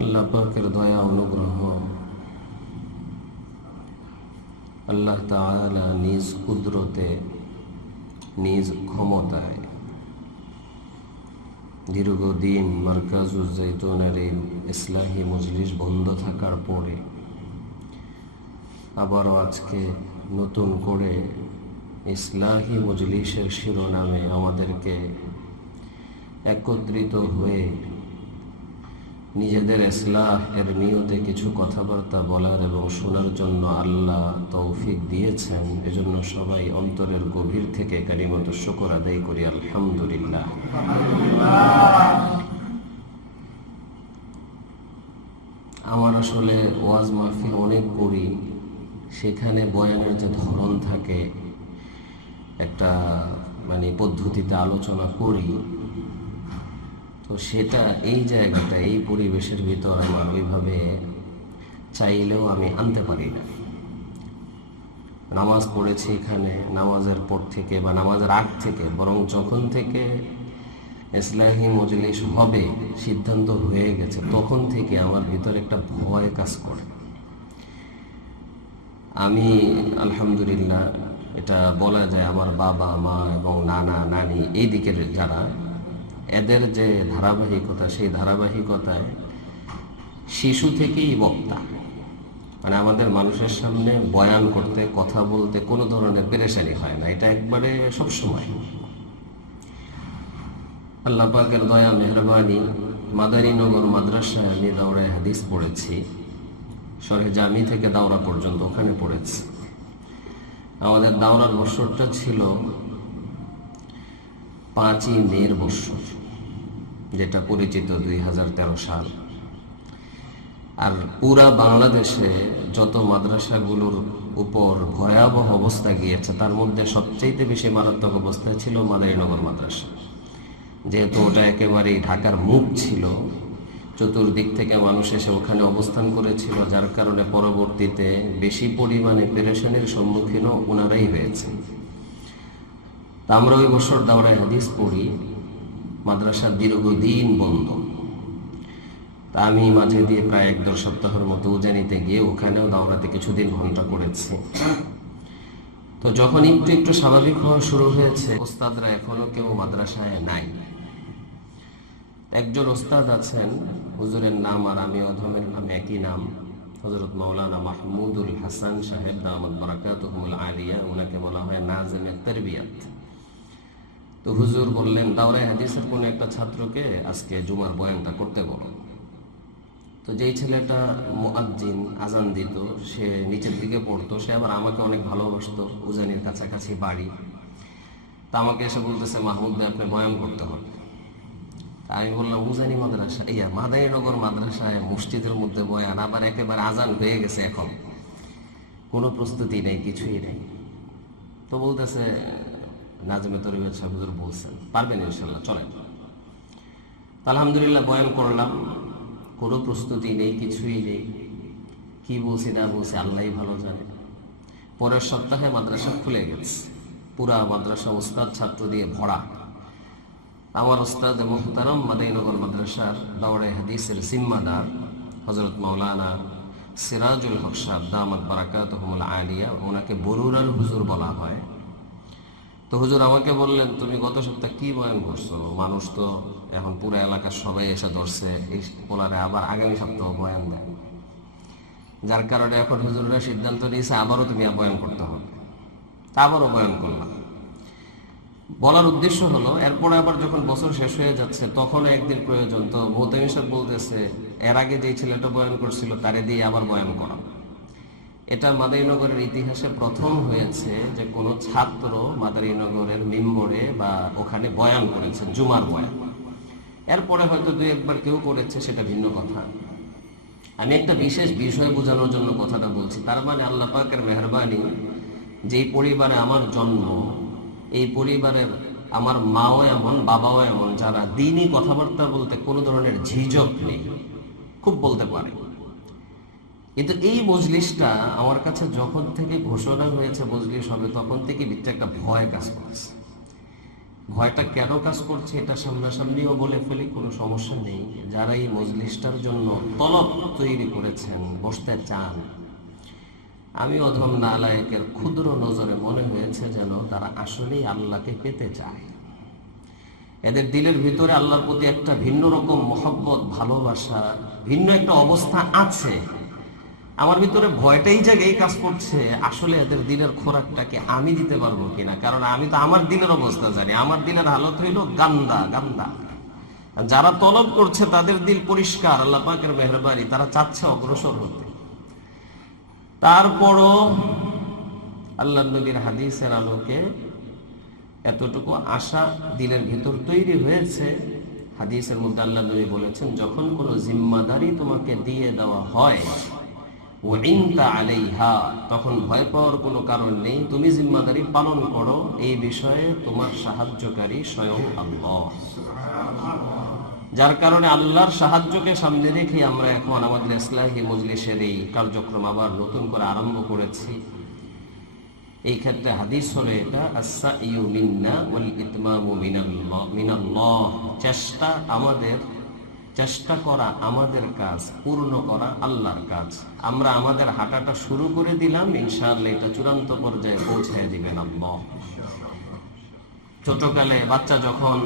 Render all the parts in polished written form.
আল্লাহ পাকের দয়া অনুগ্রহ, আল্লাহ তাআলা নিজ কুদরতে, নিজ ক্ষমতায় দীর্ঘদিন মারকাজুজ জাইতুনের এই ইসলাহি মজলিস বন্ধ থাকার পরে আবারও আজকে নতুন করে ইসলাহি মজলিসের শিরোনামে আমাদেরকে একত্রিত হয়ে নিজেদের ইসলাহ এর নিয়তে কিছু কথাবার্তা বলার এবং শোনার জন্য আল্লাহ তৌফিক দিয়েছেন। এজন্য সবাই অন্তরের গভীর থেকে কালিমাত শুকর আদায় করি, আলহামদুলিল্লাহ। আমার আসলে ওয়াজ মাহফিল অনেক করি, সেখানে বয়ানের যে ধরন থাকে একটা পদ্ধতিতে আলোচনা করি, তো সেটা এই জায়গাটা এই পরিবেশের ভিতর আমার ওইভাবে চাইলেও আমি আনতে পারি না। নামাজ পড়েছি এখানে, নামাজের পর থেকে বা নামাজের আগ থেকে, বরং যখন থেকে ইসলাহি মজলিস হবে সিদ্ধান্ত হয়ে গেছে তখন থেকে আমার ভিতরে একটা ভয় কাজ করে। আমি আলহামদুলিল্লাহ এটা বলা যায় আমার বাবা মা এবং নানা নানি এই দিকের যারা, এদের যে ধারাবাহিকতা, সেই ধারাবাহিকতায় শিশু থেকেই বক্তা, আমাদের মানুষের সামনে বয়ান করতে, কথা বলতে কোনো ধরনের পেরেশানি হয় না, এটা একবারে সবসময়। আল্লাহ পাকের দয়া মেহরবানি, মাদারীনগর মাদ্রাসায় আমি দাওরায়ে হাদিস পড়েছি, শরহে জামি থেকে দাওরা পর্যন্ত ওখানে পড়েছি। আমাদের দাওরার বছরটা ছিল 5ই মের বছর, যেটা পরিচিত 2013 সাল। আর পুরা বাংলাদেশে যত মাদ্রাসাগুলোর উপর ভয়াবহ অবস্থা গিয়েছে তার মধ্যে সবচেয়ে বেশি মারাত্মক অবস্থায় ছিল মাদারীনগর মাদ্রাসা। যেহেতু ওটা একেবারেই ঢাকার মুখ ছিল, চতুর্দিক থেকে মানুষ এসে ওখানে অবস্থান করেছিল, যার কারণে পরবর্তীতে বেশি পরিমাণে পেরেশানির সম্মুখীনও ওনারাই হয়েছে। আমরা ওই বছর দাওরায়ে হাদিস পড়ি, মাদ্রাসা দীর্ঘদিন বন্ধ। তা আমি মাঝে দিয়ে প্রায় 1-1.5 সপ্তাহের মতো উজানিতে গিয়ে ওখানেও দাওরাতে কিছুদিন ঘন্টা করেছি। তো যখন একটু একটু স্বাভাবিক হওয়া শুরু হয়েছে, ওস্তাদরা এখনো কেউ মাদ্রাসায় নাই। একজন ওস্তাদ আছেন, হুজুরের নাম আর আমি অধমের নাম একই নাম, হযরত মাওলানা মাহমুদুল হাসান সাহেব দামাত বারাকাতুহুল আলিয়া, ওনাকে বলা হয় নাজিমে তারবিয়াত। তো হুজুর বললেন দাওরায়ে হাদিসের কোনো একটা ছাত্রকে আজকে জুমার বয়ানটা করতে বলো। তো যেই ছেলেটা মুয়াজ্জিন, আজান দিত, সে নিচের দিকে পড়তো, সে আবার আমাকে অনেক ভালোবাসতো, উজানির কাছাকাছি বাড়ি। তা আমাকে এসে বলতেছে, মাহমুদ ভাই আপনি বয়ান করতে হবে। আমি বললাম উজানি মাদ্রাসা, মাদারীনগর মাদ্রাসায় মসজিদের মধ্যে বয়ান, আবার একেবারে আজান হয়ে গেছে, এখন কোনো প্রস্তুতি নেই, কিছুই নেই। তো বলতেছে নাজিমে তারবিয়াত সাহেব হুজুর বলছেন পারবেন ইনশাআল্লাহ, চলেন। আলহামদুলিল্লাহ বয়ান করলাম, কোনো প্রস্তুতি নেই, কিছুই নেই, কি বলছি না বলছি আল্লাহই ভালো জানে। পরের সপ্তাহে মাদ্রাসা খুলে গেছে, পুরা মাদ্রাসা ওস্তাদ ছাত্র দিয়ে ভরা। আমার ওস্তাদ মুহতারাম মাদারীনগর মাদ্রাসার দাওরায়ে হাদিসের জিম্মাদার হযরত মাওলানা সিরাজুল হক সাহেব দামাত বারাকাতুহুল আলিয়া, ওনাকে বরুরার হুজুর বলা হয়। তো হুজুর আমাকে বললেন, তুমি গত সপ্তাহে কি বয়ান করছো? মানুষ তো এখন পুরো এলাকার সবাই এসে ধরছে, এই পোলারে আবার আগামী সপ্তাহ বয়ান দেয়, যার কারণে এখন হুজুররা সিদ্ধান্ত নিয়েছে আবারও তুমি বয়ান করতে হবে। আবারও বয়ান করলাম। বলার উদ্দেশ্য হলো, এরপরে আবার যখন বছর শেষ হয়ে যাচ্ছে তখন একদিন প্রয়োজন। তো মুহতামিম সাহেব বলতেছে, এর আগে যে ছেলেটা বয়ান করছিল তারে দিয়ে আবার বয়ান করা। এটা মাদারীনগরের ইতিহাসে প্রথম হয়েছে যে কোনো ছাত্র মাদারীনগরের মিম্বরে বা ওখানে বয়ান করেছে, জুমার বয়ান। এরপরে হয়তো 2-1 বার কেউ করেছে, সেটা ভিন্ন কথা। আমি একটা বিশেষ বিষয় বোঝানোর জন্য কথাটা বলছি। তার মানে আল্লাহ পাকের মেহরবানি, যেই পরিবারে আমার জন্ম, এই পরিবারের আমার মাও এমন, বাবাও এমন, যারা দ্বীনি কথাবার্তা বলতে কোনো ধরনের ঝিঝক নেই, খুব বলতে পারে। কিন্তু এই মজলিসটা আমার কাছে যখন থেকে ঘোষণা হয়েছে মজলিস হবে, তখন থেকে ভিতরে একটা ভয় কাজ করেছে ভয়টা কেন কাজ করছে এটা সামনাসামনিও বলে ফেলি, কোনো সমস্যা নেই। যারা এই মজলিসটার জন্য তলব তৈরি করেছেন, বসতে চান, আমি অধম নালায়েকের ক্ষুদ্র নজরে মনে হয়েছে যেন তারা আসলেই আল্লাহকে পেতে চায়। এদের দিলের ভিতরে আল্লাহর প্রতি একটা ভিন্ন রকম মহব্বত, ভালোবাসা, ভিন্ন একটা অবস্থা আছে। আমার ভিতরে ভয়টাই জায়গায় কাজ করছে, আসলে এদের দিলের খোরাকটাকে আমি দিতে পারবো কিনা। কারণ আমি তো আমার দিলের অবস্থা জানি, আমার দিলের হালত হইল গান্দা গান্দা। যারা তলব করছে তাদের দিল পরিষ্কার, আল্লাহ পাকের মেহরবানি, তারা চাচ্ছে অগ্রসর হতে। তারপরও আল্লাহ নবীর হাদিসের আলোকে এতটুকু আশা দিলের ভিতর তৈরি হয়েছে। হাদিসের মধ্যে আল্লাহ নবী বলেছেন, যখন কোনো জিম্মাদারি তোমাকে দিয়ে দেওয়া হয় ওয়াইনতা আলাইহা, তখন ভয় পাওয়ার কোনো কারণ নেই, তুমি জিম্মাদারি পালন করো, এই বিষয়ে তোমার সাহায্যকারী স্বয়ং আল্লাহ। যার কারণে আল্লাহর সাহায্যকে সামনে রেখে আমরা এখন আমাদের ইসলাহি মজলিসের এই কার্যক্রম আবার নতুন করে আরম্ভ করেছি। এই ক্ষেত্রে হাদিস হলো এটা, আস-সাইয়ু মিন্না ওয়াল ইতমামু মিনাল্লাহ, চেষ্টা করা আমাদের কাজ, পূর্ণ করা আল্লাহর কাজ। আমরা আমাদের হাঁটাটা শুরু করে দিলাম, ইনশাআল্লাহ এটা চূড়ান্ত পর্যায়ে পৌঁছায় দিবেন আল্লাহ। ছোটকালে বাচ্চা যখন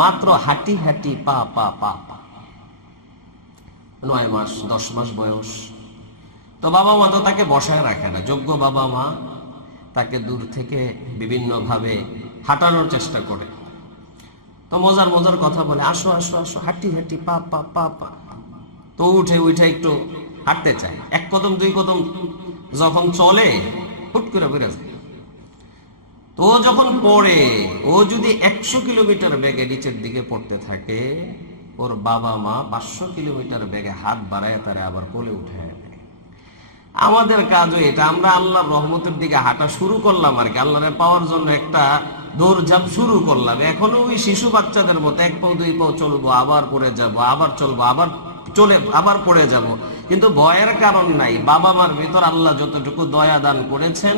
মাত্র হাঁটি হাঁটি পা পা পা পা 9 মাস 10 মাস বয়স, তো বাবা মা তো তাকে বসায় রাখে না। যোগ্য বাবা মা তাকে দূর থেকে বিভিন্ন ভাবে হাঁটানোর চেষ্টা করে। তো মজার মজার কথা বলে, আসো আসো আসো, হাঁটি হাঁটি পা পা পা পা। তো উঠে একটু হাঁটতে চায়, 1 কদম 2 কদম যখন চলে হুট করে বেড়ে যায়। তো যখন পড়ে, ও যদি 100 কিলোমিটার বেগে নিচের দিকে পড়তে থাকে, ওর বাবা মা 500 কিলোমিটার বেগে হাত বাড়ায় তারা আবার কোলে উঠে। আমাদের কাজও এটা, আমরা আল্লাহর রহমতের দিকে হাঁটা শুরু করলাম আর কি, আল্লাহরে পাওয়ার জন্য একটা দৌড়ঝাঁপ শুরু করলাম। এখনো ওই শিশু বাচ্চাদের মতো 1 পাও 2 পাও চলবো, আবার পড়ে যাব, আবার চলবো, আবার পড়ে যাব। কিন্তু ভয়ের কারণ নাই। বাবা মার ভিতর আল্লাহ যতটুকু দয়া দান করেছেন,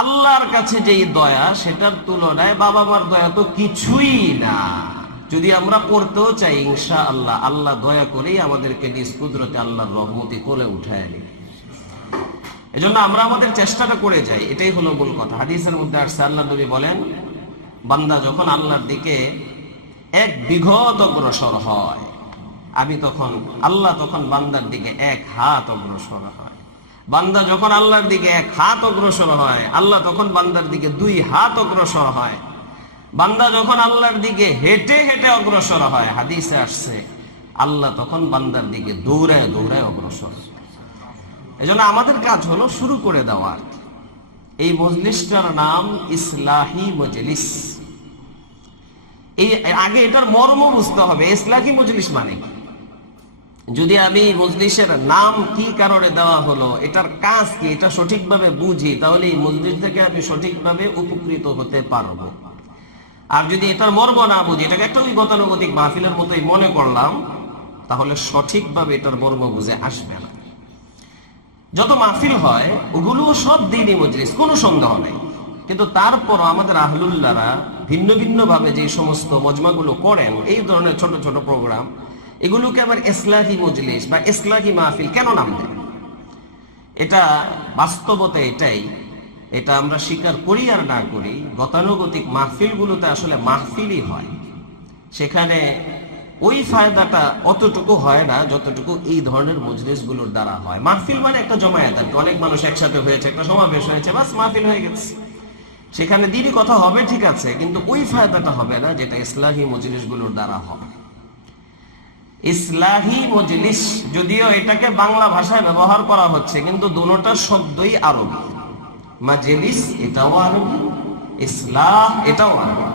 আল্লাহর কাছে যেই দয়া, সেটার তুলনায় বাবা মার দয়া তো কিছুই না। যদি আমরা পড়তেও চাই, ইনশাআল্লাহ আল্লাহ দয়া করেই আমাদেরকে নিজ কুদরতে আল্লাহর রহমতে কোলে উঠায় নেয়। এজন্য আমরা আমাদের চেষ্টাটা করে যাই, এটাই হলো মূল কথা। হাদিসের মধ্যে আসছে, আল্লাহ নবী বলেন, বান্দা যখন আল্লাহর দিকে 1 বিঘত অগ্রসর হয়, আল্লাহ তখন বান্দার দিকে 1 হাত অগ্রসর হয়। বান্দা যখন আল্লাহর দিকে 1 হাত অগ্রসর হয়, আল্লাহ তখন বান্দার দিকে 2 হাত অগ্রসর হয়। বান্দা যখন আল্লাহর দিকে হেঁটে হেঁটে অগ্রসর হয়, হাদিসে আসছে, আল্লাহ তখন বান্দার দিকে দৌড়ায় দৌড়ায় অগ্রসর। এজন্য আমাদের কাজ হলো শুরু করে দেওয়ার। এই মজলিসটার নাম ইসলাহি মজলিস। এই আগে এটার মর্ম বুঝতে হবে, ইসলাহি মজলিস মানে কি। যদি আমি মজলিসের নাম কি কারণে দেওয়া হলো, এটার কাজ কি, এটা সঠিকভাবে বুঝি, তাহলে এই মজলিস থেকে আমি সঠিকভাবে উপকৃত হতে পারবো। আর যদি এটার মর্ম না বুঝি, এটাকে একটা ওই গতানুগতিক মাহফিলের মতোই মনে করলাম, তাহলে সঠিকভাবে এটার মর্ম বুঝে আসবে না। যত মাহফিল হয় ওগুলো সব দ্বীনি মজলিস, কোনো সন্দেহ নেই। কিন্তু তারপর আমাদের আহলুল্লাহরা ভিন্ন ভিন্ন ভাবে যে সমস্ত মজমাগুলো করেন, এই ধরনের ছোট ছোট প্রোগ্রাম, এগুলোকে আবার ইসলাহি মজলিস বা ইসলাহি মাহফিল কেন নাম দেন? এটা বাস্তবতা এটাই, এটা আমরা স্বীকার করি আর না করি, গতানুগতিক মাহফিলগুলোতে আসলে মাহফিলই হয়, সেখানে ওই ফায়দাটা অতটুকু হয় না যতটুকু এই ধরনের মজলিসগুলোর দ্বারা হয়। মাহফিল মানে একটা জমায়েত, অনেক মানুষ একসাথে হয়েছে, একটা সমাবেশ হয়েছে, বাস মাহফিল হয়ে গেছে। সেখানে দিনই কথা হবে, ঠিক আছে, কিন্তু ওই ফায়দাটা হবে না যেটা ইসলাহি মজলিসগুলোর দ্বারা হয়। ইসলাহি মজলিস, যদিও এটাকে বাংলা ভাষায় ব্যবহার করা হচ্ছে, কিন্তু দুটোটা শব্দই আরবি। মাজলিস এটাও আরবি, ইসলাহ এটাও আরবি।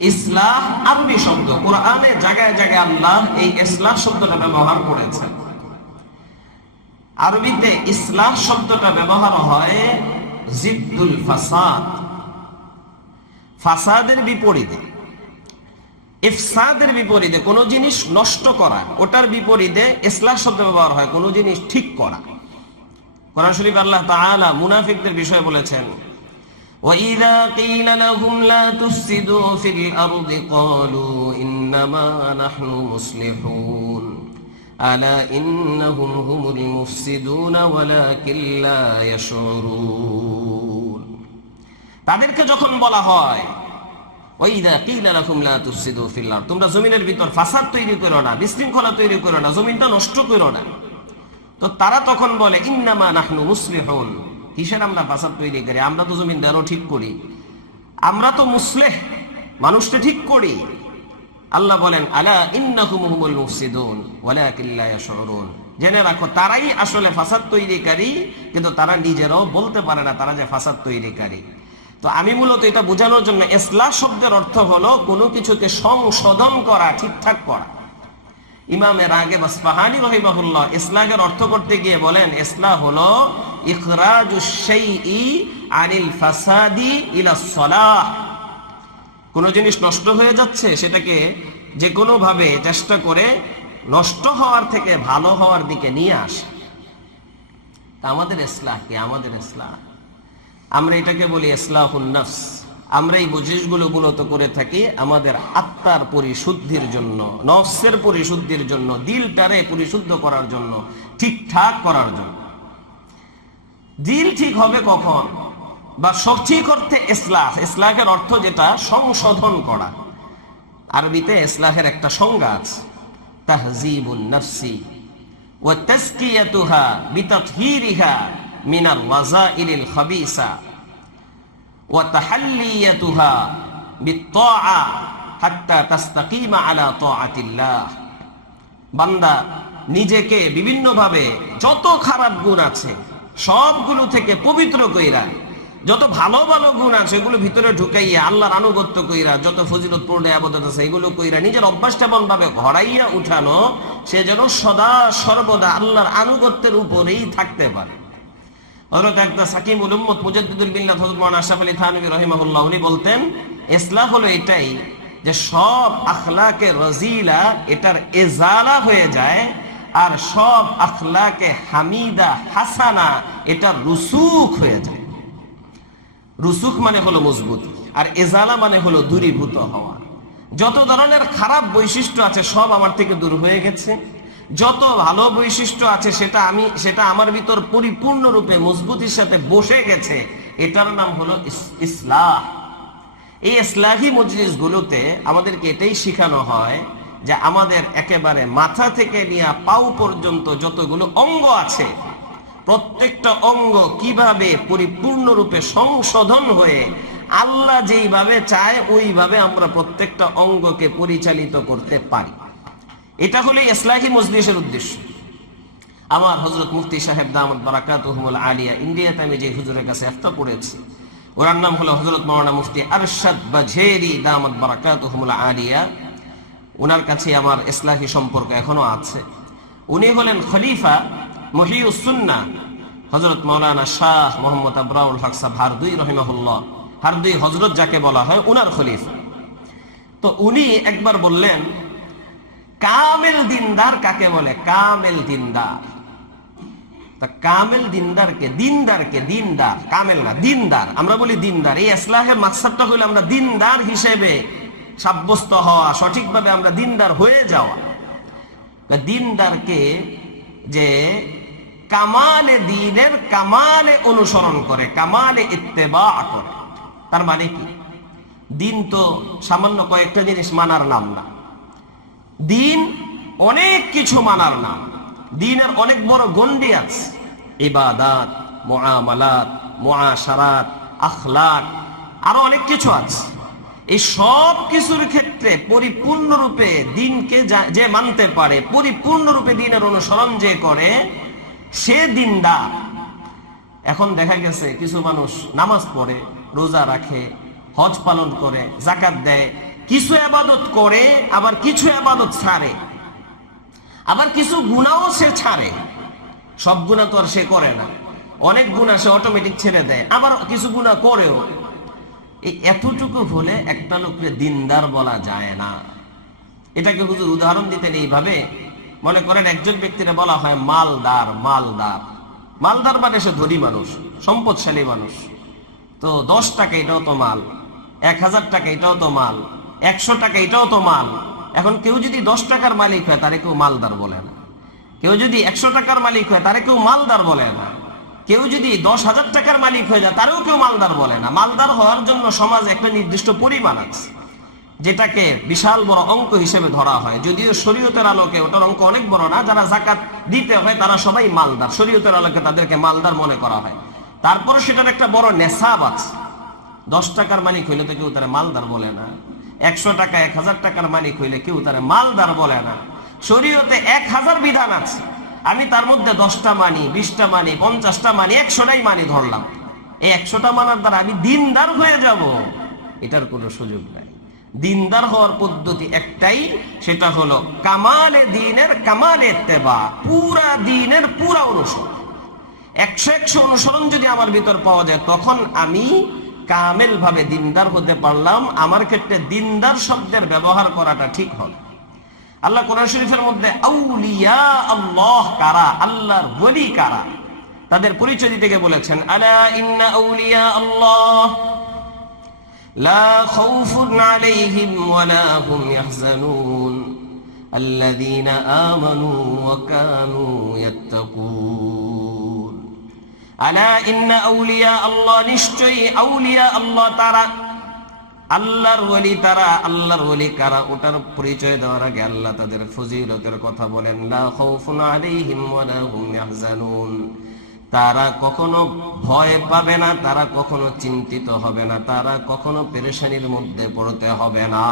ইসলাহ আরবি শব্দ, কোরআনে জায়গায় জায়গায় আল্লাহ এই ইসলাহ শব্দটা ব্যবহার করেছেন। আরবিতে ইসলাহ শব্দটা ব্যবহার হয় জিদ্দুল ফাসাদ, ফাসাদের বিপরীতে, ইফসাদের বিপরীতে, কোন জিনিস নষ্ট করা, ওটার বিপরীতে ইসলাহ শব্দ ব্যবহার হয় কোন জিনিস ঠিক করা। কোরআন শরীফ আল্লাহ তাআলা মুনাফিকদের বিষয়ে বলেছেন, وَإِذَا قِيلَ لَهُمْ لَا تُفْسِدُوا فِي الْأَرْضِ قَالُوا إِنَّمَا نَحْنُ مُصْلِحُونَ أَلَا إِنَّهُمْ هُمُ الْمُفْسِدُونَ وَلَكِنْ لَا يَشْعُرُونَ। তাদেরকে যখন বলা হয় ওয়াইদা কিলা লাকুম লা তুফসিদু ফিল আরদ, তোমরা জমিনের ভিতর ফাসাদ তৈরি করো না, বিশৃঙ্খলা তৈরি করো না, জমিনটা নষ্ট করো না, তো তারা তখন বলে ইন্নামা নাহনু মুসলিহুন, কিসের আমরা ফাসাদ তৈরি করি, আমরা তো জমিনদারও ঠিক করি, আমরা তো মুসলিহ, মানুষটা ঠিক করি। আল্লাহ বলেন আলা ইন্নাহুম হুমুল মুফসিদুন ওয়ালাকিন লা ইয়াশউরুন, জেনে রাখো তারাই আসলে ফাসাদ তৈরিকারী, কিন্তু তারা নিজেরাও বলতে পারে না তারা যে ফাসাদ তৈরিকারী। তো আমি মূলত এটা বোঝানোর জন্য ইসলাহ শব্দের অর্থ হলো কোনো কিছুকে সংশোধন করা, ঠিকঠাক করা। ইমাম রাগিব আসফাহানী রাহিমাহুল্লাহ ইসলাহের অর্থ করতে গিয়ে বলেন ইসলাহ হলো ইখরাজুশ শাইই আনিল ফাসাদি ইলা সলাহ। কোনো জিনিস নষ্ট হয়ে যাচ্ছে সেটাকে যে কোনো ভাবে চেষ্টা করে নষ্ট হওয়ার থেকে ভালো হওয়ার দিকে নিয়ে আসে। তা আমাদের ইসলাহ কি? আমাদের ইসলাহ, আমরা এটাকে বলি ইসলাহুন নফস। আমরা এই বুঝিসগুলো মূলত করে থাকি আমাদের আত্মার পরিশুদ্ধির জন্য, নফসের পরিশুদ্ধির জন্য, দিলটারে পরিশুদ্ধ করার জন্য, ঠিকঠাক করার জন্য। দিল ঠিক হবে কখন? বা সঠিক অর্থে ইসলাহ, ইসলাহের অর্থ যেটা সংশোধন করা। আরবিতে ইসলাহের একটা সংজ্ঞা আছে, তাহজিবুন নফসি ওয়া তাজকিয়াতুহা বিতাতহীরিহা মিনাল ওয়াজাইলিল খাবিসা ওয়া তাহাল্লিয়াতুহা বিত্তাআ হাত্তা তাস্তাকিমা আলা তাআতিল্লাহ। বান্দা নিজেকে বিভিন্নভাবে যত খারাপ গুণ আছে সবগুলো থেকে পবিত্র কইরা, যত ভালো ভালো গুণ আছে এগুলো ভিতরে ঢুকাইয়া আল্লাহর আনুগত্য কইরা, যত ফজিলতপূর্ণ ইবাদত আছে এগুলো কইরা নিজের অভ্যাসটা এমন ভাবে ঘরাইয়া উঠানো সে যেন সদা সর্বদা আল্লাহর আনুগত্যের উপরেই থাকতে পারে। হযরত একটা সাকিমুল উম্মত মুজাদ্দিদুল মিল্লাত হযরত মাওলানা আশরাফ আলী থানভী রাহিমাহুল্লাহ উনি বলতেন ইসলাহ হলো এটাই যে সব আখলাকে রজিলা এটার এজালা হয়ে যায়, আর সব আখলাকে হামিদা হাসানা এটার রুসুখ হয়ে যায়। রুসুখ মানে হলো মজবুত, আর এজালা মানে হলো দূরীভূত হওয়া। যত ধরনের খারাপ বৈশিষ্ট্য আছে সব আমার থেকে দূর হয়ে গেছে, যত ভালো বৈশিষ্ট্য আছে সেটা আমার ভিতর পরিপূর্ণরূপে মজবুতির সাথে বসে গেছে, এটার নাম হলো ইসলাহ। এই ইসলাহি মজলিসগুলোতে আমাদেরকে এটাই শেখানো হয় যে আমাদের একেবারে মাথা থেকে নিয়ে পাও পর্যন্ত যতগুলো অঙ্গ আছে প্রত্যেকটা অঙ্গ কিভাবে পরিপূর্ণরূপে সংশোধন হয়ে আল্লাহ যেইভাবে চায় ওইভাবে আমরা প্রত্যেকটা অঙ্গকে পরিচালিত করতে পারি। এটা হলো ইসলাহি মজলিসের উদ্দেশ্য। আমার হযরত মুফতি সাহেব দামাত বারাকাতুহুমুল আলিয়া, ইন্ডিয়াতে আমি যে হুজুরের কাছে ইফতা পড়েছি, ওনার নাম হলো হযরত মাওলানা মুফতি আরশাদ বাজেরি দামাত বারাকাতুহুমুল আলিয়া। ওনার কাছে আমার ইসলাহি সম্পর্ক এখনো আছে। উনি হলেন খলিফা মুহিউস সুন্নাহ হযরত মাওলানা শাহ মোহাম্মদ আবরাউল হক সাহেব হারদুই রাহিমাহুল্লাহ, হারদুই হযরত যাকে বলা হয় উনার খলিফা। তো উনি একবার বললেন কামেল দিনদার কাকে বলে? কামেল দিনদার। তা কামেল দিনদারকে দিনদার, কামেল না দিনদার, আমরা বলি দিনদার। এই ইসলাহের মাকসাদটা হলো আমরা দিনদার হিসেবে সাব্যস্ত হওয়া, সঠিকভাবে আমরা দিনদার হয়ে যাওয়া। দিনদারকে যে কামালে দিনের কামালে অনুসরণ করে, কামালে ইত্তেবা করে, তার মানে কি? দিন তো সামান্য কয়েকটা জিনিস মানার নাম না, দিন অনেক কিছু মানার নাম। দিনের অনেক বড় গণ্ডি আছে, ইবাদাত, মুআমালাত, মুআশারাত, আখলাক, আরো অনেক কিছু আছে। এই সব কিছুর ক্ষেত্রে পরিপূর্ণরূপে দিনকে যে মানতে পারে, পরিপূর্ণরূপে দিনের অনুসরণ যে করে, সে দিনদার। এখন দেখা গেছে কিছু মানুষ নামাজ পড়ে, রোজা রাখে, হজ পালন করে, যাকাত দেয়, কিছু ইবাদত করে, আবার কিছু ইবাদত ছাড়ে, আবার কিছু গুনাহও সে ছাড়ে। সব গুনাহ তো আর সে করে না, অনেক গুনাহ সে অটোমেটিক ছেড়ে দেয়, আবার কিছু গুনাহ করেও। এই এতটুকু হলে একটা লোককে দিনদার বলা যায় না। এটাকে হুজুর উদাহরণ দিতেন এইভাবে, মনে করেন একজন ব্যক্তিরে বলা হয় মালদার। মালদার মানে সে ধনী মানুষ, সম্পদশালী মানুষ, তো 10 টাকা এটাও তো মাল, 1000 টাকা এটাও তো মাল, 100 টাকা এটাও তো মাল। এখন কেউ যদি 10 টাকার মালিক হয় তারে কেউ মালদার বলে না, কেউ যদি 100 টাকার মালিক হয় তারে কেউ মালদার বলে না, কেউ যদি 10,000 টাকার মালিক হয়ে যায় তারেও কেউ মালদার বলে না। মালদার হওয়ার জন্য সমাজে একটা নির্দিষ্ট পরিমাণ আছে, যেটাকে বিশাল বড় অঙ্ক হিসেবে ধরা হয়। যদিও শরীয়তের আলোকে ওটার অঙ্ক অনেক বড় না, যারা যাকাত দিতে হয় তারা সবাই মালদার, শরীয়তের আলোকে তাদেরকে মালদার মনে করা হয়। তারপরে সেটার একটা বড় নেশাব আছে। 10 টাকার মালিক হইলে তো কেউ তারা মালদার বলে না, 100 টাকা 1000 টাকার মালিক হইলে কেউ তারা মালদার বলে না। শরীয়তে 1000 বিধান আছে, আমি তার মধ্যে 10টা মানি, 20টা মানি, 50টা মানি, 100টাই মানি ধরলাম। এই 100টা মানার দ্বারা আমি দিনদার হয়ে যাব, এটার কোনো সুযোগ নাই। দিনদার হওয়ার পদ্ধতি একটাই, সেটা হলো কামালে দ্বীনের কামালে ইত্তেবা, পুরা দ্বীনের পুরা অনুসরণ। 100 অনুসরণ যদি আমার ভিতর পাওয়া যায় তখন আমি কামেল ভাবে দিনদার হতে পারলাম। আমার ক্ষেত্রে দিনদার শব্দের ব্যবহার করাটা ঠিক হবে। আল্লাহ কোরআন শরীফের মধ্যে আউলিয়া আল্লাহ কারা, আল্লাহর ওলি কারা, তাদের পরিচয় দিতে গিয়ে বলেছেন, আলা ইন্না আউলিয়া আল্লাহ লা খাউফুন আলাইহিম ওয়ালা হুম ইয়াহজানুন আল্লাযীনা আমানু ওয়া কানু ইয়াত্তাকুন। আলা ইন্না আউলিয়া আল্লাহ, নিশ্চয়ই আউলিয়া আল্লাহ তারা, আল্লাহর ওলি তারা। আল্লাহর ওলি কারা ওটার পরিচয় দেওয়ার আগে আল্লাহ তাদের ফজিলতের কথা বলেন, লা খাউফুন আলাইহিম ওয়ালা হুম ইয়াহজানুন, তারা কখনো ভয় পাবে না, তারা কখনো চিন্তিত হবে না, তারা কখনো পেরেশানির মধ্যে পড়তে হবে না।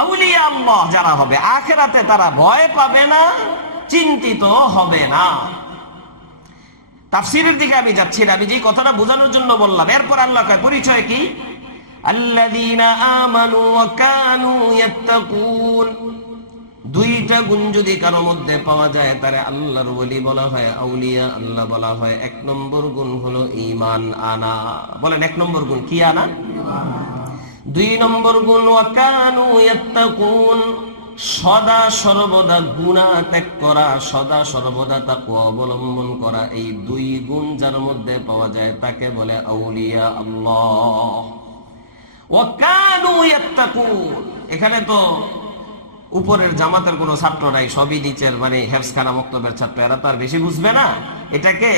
আউলিয়া আল্লাহ যারা হবে আখিরাতে তারা ভয় পাবে না, চিন্তিত হবে না। তাফসীরের দিকে আমি যাচ্ছি না, আমি যে কথাটা বোঝানোর জন্য বললাম। এরপর আল্লাহ কয় পরিচয় কি, আল্লাযীনা আমানু ওয়া কানু ইয়াত্তাকুন। দুইটা গুণ যদি কারো মধ্যে পাওয়া যায় তারে আল্লাহর ওলি বলা হয়, আউলিয়া আল্লাহ বলা হয়। 1 নম্বর গুণ হলো ঈমান আনা। বলেন 1 নম্বর গুণ কি আনা? 2 নম্বর গুণ ওয়া কানু ইয়াত্তাকুন, সদা সর্বদা গুনাহ ত্যাগ করা, সদা সর্বদা তাকওয়া অবলম্বন করা। এই 2 গুণ যার মধ্যে পাওয়া যায় তাকে বলে আউলিয়া আল্লাহ। ওয়া কানু ইয়াত্তাকুন, এখানে তো উপরের জামাতের কোনো ছাত্র নাই, সবই নিচের মানে হেফজখানা মক্তবের ছাত্র, এরা তো আর বেশি বুঝবে না। এটাকে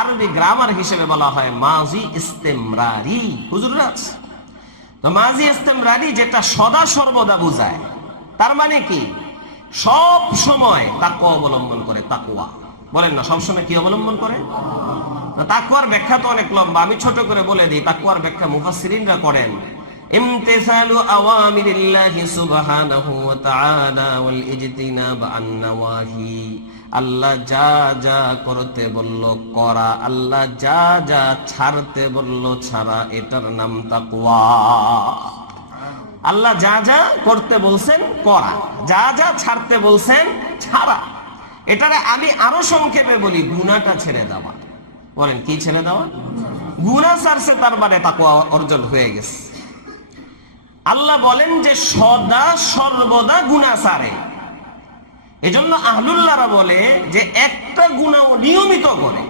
আরবি গ্রামার হিসেবে বলা হয় মাজি ইস্তেমরারি। হুজুররা আছে তো মাজি ইস্তেমরারি, যেটা সদা সর্বদা বুঝায়। তার মানে কি, সব সময় তাকওয়া অবলম্বন করে। তাকওয়া বলেন না, সব সময় কি অবলম্বন করে? তাকওয়ার ব্যাখ্যা তো অনেক লম্বা, আমি ছোট করে বলে দিই। তাকওয়ার ব্যাখ্যা মুফাসসিরিনরা করেন, ইমতিসালু আওয়ামিরিল্লাহি সুবহানাহু ওয়া তাআলা ওয়াল ইজতিনাব আন নাওয়াহি। আল্লাহ যা যা করতে বলল করা, আল্লাহ যা যা ছাড়তে বলল ছাড়া, এটার নাম তাকওয়া। আল্লাহ যা যা করতে বলছেন করা, যা যা ছাড়তে বলছেন ছাড়া। এটারে আমি আরো সংক্ষেপে বলি, গুনাহটা ছেড়ে দেওয়া। বলেন কি ছেড়ে দেওয়া? গুনাহ ছাড়ছে, তার মানে তাকওয়া অর্জন হয়ে গেছে। আল্লাহ বলেন যে সদা সর্বদা গুনাহ ছাড়ে। এজন্য আহলুল্লাহরা বলে যে একটা গুনাহ নিয়মিত করে,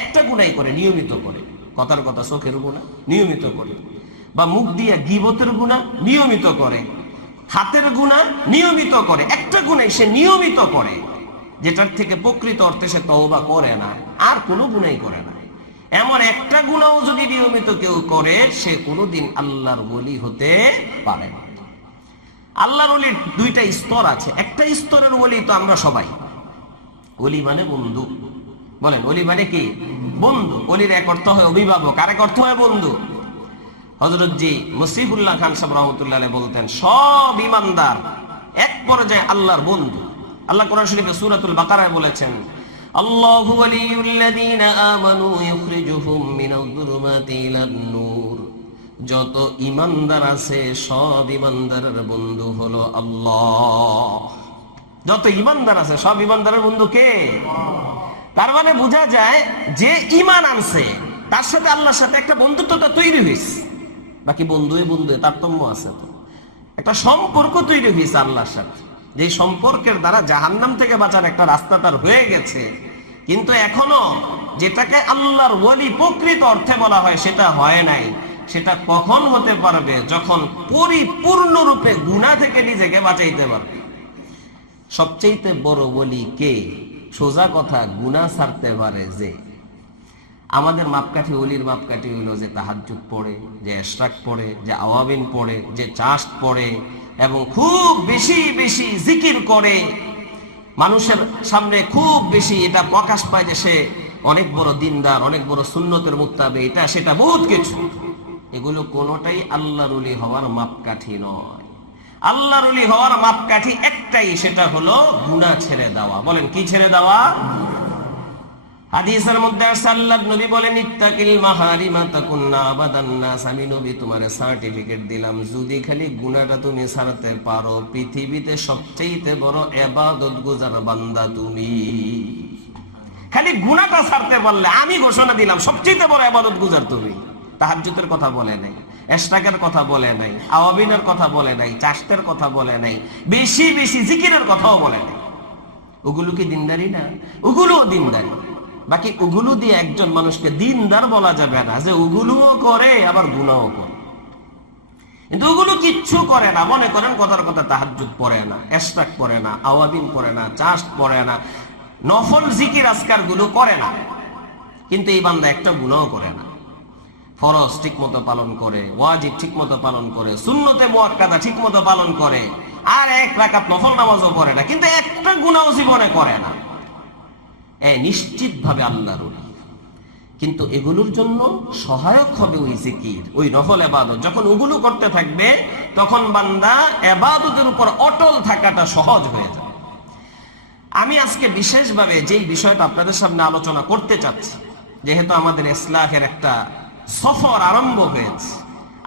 একটা গুনাহই করে নিয়মিত করে। কথার কথা, চোখের গুনাহ নিয়মিত করে, বা মুখ দিয়ে গীবতের গুনাহ নিয়মিত করে, হাতের গুনাহ নিয়মিত করে। একটা গুনাহ সে নিয়মিত করে, যেটার থেকে প্রকৃত অর্থে সে তওবা করে না, আর কোনো গুনাহই করে না। এমন একটা গুনাহ যদি নিয়মিত কেউ করে, সে কোনোদিন আল্লাহর ওলি হতে পারে না। আল্লাহর ওলির 2টা স্তর আছে। একটা স্তরের ওলি তো আমরা সবাই। ওলি মানে বন্ধু। বলেন ওলি মানে কি? বন্ধু। ওলির এক অর্থ হয় অভিভাবক, আর এক অর্থ হয় বন্ধু। হযরত জি মুসিফুল্লাহ খান সাহেব রাহমাতুল্লাহ আলাইহি বলতেন, সব ঈমানদার এক পর্যায়ে আল্লাহর বন্ধু। আল্লাহ কোরআন শরীফে সূরাতুল বাকারায় বলেছেন, আল্লাহু ওয়ালিয়ুল্লাযীনা আমানু ইখরিজুহুম মিনাজ-যুলুমাতি ইলান-নূর। যত ঈমানদার আছে সব ঈমানদারের বন্ধু হলো আল্লাহ। যত ঈমানদার আছে সব ঈমানদারের বন্ধু কে? তার মানে বোঝা যায় যে ঈমান আনছে তার সাথে আল্লাহর সাথে একটা বন্ধুত্বতা তৈরি হয়েছে। বাকি বন্ধুই বন্ধু, তারতম্য আছে তো। একটা সম্পর্ক তৈরি হয়েছে আল্লাহর সাথে, যে সম্পর্কের দ্বারা জাহান্নাম থেকে বাঁচার একটা রাস্তা তার হয়ে গেছে। কিন্তু এখনো যেটাকে আল্লাহর ওয়ালি প্রকৃত অর্থে বলা হয় সেটা হয় নাই। সেটা কখন হতে পারবে? যখন পরিপূর্ণরূপে গুনাহ থেকে নিজেকে বাঁচাইতে পারবে। সবচেয়ে বড় ওয়ালি কে? সোজা কথা, গুনাহ ছাড়তে পারে যে। আমাদের মাপকাঠি, ওলির মাপকাঠি হইল যে তাহাজ্জুদ পড়ে, যে ইশরাক পড়ে, যে আওয়াবিন পড়ে, যে চাষ্ট পড়ে এবং খুব বেশি বেশি জিকির করে, মানুষের সামনে খুব বেশি এটা প্রকাশ পায় যে সে অনেক বড় দিনদার, অনেক বড় সুন্নতের মুত্তাবি, এটা সেটা বহুত কিছু। এগুলো কোনোটাই আল্লাহর ওলি হওয়ার মাপকাঠি নয়। আল্লাহর ওলি হওয়ার মাপকাঠি একটাই, সেটা হলো গুনাহ ছেড়ে দেওয়া। বলেন, কি ছেড়ে দেওয়া? হাদিসের মধ্যে আছে, আল্লাহর নবী বলেন, ইত্তাকিল মাহারিমা তাকুন্না আবাদান নাস। আমি নবী তোমারে সার্টিফিকেট দিলাম, যদি খালি গুনাহটা তুমি ছাড়তে পারো, পৃথিবীতে সবচেয়ে বড় ইবাদত গুজার বান্দা তুমি। খালি গুনাহটা ছাড়তে পারলে আমি ঘোষণা দিলাম সবচেয়ে বড় ইবাদত গুজার তুমি। তাহাজ্জুদের কথা বলে নাই, ইশরাকের কথা বলে নাই, আওয়াবিনের কথা বলে নাই, চাষ্টের কথা বলে নাই, বেশি বেশি জিকিরের কথাও বলে নাই। ওগুলো কি দিনদারি না? ওগুলোও দিনদারি। বাকি ওগুলো দিয়ে একজন মানুষকে দিনদার বলা যাবে না, যে ওগুলোও করে আবার গুনাহও করে। কিন্তু ওগুলো কিচ্ছু করে না, মনে করেন কথার কথা তাহাজ্জুদ পড়ে না, ইশরাক পড়ে না, আওয়াবিন পড়ে না, চাষ্ট পড়ে না, নফল জিকির আজকার গুলো করে না, কিন্তু এই বান্দা একটা গুনাহও করে না। ফরজ ঠিক মতো পালন করে, ওয়াজিব ঠিক মতো পালন করে, সুন্নতে মুআক্কাদা ঠিক মতো পালন করে, আর এক রাকাত নফল নামাজও পড়ে না, কিন্তু একটা গুনাহ জীবনে করে না। নিশ্চিত ভাবে আল্লাহর ওলি। কিন্তু এগুলোর জন্য সহায়ক হবে ওই জিকির, ওই নফল ইবাদত। যখন ওগুলো করতে থাকবে তখন বান্দা ইবাদতের উপর অটল থাকাটা সহজ হয়ে যাবে। আমি আজকে বিশেষভাবে যেই বিষয়টা আপনাদের সামনে আলোচনা করতে চাচ্ছি, যেহেতু আমাদের ইসলাহের একটা সফর আরম্ভ হয়েছে,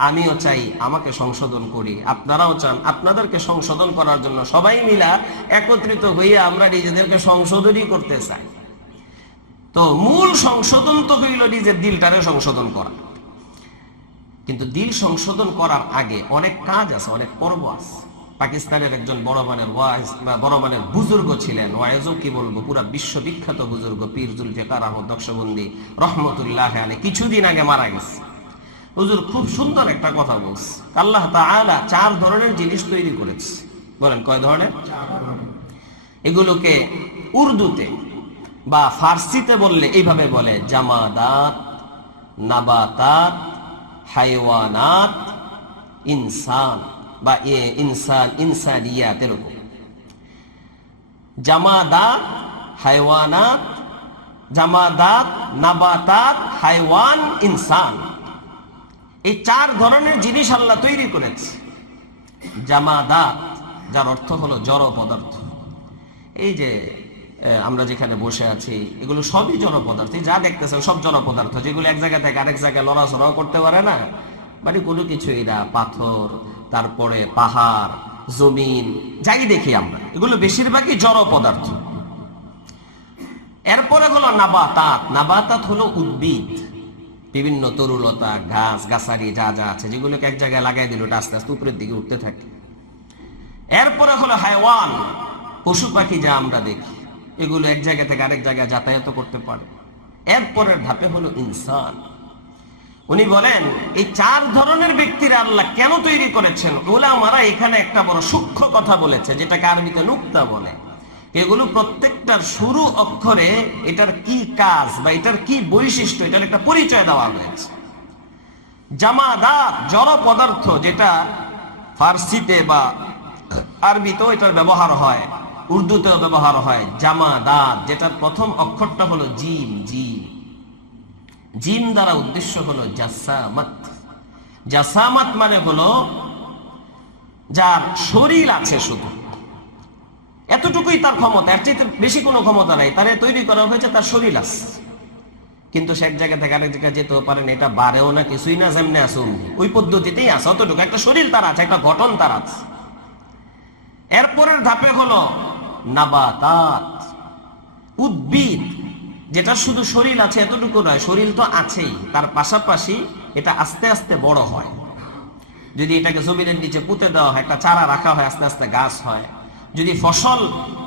আমিও চাই আমাকে সংশোধন করি, আপনারাও চান আপনাদেরকে সংশোধন করার জন্য। সবাই মিলা একত্রিত হইয়া আমরা নিজেদেরকে সংশোধনই করতে চাই। তো মূল সংশোধন তো হইল নিজের দিলটারে সংশোধন করা। কিন্তু দিল সংশোধন করার আগে অনেক কাজ আছে, অনেক পর্ব আছে। পাকিস্তানের একজন বড় মানের বুজুর্গ ছিলেন, ওয়াইজও কি বলবো, পুরা বিশ্ববিখ্যাত বুজুর্গ পীর জুলফিকার আহমদ নকশবন্দি রহমতুল্লাহ আলাইহি কিছুদিন আগে মারা গেছে। হুজুর খুব সুন্দর একটা কথা বলছে, আল্লাহ তাআলা 4 ধরনের জিনিস তৈরি করেছে। বলেন, কয় ধরনের? এগুলোকে উর্দুতে বা ফার্সিতে বললে এইভাবে বলে, জামাদাত, নাবাতাত, হাইওয়ানাত, ইনসান বা ইনসান, ইনসানিয়াত। এরকম জামাদাত, হাইওয়ানাত, জামাদাত, নাবাতাত, হাইওয়ান, ইনসান, এই 4 ধরনের জিনিস আল্লাহ তৈরি করেছে। জামাদাত, যার অর্থ হলো জড় পদার্থ। এই যে আমরা যেখানে বসে আছি এগুলো সবই জড় পদার্থ। যা দেখতেছেন সব জড় পদার্থ, যেগুলো এক জায়গা থেকে আরেক জায়গায় লড়াচড়াও করতে পারে না, মানে কোনো কিছু। এরা পাথর, তারপরে পাহাড়, জমিন, যাই দেখি আমরা, এগুলো বেশিরভাগই জড় পদার্থ। এরপরে হলো নাবাতাত। নাবাতাত হলো উদ্ভিদ, বিভিন্ন তরুলতা, ঘাস গাছারি যা যা আছে, যেগুলোকে এক জায়গায় লাগাই দিল, ওটা আস্তে আস্তে উপরের দিকে উঠতে থাকে। এরপরে হলো হাইওয়ান, পশু পাখি যা আমরা দেখি, এগুলো এক জায়গা থেকে আরেক জায়গায় যাতায়াত করতে পারে। এরপরের ধাপে হলো ইনসান। উনি বলেন এই 4 ধরনের ব্যক্তিরা আল্লাহ কেন তৈরি করেছেন, উলামারা এখানে একটা বড় সূক্ষ্ম কথা বলেছে, যেটাকে আরবিতে নুকতা বলে। এগুলো প্রত্যেকটার শুরু অক্ষরে এটার কি কাজ বা এটার কি বৈশিষ্ট্য, এটার একটা পরিচয় দেওয়া হয়েছে। জামাদাত, জড় পদার্থ, যেটা ফার্সিতে বা আরবিতেও এটার ব্যবহার হয়, উর্দুতেও ব্যবহার হয়। জামাদাত, যেটার প্রথম অক্ষরটা হলো জিম। জিম, জিম দ্বারা উদ্দেশ্য হলো জাসামাত। জাসামাত মানে হলো যার শরীর আছে, শুধু এতটুকুই তার ক্ষমতা, এর চেয়ে বেশি কোনো ক্ষমতা নাই। তারে তৈরি করা হয়েছে, তার শরীর আছে, কিন্তু সে এক জায়গা থেকে আরেক জায়গায় যেতেও পারেন, এটা বাড়েও না, কিছুই না, যেমনি আছে ওই পদ্ধতিতেই আছে, অতটুকু একটা শরীর তার আছে, একটা গঠন তার আছে। এরপরের ধাপে হলো নাবাতাত, উদ্ভিদ, যেটা শুধু শরীর আছে এতটুকু নয়, শরীর তো আছেই, তার পাশাপাশি এটা আস্তে আস্তে বড় হয়। যদি এটাকে জমিনের নিচে পুঁতে দেওয়া হয়, একটা চারা রাখা হয়, আস্তে আস্তে গাছ হয়। যদি ফসল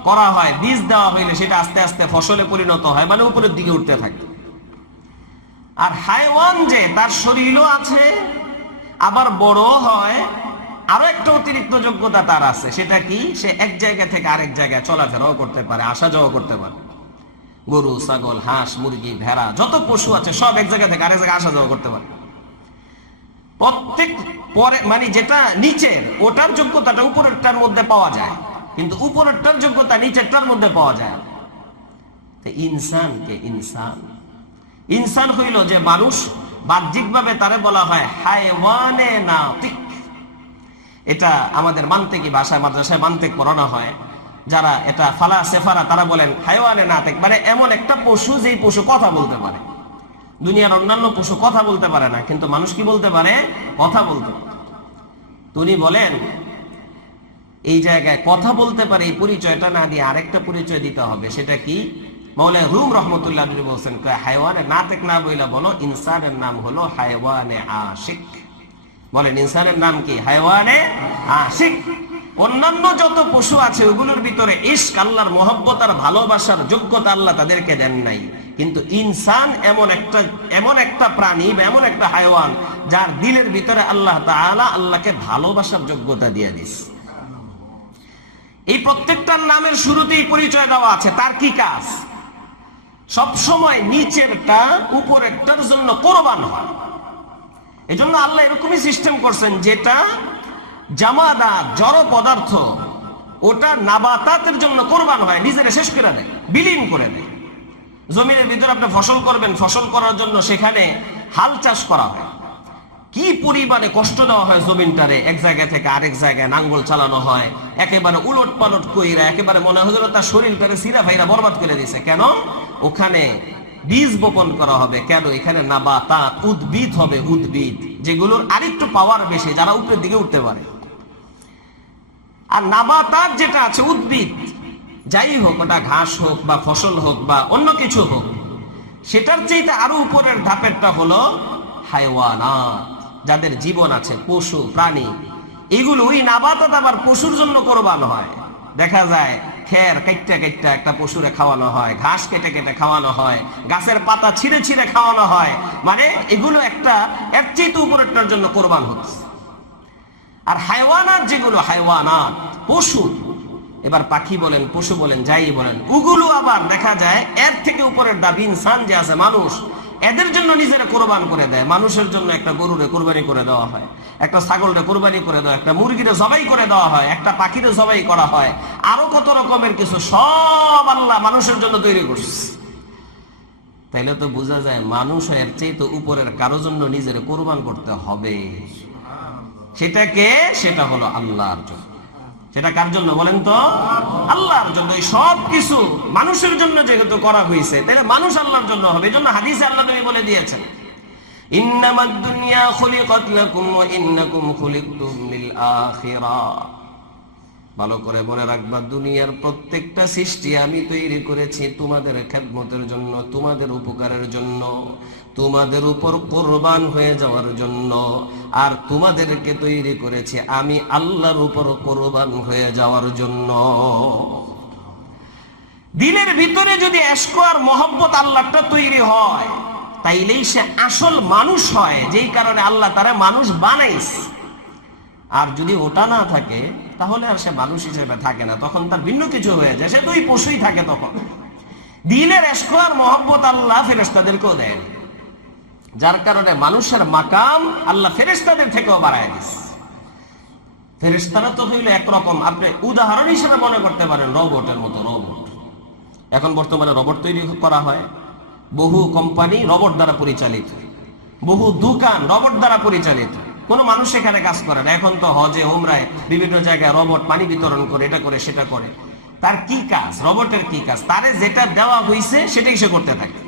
করা হয়, বীজ দেওয়া হইলে সেটা আস্তে আস্তে ফসলে পরিণত হয়, মানে উপরের দিকে উঠতে থাকে। আর হাইওয়ান যে তার শরীরও আছে, আবার বড় হয়, আরো একটা অতিরিক্ত যোগ্যতা তার আছে। সেটা কি? সে এক জায়গা থেকে আরেক জায়গায় চলাফেরাও করতে পারে, আসা যাওয়া করতে পারে। গরু, ছাগল, হাঁস, মুরগি, ভেড়া, যত পশু আছে সব এক জায়গা থেকে আরেক জায়গায় আসা যাওয়া করতে পারে। প্রত্যেক পরে মানে যেটা নিচের, ওটার যোগ্যতাটা উপরেরটার মধ্যে পাওয়া যায়, কিন্তু উপরেরটার যোগ্যতা নিচেরটার মধ্যে পাওয়া যায়। ইনসানকে ইনসান হইল যে মানুষ, বাহ্যিকভাবে তারে বলা হয় হায়ওয়ানে নাতিক। এটা আমাদের মান্তিকি ভাষায়, মাদ্রাসায় মান্তিক পড়ানো হয়। যারা এটা ফালাসেফারা তারা বলেন হায়ওয়ানে নাতিক, মানে এমন একটা পশু যেই পশু কথা বলতে পারে। দুনিয়ার অন্যান্য পশু কথা বলতে পারে না, কিন্তু মানুষ কি বলতে পারে? কথা বলতে পারে। তিনি বলেন এই জায়গায় কথা বলতে পারে, এই পরিচয়টা না দিয়ে আরেকটা পরিচয় দিতে হবে। সেটা কি? মাওলানা রুম রাহমাতুল্লাহ আলাইহি বলেন, হায়ওয়ানে নাতিক না বইলা বলো ইনসানের নাম হলো হায়ওয়ানে আশিক। বলেন ইনসানের নাম কি? হায়ওয়ানে আশিক। অন্যান্য যত পশু আছে ওগুলোর ভিতরে ইশক, আল্লাহর মহব্বত আর ভালোবাসার যোগ্যতা আল্লাহ তাদেরকে দেন নাই, কিন্তু ইনসান এমন একটা প্রাণী বা এমন একটা হায়ওয়ান যার দিলের ভিতরে আল্লাহ তাআলা আল্লাহকে ভালোবাসার যোগ্যতা দিয়ে দিয়েছে। এই প্রত্যেকটার নামের শুরুতেই পরিচয় দেওয়া আছে। তার কি কাজ? সব সময় নিচেরটা উপরেরটার জন্য কোরবান হয়। এজন্য আল্লাহ এরকমই সিস্টেম করছেন, যেটা জামাদাত জড় পদার্থ ওটা নাবাতাতের জন্য কোরবান হয়, নিজেরা শেষ করে দেয়, বিলীন করে দেয়। জমিনের ভিতরে আপনি ফসল করবেন, ফসল করার জন্য সেখানে হাল চাষ করা হয়, কি পরিমাণে কষ্ট দেওয়া হয় জমিনটারে, এক জায়গা থেকে আরেক জায়গায় নাঙ্গল চালানো হয়, একেবারে উলট পালট কইরা একেবারে মনে হয় তার শরীরটারে সিরা ভাইরা বরবাদ করে দিয়েছে। কেন? ওখানে বীজ বপন করা হবে। কেন? এখানে নাবাতাত উদ্ভিদ হবে, উদ্ভিদ যেগুলোর আরেকটু পাওয়ার বেশি, যারা উপরের দিকে উঠতে পারে। আর নাবাতাত যেটা আছে, উদ্ভিদ যাই হোক, ওটা ঘাস হোক বা ফসল হোক বা অন্য কিছু হোক, সেটার চাইতে আরো উপরের ধাপেরটা হলো হায়ওয়ানাত, যাদের জীবন আছে, পশু প্রাণী। এগুলো ওই নাবাতাত আবার পশুর জন্য কোরবান হয়। দেখা যায় খের কেটে কেটে একটা পশুরে খাওয়ানো হয়, ঘাস কেটে কেটে খাওয়ানো হয়, গাছের পাতা ছিঁড়ে ছিঁড়ে খাওয়ানো হয়, মানে এগুলো একটা এর চাইতে উপরেরটার জন্য কোরবান হচ্ছে। আর হায়ওয়ানাত যেগুলো, হায়ওয়ানাত পশু, এবার পাখি বলেন, পশু বলেন, যাই বলেন, ওগুলো আবার দেখা যায় এর থেকে উপরের দাবি ইনসান যে আছে, মানুষ, এদের জন্য নিজেরা কোরবান করে দেয়। মানুষের জন্য একটা গরুরে কোরবানি করে দেওয়া হয়, একটা ছাগলরে কোরবানি করে দেওয়া, একটা মুরগিরে জবাই করে দেওয়া হয়, একটা পাখিরে জবাই করা হয়, আরো কত রকমের কিছু, সব আল্লাহ মানুষের জন্য তৈরি করছে। তাইলে তো বোঝা যায় মানুষ এর চেয়ে তো উপরের কারো জন্য নিজের কোরবান করতে হবে। সেটাকে, সেটা হলো আল্লাহর জন্য। সেটা কার জন্য বলেন তো? আল্লাহর জন্য। সব কিছু মানুষের জন্য যেহেতু করা হয়েছে, তাহলে মানুষ আল্লাহর জন্য হবে। এই জন্য হাদিসে আল্লাহ নবী বলে দিয়েছেন, ইন্নামাদ দুনিয়া খুলিকাত লাকুম ওয়া ইন্নাকুম খুলিকতুম লিল আখিরাহ। ভালো করে মনে রাখবা, দুনিয়ার প্রত্যেকটা সৃষ্টি আমি তৈরি করেছি তোমাদের খেদমতের জন্য, তোমাদের উপকারের জন্য, তোমাদের উপর কোরবান হয়ে যাওয়ার জন্য। আর তোমাদেরকে তৈরি করেছি আমি আল্লাহর উপর কোরবান হয়ে যাওয়ার জন্য। দিলের ভিতরে যদি ইশক আর মহব্বত আল্লাহটা তৈরি হয়, তাইলেই সে আসল মানুষ হয়, যেই কারণে আল্লাহ তারা মানুষ বানাইছে। আর যদি ওটা না থাকে, তাহলে আর সে মানুষ হিসেবে থাকে না, তখন তার ভিন্ন কিছু হয়ে যায়, সে তো ওই পশুই থাকে। তখন দিলের ইশক আর মহব্বত আল্লাহ ফেরেশতাদেরকেও দেয়, যার কারণে মানুষের মাকাম আল্লাহ ফেরেশতাদের থেকেও বাড়ায় দিচ্ছে। ফেরেশতারা তো হইল একরকম, আপনি উদাহরণ হিসেবে মনে করতে পারেন রোবটের মতো। রোবট, এখন বর্তমানে রোবট তৈরি করা হয়, বহু কোম্পানি রোবট দ্বারা পরিচালিত, বহু দোকান রোবট দ্বারা পরিচালিত, কোনো মানুষ এখানে কাজ করে না। এখন তো হজে উমরায় বিভিন্ন জায়গায় রোবট পানি বিতরণ করে, এটা করে সেটা করে। তার কি কাজ? রোবটের কি কাজ? তারে যেটা দেওয়া হয়েছে সেটাই সে করতে থাকে,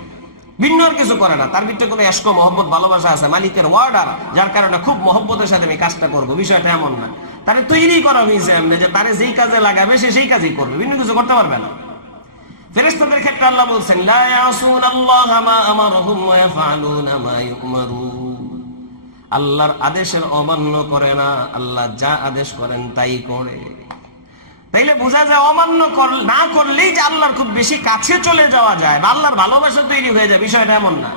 ভিন্ন আর কিছু করে না। তার ভিতরে কোনো ইশক মহব্বত ভালোবাসা আছে, মালিকের ওয়ার্ডার, যার কারণে খুব মহব্বতের সাথে আমি কাজটা করবো। বিষয়টা এমন না, তারে তৈরি করা হয়েছে এমনি যে তারে যেই কাজে লাগাবে সে সেই কাজই করবে, ভিন্ন কিছু করতে পারবে না। ফেরেশতাদের ক্ষেত্রে আল্লাহ বলছেন, লা ইয়াসুনাল্লাহা মা আমারহুম ওয়া ইয়াফআলুনা মা ইউমারুন। আল্লাহর আদেশের অমান্য করে না, আল্লাহ যা আদেশ করেন তাই করে। তাইলে বোঝা যায় অমান্য না করলেই যে আল্লাহর খুব বেশি কাছে চলে যাওয়া যায় বা আল্লাহর ভালোবাসা তৈরি হয়ে যায়, বিষয়টা এমন না।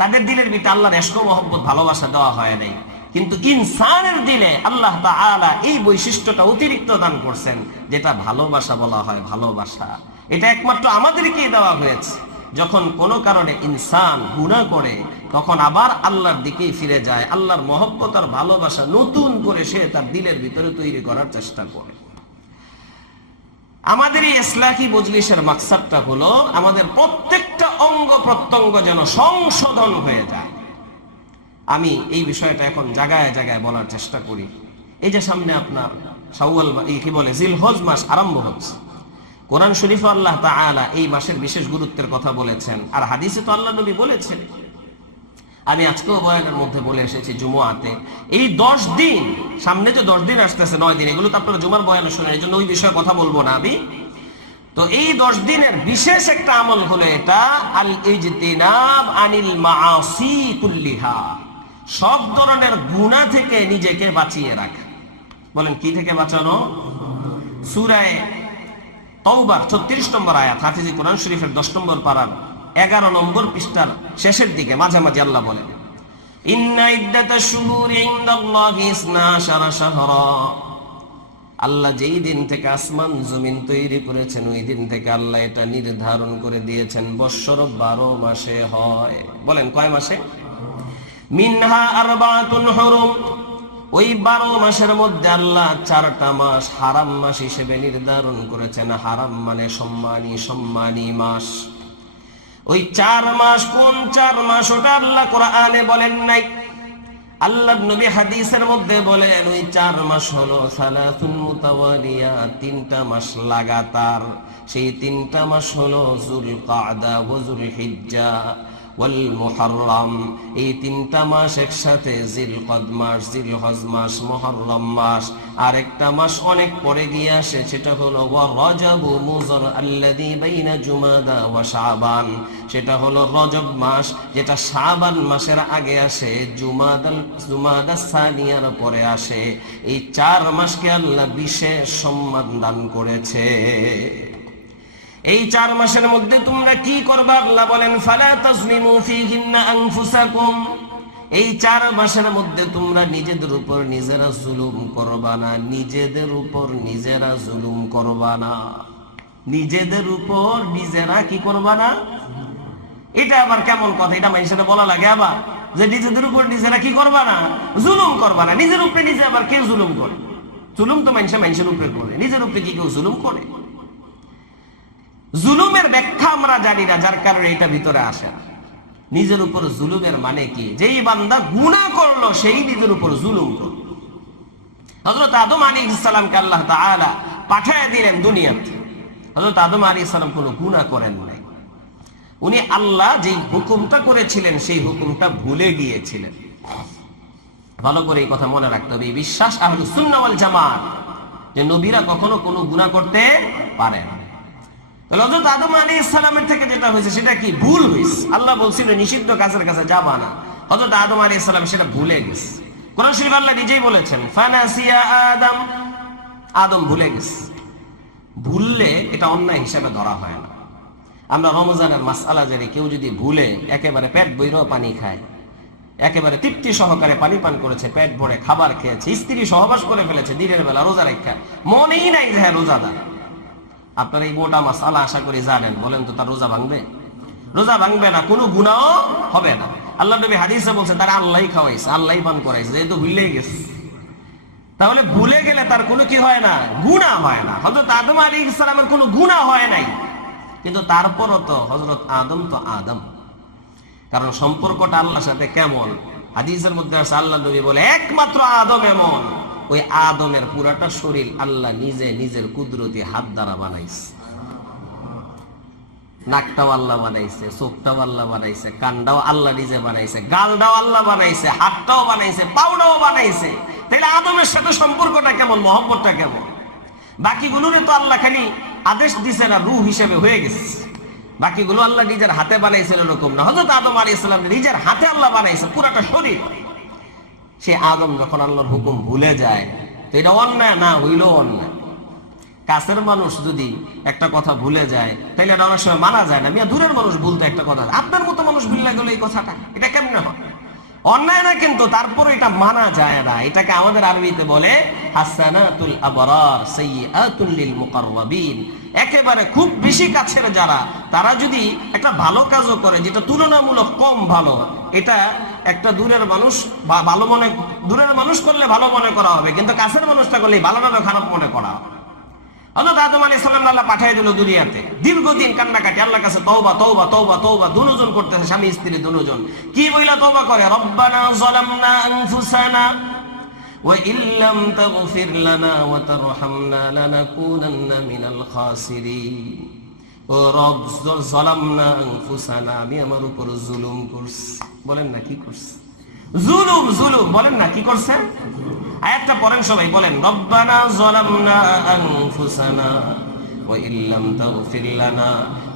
তাদের দিলের ভিতরে আল্লাহর ইশক ও মহব্বত ভালোবাসা দেওয়া হয় নাই, কিন্তু ইনসানের দিলে আল্লাহ তাআলা এই বৈশিষ্ট্যটা অতিরিক্ত দান করছেন, যেটা ভালোবাসা বলা হয়। ভালোবাসা এটা একমাত্র আমাদেরকেই দেওয়া হয়েছে। যখন কোনো কারণে ইনসান গুনাহ করে, তখন আবার আল্লাহর দিকেই ফিরে যায়, আল্লাহর মহব্বত আর ভালোবাসা নতুন করে সে তার দিলের ভিতরে তৈরি করার চেষ্টা করে। আমাদের এই ইসলাহি মজলিসের মাকসাদটা হলো আমাদের প্রত্যেকটা অঙ্গ প্রত্যঙ্গ যেন সংশোধন হয়ে যায়। আমি এই বিষয়টা এখন জায়গায় জায়গায় বলার চেষ্টা করি। এই যে সামনে আপনার শাওয়াল, কি বলে, জিলহজ মাস আরম্ভ হচ্ছে। কোরআন শরীফে আল্লাহ তাআলা এই মাসের বিশেষ গুরুত্বের কথা বলেছেন, আর হাদিসে তো আল্লাহ নবী বলেছেন। আমি আজকেও বয়ানের মধ্যে বলে এসেছি জুমুআতে, এই 10 দিন, সামনে যে 10 দিন আসতেছে, 9 দিন, এগুলো তো আপনারা জুমার বয়ানে শুনেন, এই জন্য ওই বিষয়ে কথা বলবো না আমি। তো এই 10 দিনের বিশেষ একটা আমল হলো এটা, আল ইজতিনাব আনিল মাআসি কুল্লিহা, সব ধরনের গুনাহ থেকে নিজেকে বাঁচিয়ে রাখা। বলেন কি থেকে বাঁচানো? সূরা তাওবার 36 নম্বর আয়াত, হাফিজি কোরআন শরীফের 10 নম্বর পারার 11 নম্বর পৃষ্ঠার শেষের দিকে মাঝামাঝি আল্লাহ বলেন, ইন্না ইদ্দাতাশ শুহুরি ইনদাল্লাহি 12 শাহরা। আল্লাহ যেই দিন থেকে আসমান জমিন তৈরি করেছেন, ওই দিন থেকে আল্লাহ এটা নির্ধারণ করে দিয়েছেন বৎসর 12 মাসে হয়। বলেন কয় মাসে? মিনহা আরবাতুন হুরুম, ওই 12 মাসের মধ্যে আল্লাহ 4টা মাস হারাম মাস হিসেবে নির্ধারণ করেছেন। হারাম মানে সম্মানী মাস। ওই 4 মাস কোন 4 মাস ওটা আল্লাহ কোরআনে বলেন নাই, আল্লাহর নবী হাদিসের মধ্যে বলেন ওই 4 মাস হলো সালাতুন মুতাওয়ালিয়া, 3টা মাস লাগাতার। সেই 3টা মাস হলো যুলকাদা ওয়া যুলহিজ্জা ওয়াল মুহররম। এই 3টা মাস একসাথে জিলকদ মাস, জিলহজ মাস, মুহররম মাস। আর একটা মাস অনেক পরে গিয়ে আসে, সেটা হলো ওয়া রজব মুযর আল্লাযী বাইনা জুমাদা ওয়া শাবান। সেটা হলো রজব মাস, যেটা শাবান মাসের আগে আসে, জুমাদা সানিয়ার পরে আসে। এই 4 মাসকে আল্লাহ বিশেষ সম্মান দান করেছে। এই 4 মাসের মধ্যে তোমরা কি করবা? আল্লাহ বলেন ফালা তাজলিমু ফীহিন্না আনফুসাকুম। এই 4 মাসের মধ্যে তোমরা নিজেদের উপর নিজেরা জুলুম করবা না। নিজেদের উপর নিজেরা জুলুম করবা না। নিজেদের উপর নিজেরা কি করবা না? এটা আবার কেমন কথা? এটা মানুষের বলা লাগে আবার, যে নিজেদের উপর নিজেরা কি করবা না? জুলুম করবা না। নিজের উপরে নিজে আবার কে জুলুম করে? জুলুম তো মানুষের উপরে করে, নিজের উপরে কি কেউ জুলুম করে? জুলুমের ব্যাখ্যা আমরা জানি না, যার কারণে এটা ভিতরে আসে। নিজের উপর জুলুমের মানে কি? যেই বান্দা গুনাহ করলো সেই নিজের উপর জুলুম করলো। হযরত আদম আলাইহিস সালামকে আল্লাহ তাআলা পাঠিয়ে দিলেন দুনিয়াতে। হযরত আদম আলাইহিস সালাম কোনো গুনাহ করেন নাই। উনি আল্লাহ যেই হুকুমটা করেছিলেন সেই হুকুমটা ভুলে গিয়েছিলেন। ভালো করে এই কথা মনে রাখতে হবে। বিশ্বাস আহলুস সুন্নাহ ওয়াল জামাত যে নবীরা কখনো কোনো গুনাহ করতে পারে না। হযরত আদম আলাইহিস সালামের থেকে যেটা হয়েছে সেটা কি? ভুল হয়েছে। আল্লাহ বলছিল নিষিদ্ধ কাজের কাছে যাবা না। হযরত আদম আলাইহিস সালাম সেটা ভুলে গেছে। কোরআন শরীফে আল্লাহ নিজেই বলেছেন ফানাসিয়া আদম, আদম ভুলে গেছে। ভুললে এটা অন্যায় হিসেবে ধরা হয় না। আমরা রমজানের মাসআলা জানি, কেউ যদি ভুলে একেবারে পেট ভরেও পানি খায়, একেবারে তৃপ্তি সহকারে পানি পান করেছে, পেট ভরে খাবার খেয়েছে, স্ত্রী সহবাস করে ফেলেছে দিনের বেলা রোজা রাখা, মনেই নাই যে হ্যাঁ রোজাদার। আপনারা এই গোটা মাসআলা আশা করি জানেন। বলেন তো তার রোজা ভাঙবে? রোজা ভাঙবে না, কোনো গুনাহও হবে না। আল্লাহ নবী হাদিসে বলছে তারা আল্লাহই খাওয়াইছে, আল্লাহই পান করাইছে, যেহেতু ভুলেই গেছে। তাহলে ভুলে গেলে তার কোনো কি হয় না? গুনাহ হয় না। হযরত আদম আলাইহিস সালামের কোনো গুনাহ হয় নাই, কিন্তু তারপরও তো হযরত আদম তো আদম। কারণ সম্পর্কটা আল্লাহর সাথে কেমন? হাদিসের মধ্যে আছে, আল্লাহ নবী বলে একমাত্র আদম এমন, ওই আদমের পুরাটা শরীর আল্লাহ নিজে নিজের কুদরতি হাত দ্বারা বানাইছে। নাকটাও আল্লাহ বানাইছে, চোখটাও আল্লাহ বানাইছে, কানটাও আল্লাহ নিজে বানাইছে, গালটাও আল্লাহ বানাইছে, হাতটাও বানাইছে, পাউটাও বানাইছে। তাহলে আদমের সাথে সম্পর্কটা কেমন, মহব্বতটা কেমন? বাকিগুলোরে তো আল্লাহ খালি আদেশ দিছে না, রূহ হিসেবে হয়ে গেছে। বাকিগুলো আল্লাহ নিজের হাতে বানাইছিল এরকম না। হযরত আদম আলাইহিস সালাম নিজের হাতে আল্লাহ বানাইছে পুরাটা শরীর। সে আদম যখন আল্লাহর হুকুম ভুলে যায়, তো এটা অন্যায় না হইলেও অন্যায়। কাছের মানুষ যদি একটা কথা ভুলে যায় তাহলে এটা অনেক সময় মানা যায় না। মিয়া দূরের মানুষ ভুলতে একটা কথা, আপনার মতো মানুষ ভুলে গেল এই কথাটা, এটা কেমনে হয়? অন্যায় না, কিন্তু তারপরে এটা মানা যায় না। এটাকে আমাদের আরবিতে বলে হাসানাতুল আবরার সাইয়্যাতুল লিল মুকাররাবিন। একেবারে খুব বেশি কাছের যারা, তারা যদি একটা ভালো কাজও করে যেটা তুলনামূলক কম ভালো, এটা একটা দূরের মানুষ ভালো মনে, দূরের মানুষ করলে ভালো মনে করা হবে, কিন্তু কাছের মানুষটা করলে ভালো না খারাপ মনে করা হবে। হযরত আদম আলাইহিস সালাম আল্লাহ পাঠিয়ে দিল দুনিয়াতে, দীর্ঘদিন কান্নাকাটি আল্লাহর কাছে তওবা তওবা তওবা তওবা, দুজন করতেছে, স্বামী স্ত্রী দুজন। কি বইলা তওবা করে? রব্বানা যালামনা আনফুসানা ওয়া ইল্লাম তাগফির লানা ওয়া তারহামনা লানাকুনান্না মিনাল খাসিরিন। ও রব, যালামনা আনফুসানা, আমি আমার উপর জুলুম করছি। বলেন না কি করছে? জুলুম, জুলুম। বলেন না কি করছে? আয়াতটা পড়েন সবাই, বলেন রব্বানা যালামনা আনফুসানা ওয়া ইল্লাম তাগফির লানা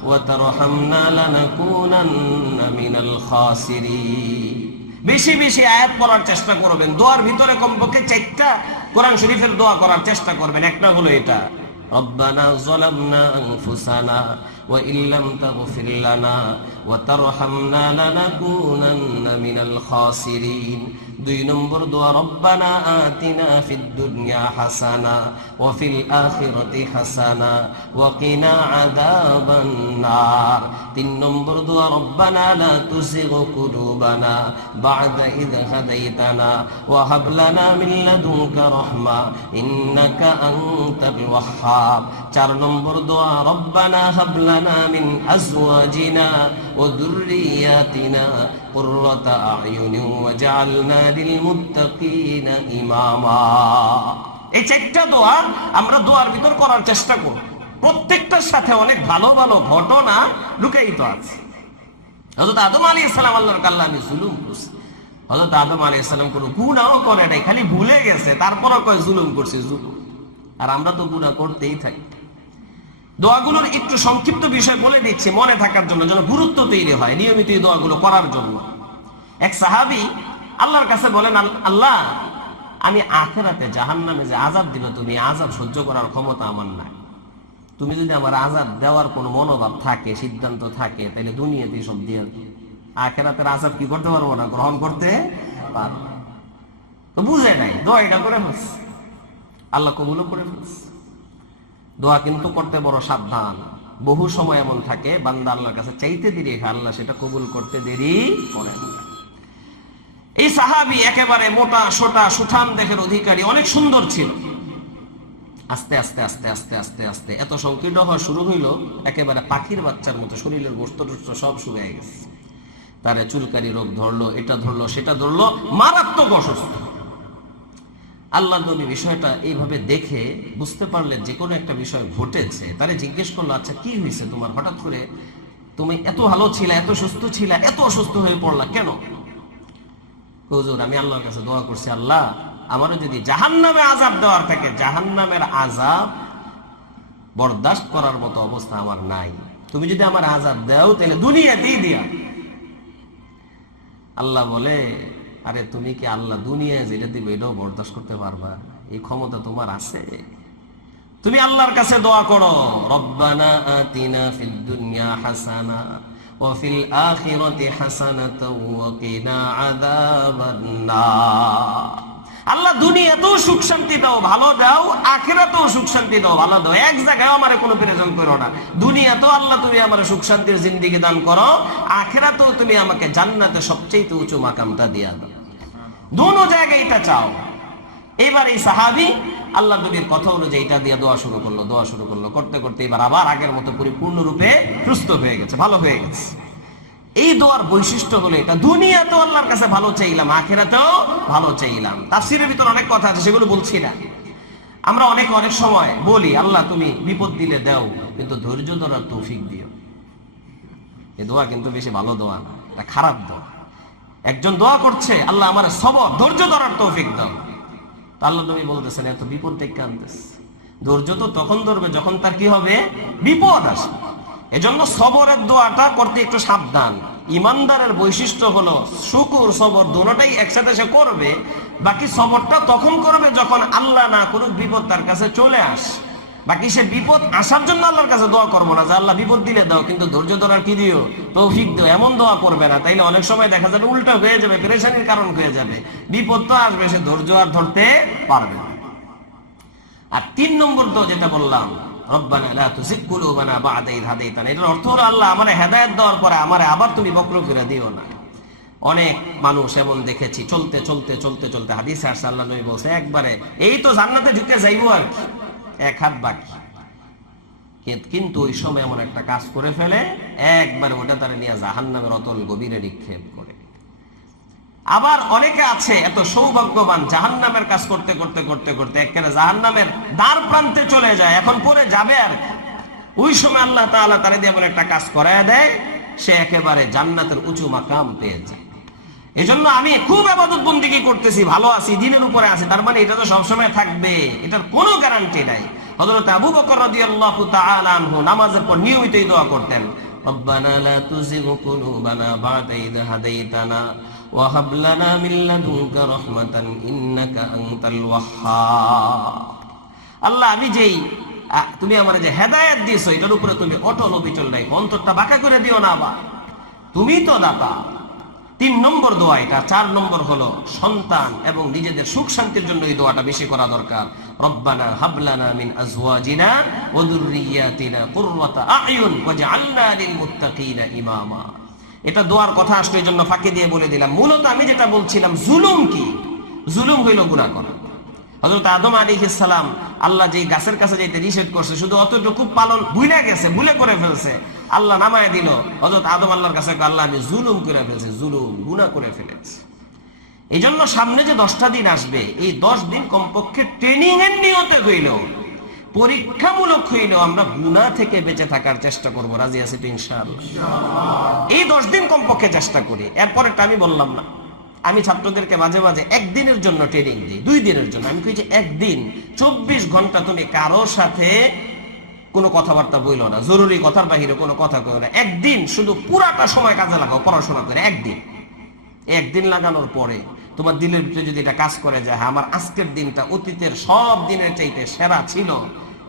ওয়া তারহামনা লানাকুনান্না মিনাল খাসিরিন। বেশি বেশি আয়াত পড়ার চেষ্টা করবেন। দোয়ার ভিতরে কমপক্ষে 4টা কোরআন শরীফের দোয়া করার চেষ্টা করবেন। একটা হলো এটা, রব্বানা যালামনা আনফুসানা ওয়া ইল্লাম তাগফির লানা ওয়া তারহামনা লানাকুনান্না মিনাল খাসিরিন। 2 নম্বর দোয়া, রব্বানা আতিনা ফিদ দুনিয়া হাসানা ওয়া ফিল আখিরাতি হাসানা ওয়া কিনা আযাবান নার। 3 নম্বর দোয়া, রব্বানা লা তুযিগ কুলুবানা বা'দা ইয হাদাইতানা ওয়া হাব লানা মিন লাদুনকা রাহমা ইন্নাকা আনতাল ওয়াহ্হাব। 4 নম্বর দোয়া, রব্বানা হাব লানা মিন আজওয়াজিনা ওয়া যুররিয়াতিনা কুররাতা আ'য়ুনি ওয়াজআলনা লিল মুত্তাকিনা ইমামা। এই 4টা দোয়া আমরা দোয়ার ভিতর করার চেষ্টা করব। প্রত্যেকটার সাথে অনেক ভালো ভালো ঘটনা লুকায়িত আছে। হযরত আদম আলাইহিস সালাম আল্লাহর কাল্লামে জুলুম করছে। হযরত আদম আলাইহিস সালাম কোনো গুনাহও করে নাই, খালি ভুলে গেছে, তারপরও কয় জুলুম করছে, জুলুম। আর আমরা তো গুনাহ করতেই থাকি। দোয়াগুলোর একটু সংক্ষিপ্ত বিষয় বলে দিচ্ছি মনে থাকার জন্য, যেন গুরুত্ব তৈরি হয় নিয়মিত এই দোয়াগুলো করার জন্য। এক সাহাবী আল্লাহর কাছে বলেন, আল্লাহ, আমি আখিরাতে জাহান্নামে যে আযাব দিবে তুমি, আযাব সহ্য করার ক্ষমতা আমার নাই। তুমি যদি আমার আযাব দেওয়ার কোনো মনোভাব থাকে, সিদ্ধান্ত থাকে, তাহলে দুনিয়াতেই সব দিয়ে আখিরাতের আযাব কি করতে পারবো না, গ্রহণ করতে পারবো। তো বুঝে নাই, দোয়া এটা করে ফেলছে, আল্লাহ কবুলও করে ফেলছে। দোয়া কিন্তু করতে বড় সাবধান। বহু সময় এমন থাকে বান্দা আল্লাহর কাছে চাইতে দেরি হয়, আল্লাহ সেটা কবুল করতে দেরি করেন না। এই সাহাবী একেবারে মোটা সোটা সুঠাম দেহের অধিকারী, অনেক সুন্দর ছিল। আস্তে আস্তে আস্তে আস্তে আস্তে আস্তে এত সংকীর্ণ হওয়া শুরু হইল, একেবারে পাখির বাচ্চার মতো শরীরের গোশত টোস্ত সব শুকিয়ে গেছে। তারে চুলকারি রোগ ধরলো, এটা ধরলো সেটা ধরলো, মারাত্মক অসুস্থ। আল্লাহ নবী বিষয়টা এইভাবে দেখে বুঝতে পারলেন যে কোনো একটা বিষয় ঘটেছে। তারে জিজ্ঞেস করলো, আচ্ছা কি হয়েছে তোমার, হঠাৎ করে তুমি এত ভালো ছিলা, এত সুস্থ ছিলা, এত অসুস্থ হয়ে পড়লা কেন? হুজুর, আমি আল্লাহর কাছে দোয়া করছি, আল্লাহ আমারও যদি জাহান্নামে আযাব দেওয়ার থাকে, জাহান্নামের আযাব বরদাস্ত করার মতো অবস্থা আমার নাই। তুমি যদি আমার আযাব দাও তাহলে দুনিয়াতেই দিয়া। আল্লাহ বলে, আরে তুমি কি আল্লাহ দুনিয়ায় যেটা দিবে এটাও বরদাস্ত করতে পারবা? এই ক্ষমতা তোমার আছে? তুমি আল্লাহর কাছে দোয়া করো, রব্বানা আতিনা ফিদ দুনিয়া হাসানা ওয়া ফিল আখিরাতি হাসানাতাও ওয়া কিনা আযাবান নার। আল্লাহ দুনিয়াতেও সুখ শান্তি দাও, ভালো দাও, আখিরাতেও সুখ শান্তি দাও, ভালো দাও। এক জায়গায় আমারে কোনো প্রয়োজন করো না। দুনিয়াতেও আল্লাহ তুমি আমার সুখ শান্তির জিন্দেগি দান করো, আখিরাতেও তুমি আমাকে জান্নাতে সবচেয়ে উঁচু মাকামটা দিয়া দাও। দুনো জায়গায় এটা চাও। এবার এই সাহাবী আল্লাহ নবীর কথা অনুযায়ী এটা দিয়ে দোয়া শুরু করলো, দোয়া শুরু করলো, করতে করতে এবার আবার আগের মতো পরিপূর্ণরূপে সুস্থ হয়ে গেছে, ভালো হয়ে গেছে। এই দোয়ার বৈশিষ্ট্য হলো এটা, দুনিয়াতেও আল্লাহর কাছে ভালো চাইলাম, আখিরাতেও ভালো চাইলাম। তাফসীরের ভিতর অনেক কথা আছে, সেগুলো বলছি না। আমরা অনেক সময় বলি, আল্লাহ তুমি বিপদ দিলে দাও, কিন্তু ধৈর্য ধরার তৌফিক দিও। এই দোয়া কিন্তু বেশি ভালো দোয়া না, এটা খারাপ দোয়া। একজন দোয়া করছে, আল্লাহ আমার সবর ধৈর্য ধরার তৌফিক দাও। আল্লাহ নবী বলতেছেন, এত বিপদ দেখে আনতেছে, ধৈর্য তো তখন ধরবে যখন তার কি হবে, বিপদ আসে। এজন্য সবরের দোয়াটা করতে একটু সাবধান। ইমানদারের বৈশিষ্ট্য হলো শুকর সবর দুটোটাই একসাথে সে করবে। বাকি সবরটা তখন করবে যখন আল্লাহ না করুক বিপদ তার কাছে চলে আসে। বাকি সে বিপদ আসার জন্য আল্লাহর কাছে দোয়া করবো না যে আল্লাহ বিপদ দিলে দাও, কিন্তু ধৈর্য ধরার কি দিও, তৌফিক দিও, এমন দোয়া করবে না। তাইলে অনেক সময় দেখা যাবে উল্টা হয়ে যাবে, পেরেশানির কারণ হয়ে যাবে, বিপদ তো আসবে, সে ধৈর্য আর ধরতে পারবে না। আর 3 নম্বর দোয়া যেটা বললাম, রব্বানা লা তুযিগ কুলুবানা বা'দা ইয হাদাইতানা, এটার অর্থ হলো আল্লাহ আমারে হেদায়েত দেওয়ার পরে আমারে আবার তুমি বক্র করে দিও না। অনেক মানুষ এমন দেখেছি, চলতে চলতে চলতে চলতে, হাদিসে আসছে আল্লাহ নবী বলছে একবারে এই তো জান্নাতে ঢুকে যাইবো আর এক হাত বাকি, কিন্তু ওই সময় এমন একটা কাজ করে ফেলে একবারে ওটা তারা নিয়ে জাহান্নামের অতল গভীরে নিক্ষেপ করে। আবার অনেকে আছে এত সৌভাগ্যবান, জাহান্নামের কাজ করতে করতে করতে করতে একেবারে জাহান্নামের দ্বার প্রান্তে চলে যায়, এখন পরে যাবে আর ওই সময় আল্লাহ তাআলা তারে দিয়ে এমন একটা কাজ করায় দেয়, সে একেবারে জান্নাতের উঁচু মাকাম পেয়ে যায়। এজন্য আমি খুব ইবাদত বন্দেগী করতেছি, ভালো আছি, দিনের উপরে আছি, তার মানে এটা তো সবসময় থাকবে, এটার কোনো গ্যারান্টি নাই। হযরত আবু বকর রাদিয়াল্লাহু তাআলা আনহু নামাজের পর নিয়মিত এই দোয়া করতেন, রব্বানা লা তুযিগ কুলুবানা বা'দা ইয হাদাইতানা ওয়া হাব লানা মিন লাদুনকা রাহমাতান ইন্নাকা আনতাল ওয়াহ্হাব। আল্লাহ, আমি যেই তুমি আমার যে হেদায়েত দিয়েছো এটার উপরে তুমি অটল অবিচল রাখো, অন্তরটা বাঁকা করে দিও না, আবার তুমি তো দাতা। 3 নম্বর দোয়া এটা। 4 নম্বর হলো সন্তান এবং নিজেদের সুখ শান্তির জন্য এই দোয়াটা বেশি করা দরকার, রব্বানা হাব লানা মিন আজওয়াজিনা ওয়া যুররিয়াতিনা কুররাতা আ'য়ুন ওয়াজআলনা লিল মুত্তাকিনা ইমামা। এটা দোয়ার কথা আসলে এই জন্য ফাঁকি দিয়ে বলে দিলাম। মূলত আমি যেটা বলছিলাম, জুলুম কি? জুলুম হইল গুনাহ করা। হযরত আদম আলাইহিস সালাম আল্লাহ যেই গাছের কাছে যাইতে নিষেধ করছে, শুধু অতটুকু পালন ভুলে গেছে, ভুলে করে ফেলছে, আল্লাহ নামায় দিল। হযরত আদম আল্লাহর কাছে আল্লাহ আমি জুলুম করে ফেলছি, জুলুম গুনাহ করে ফেলেছি। এই জন্য সামনে যে 10টা দিন আসবে, এই 10 দিন কমপক্ষে ট্রেনিং এর নিয়তে হইল, পরীক্ষামূলক হইল, আমরা গুনাহ থেকে বেঁচে থাকার চেষ্টা করব। রাজি আছি তো ইনশাআল্লাহ? এই 10 দিন কমপক্ষে চেষ্টা করি। এরপরেরটা আমি বললাম না, আমি ছাত্রদেরকে মাঝে মাঝে একদিনের জন্য ট্রেনিং দিই, 2 দিনের জন্য। আমি কই যে একদিন 24 ঘন্টা তুমি কারোর সাথে কোনো কথাবার্তা বইল না, জরুরি কথার বাহিরে কোনো কথা কইও না। একদিন শুধু পুরাটা সময় কাজে লাগাও পড়াশোনা করে। একদিন লাগানোর পরে তোমার দিলের ভিতরে যদি এটা কাজ করে যায়, আমার আজকের দিনটা অতীতের সব দিনের চাইতে সেরা ছিল,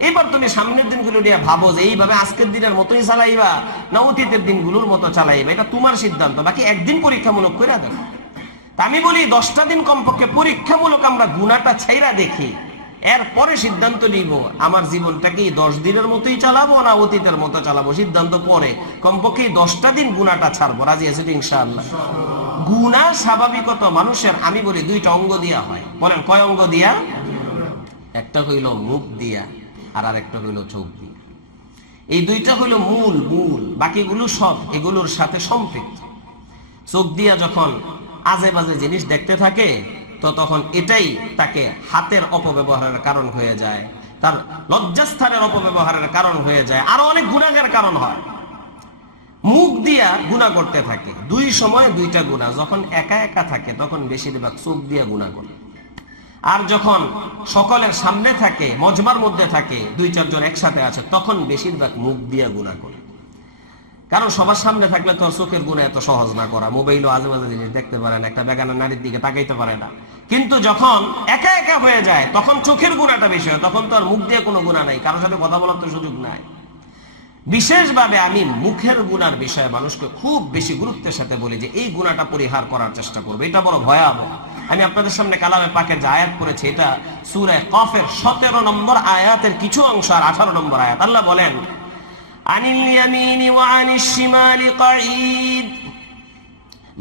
এবার তুমি সামনের দিনগুলো নিয়ে ভাবো যে এইভাবে আজকের দিনের মতোই চালাইবা না অতীতের দিনগুলোর মতো চালাইবা, এটা তোমার সিদ্ধান্ত। বাকি একদিন পরীক্ষামূলক করে দেখো। আমি বলি 10টা দিন কমপক্ষে পরীক্ষামূলক আমরা গুনাহটা ছাইরা দেখি, এরপরে সিদ্ধান্ত নিব আমার জীবনটাকে 10 দিনের মতোই চালাবো না অতীতের মতো চালাবো, সিদ্ধান্ত পরে। কমপক্ষে 10টা দিন গুনাহটা ছাড়বো। রাজি আছি তো ইনশাআল্লাহ? গুনাহ স্বাভাবিকত মানুষের, আমি বলি 2টা অঙ্গ দিয়া হয়। বলেন কয় অঙ্গ দিয়া? একটা হইল মুখ দিয়া আর আরেকটা হইল চোখ দিয়া। এই 2টা হইল মূল, বাকিগুলো সব এগুলোর সাথে সম্পৃক্ত। চোখ দিয়া যখন আজে বাজে জিনিস দেখতে থাকে, তো তখন এটাই তাকে হাতের অপব্যবহারের কারণ হয়ে যায়, তার লজ্জাস্থানের অপব্যবহারের কারণ হয়ে যায়, আরো অনেক গুনাহের কারণ হয়। মুখ দিয়া গুনাহ করতে থাকে, 2 সময় 2টা গুনাহ। যখন একা একা থাকে তখন বেশিরভাগ চোখ দিয়া গুনাহ করে, আর যখন সকলের সামনে থাকে, মজমার মধ্যে থাকে, 2-4 জন একসাথে আছে, তখন বেশিরভাগ মুখ দিয়া গুনাহ করে। কারণ সবার সামনে থাকলে তো চোখের গুনাহ এত সহজ না করা, মোবাইলও আজে বাজে জিনিস দেখতে পারে না, একটা বেগানা নারীর দিকে তাকাইতে পারে না। কিন্তু যখন একা একা হয়ে যায় তখন চোখের গুনাহটা বেশি হয়, তখন তো আর মুখ দিয়ে কোনো গুনাহ নাই, কারোর সাথে কথা বলার তো সুযোগ নাই। বিশেষভাবে আমি মুখের গুনার বিষয়ে মানুষকে খুব বেশি গুরুত্বের সাথে বলি যে এই গুনাহটা পরিহার করার চেষ্টা করবে, এটা বড় ভয়াবহ। আমি আপনাদের সামনে কালামে পাকের যে আয়াত পড়েছি, এটা সূরা কফের 17 নম্বর আয়াতের কিছু অংশ আর 18 নম্বর আয়াত। আল্লাহ বলেন, আনিল ইয়ামিনি ওয়া আনিশ শিমালি কাঈদ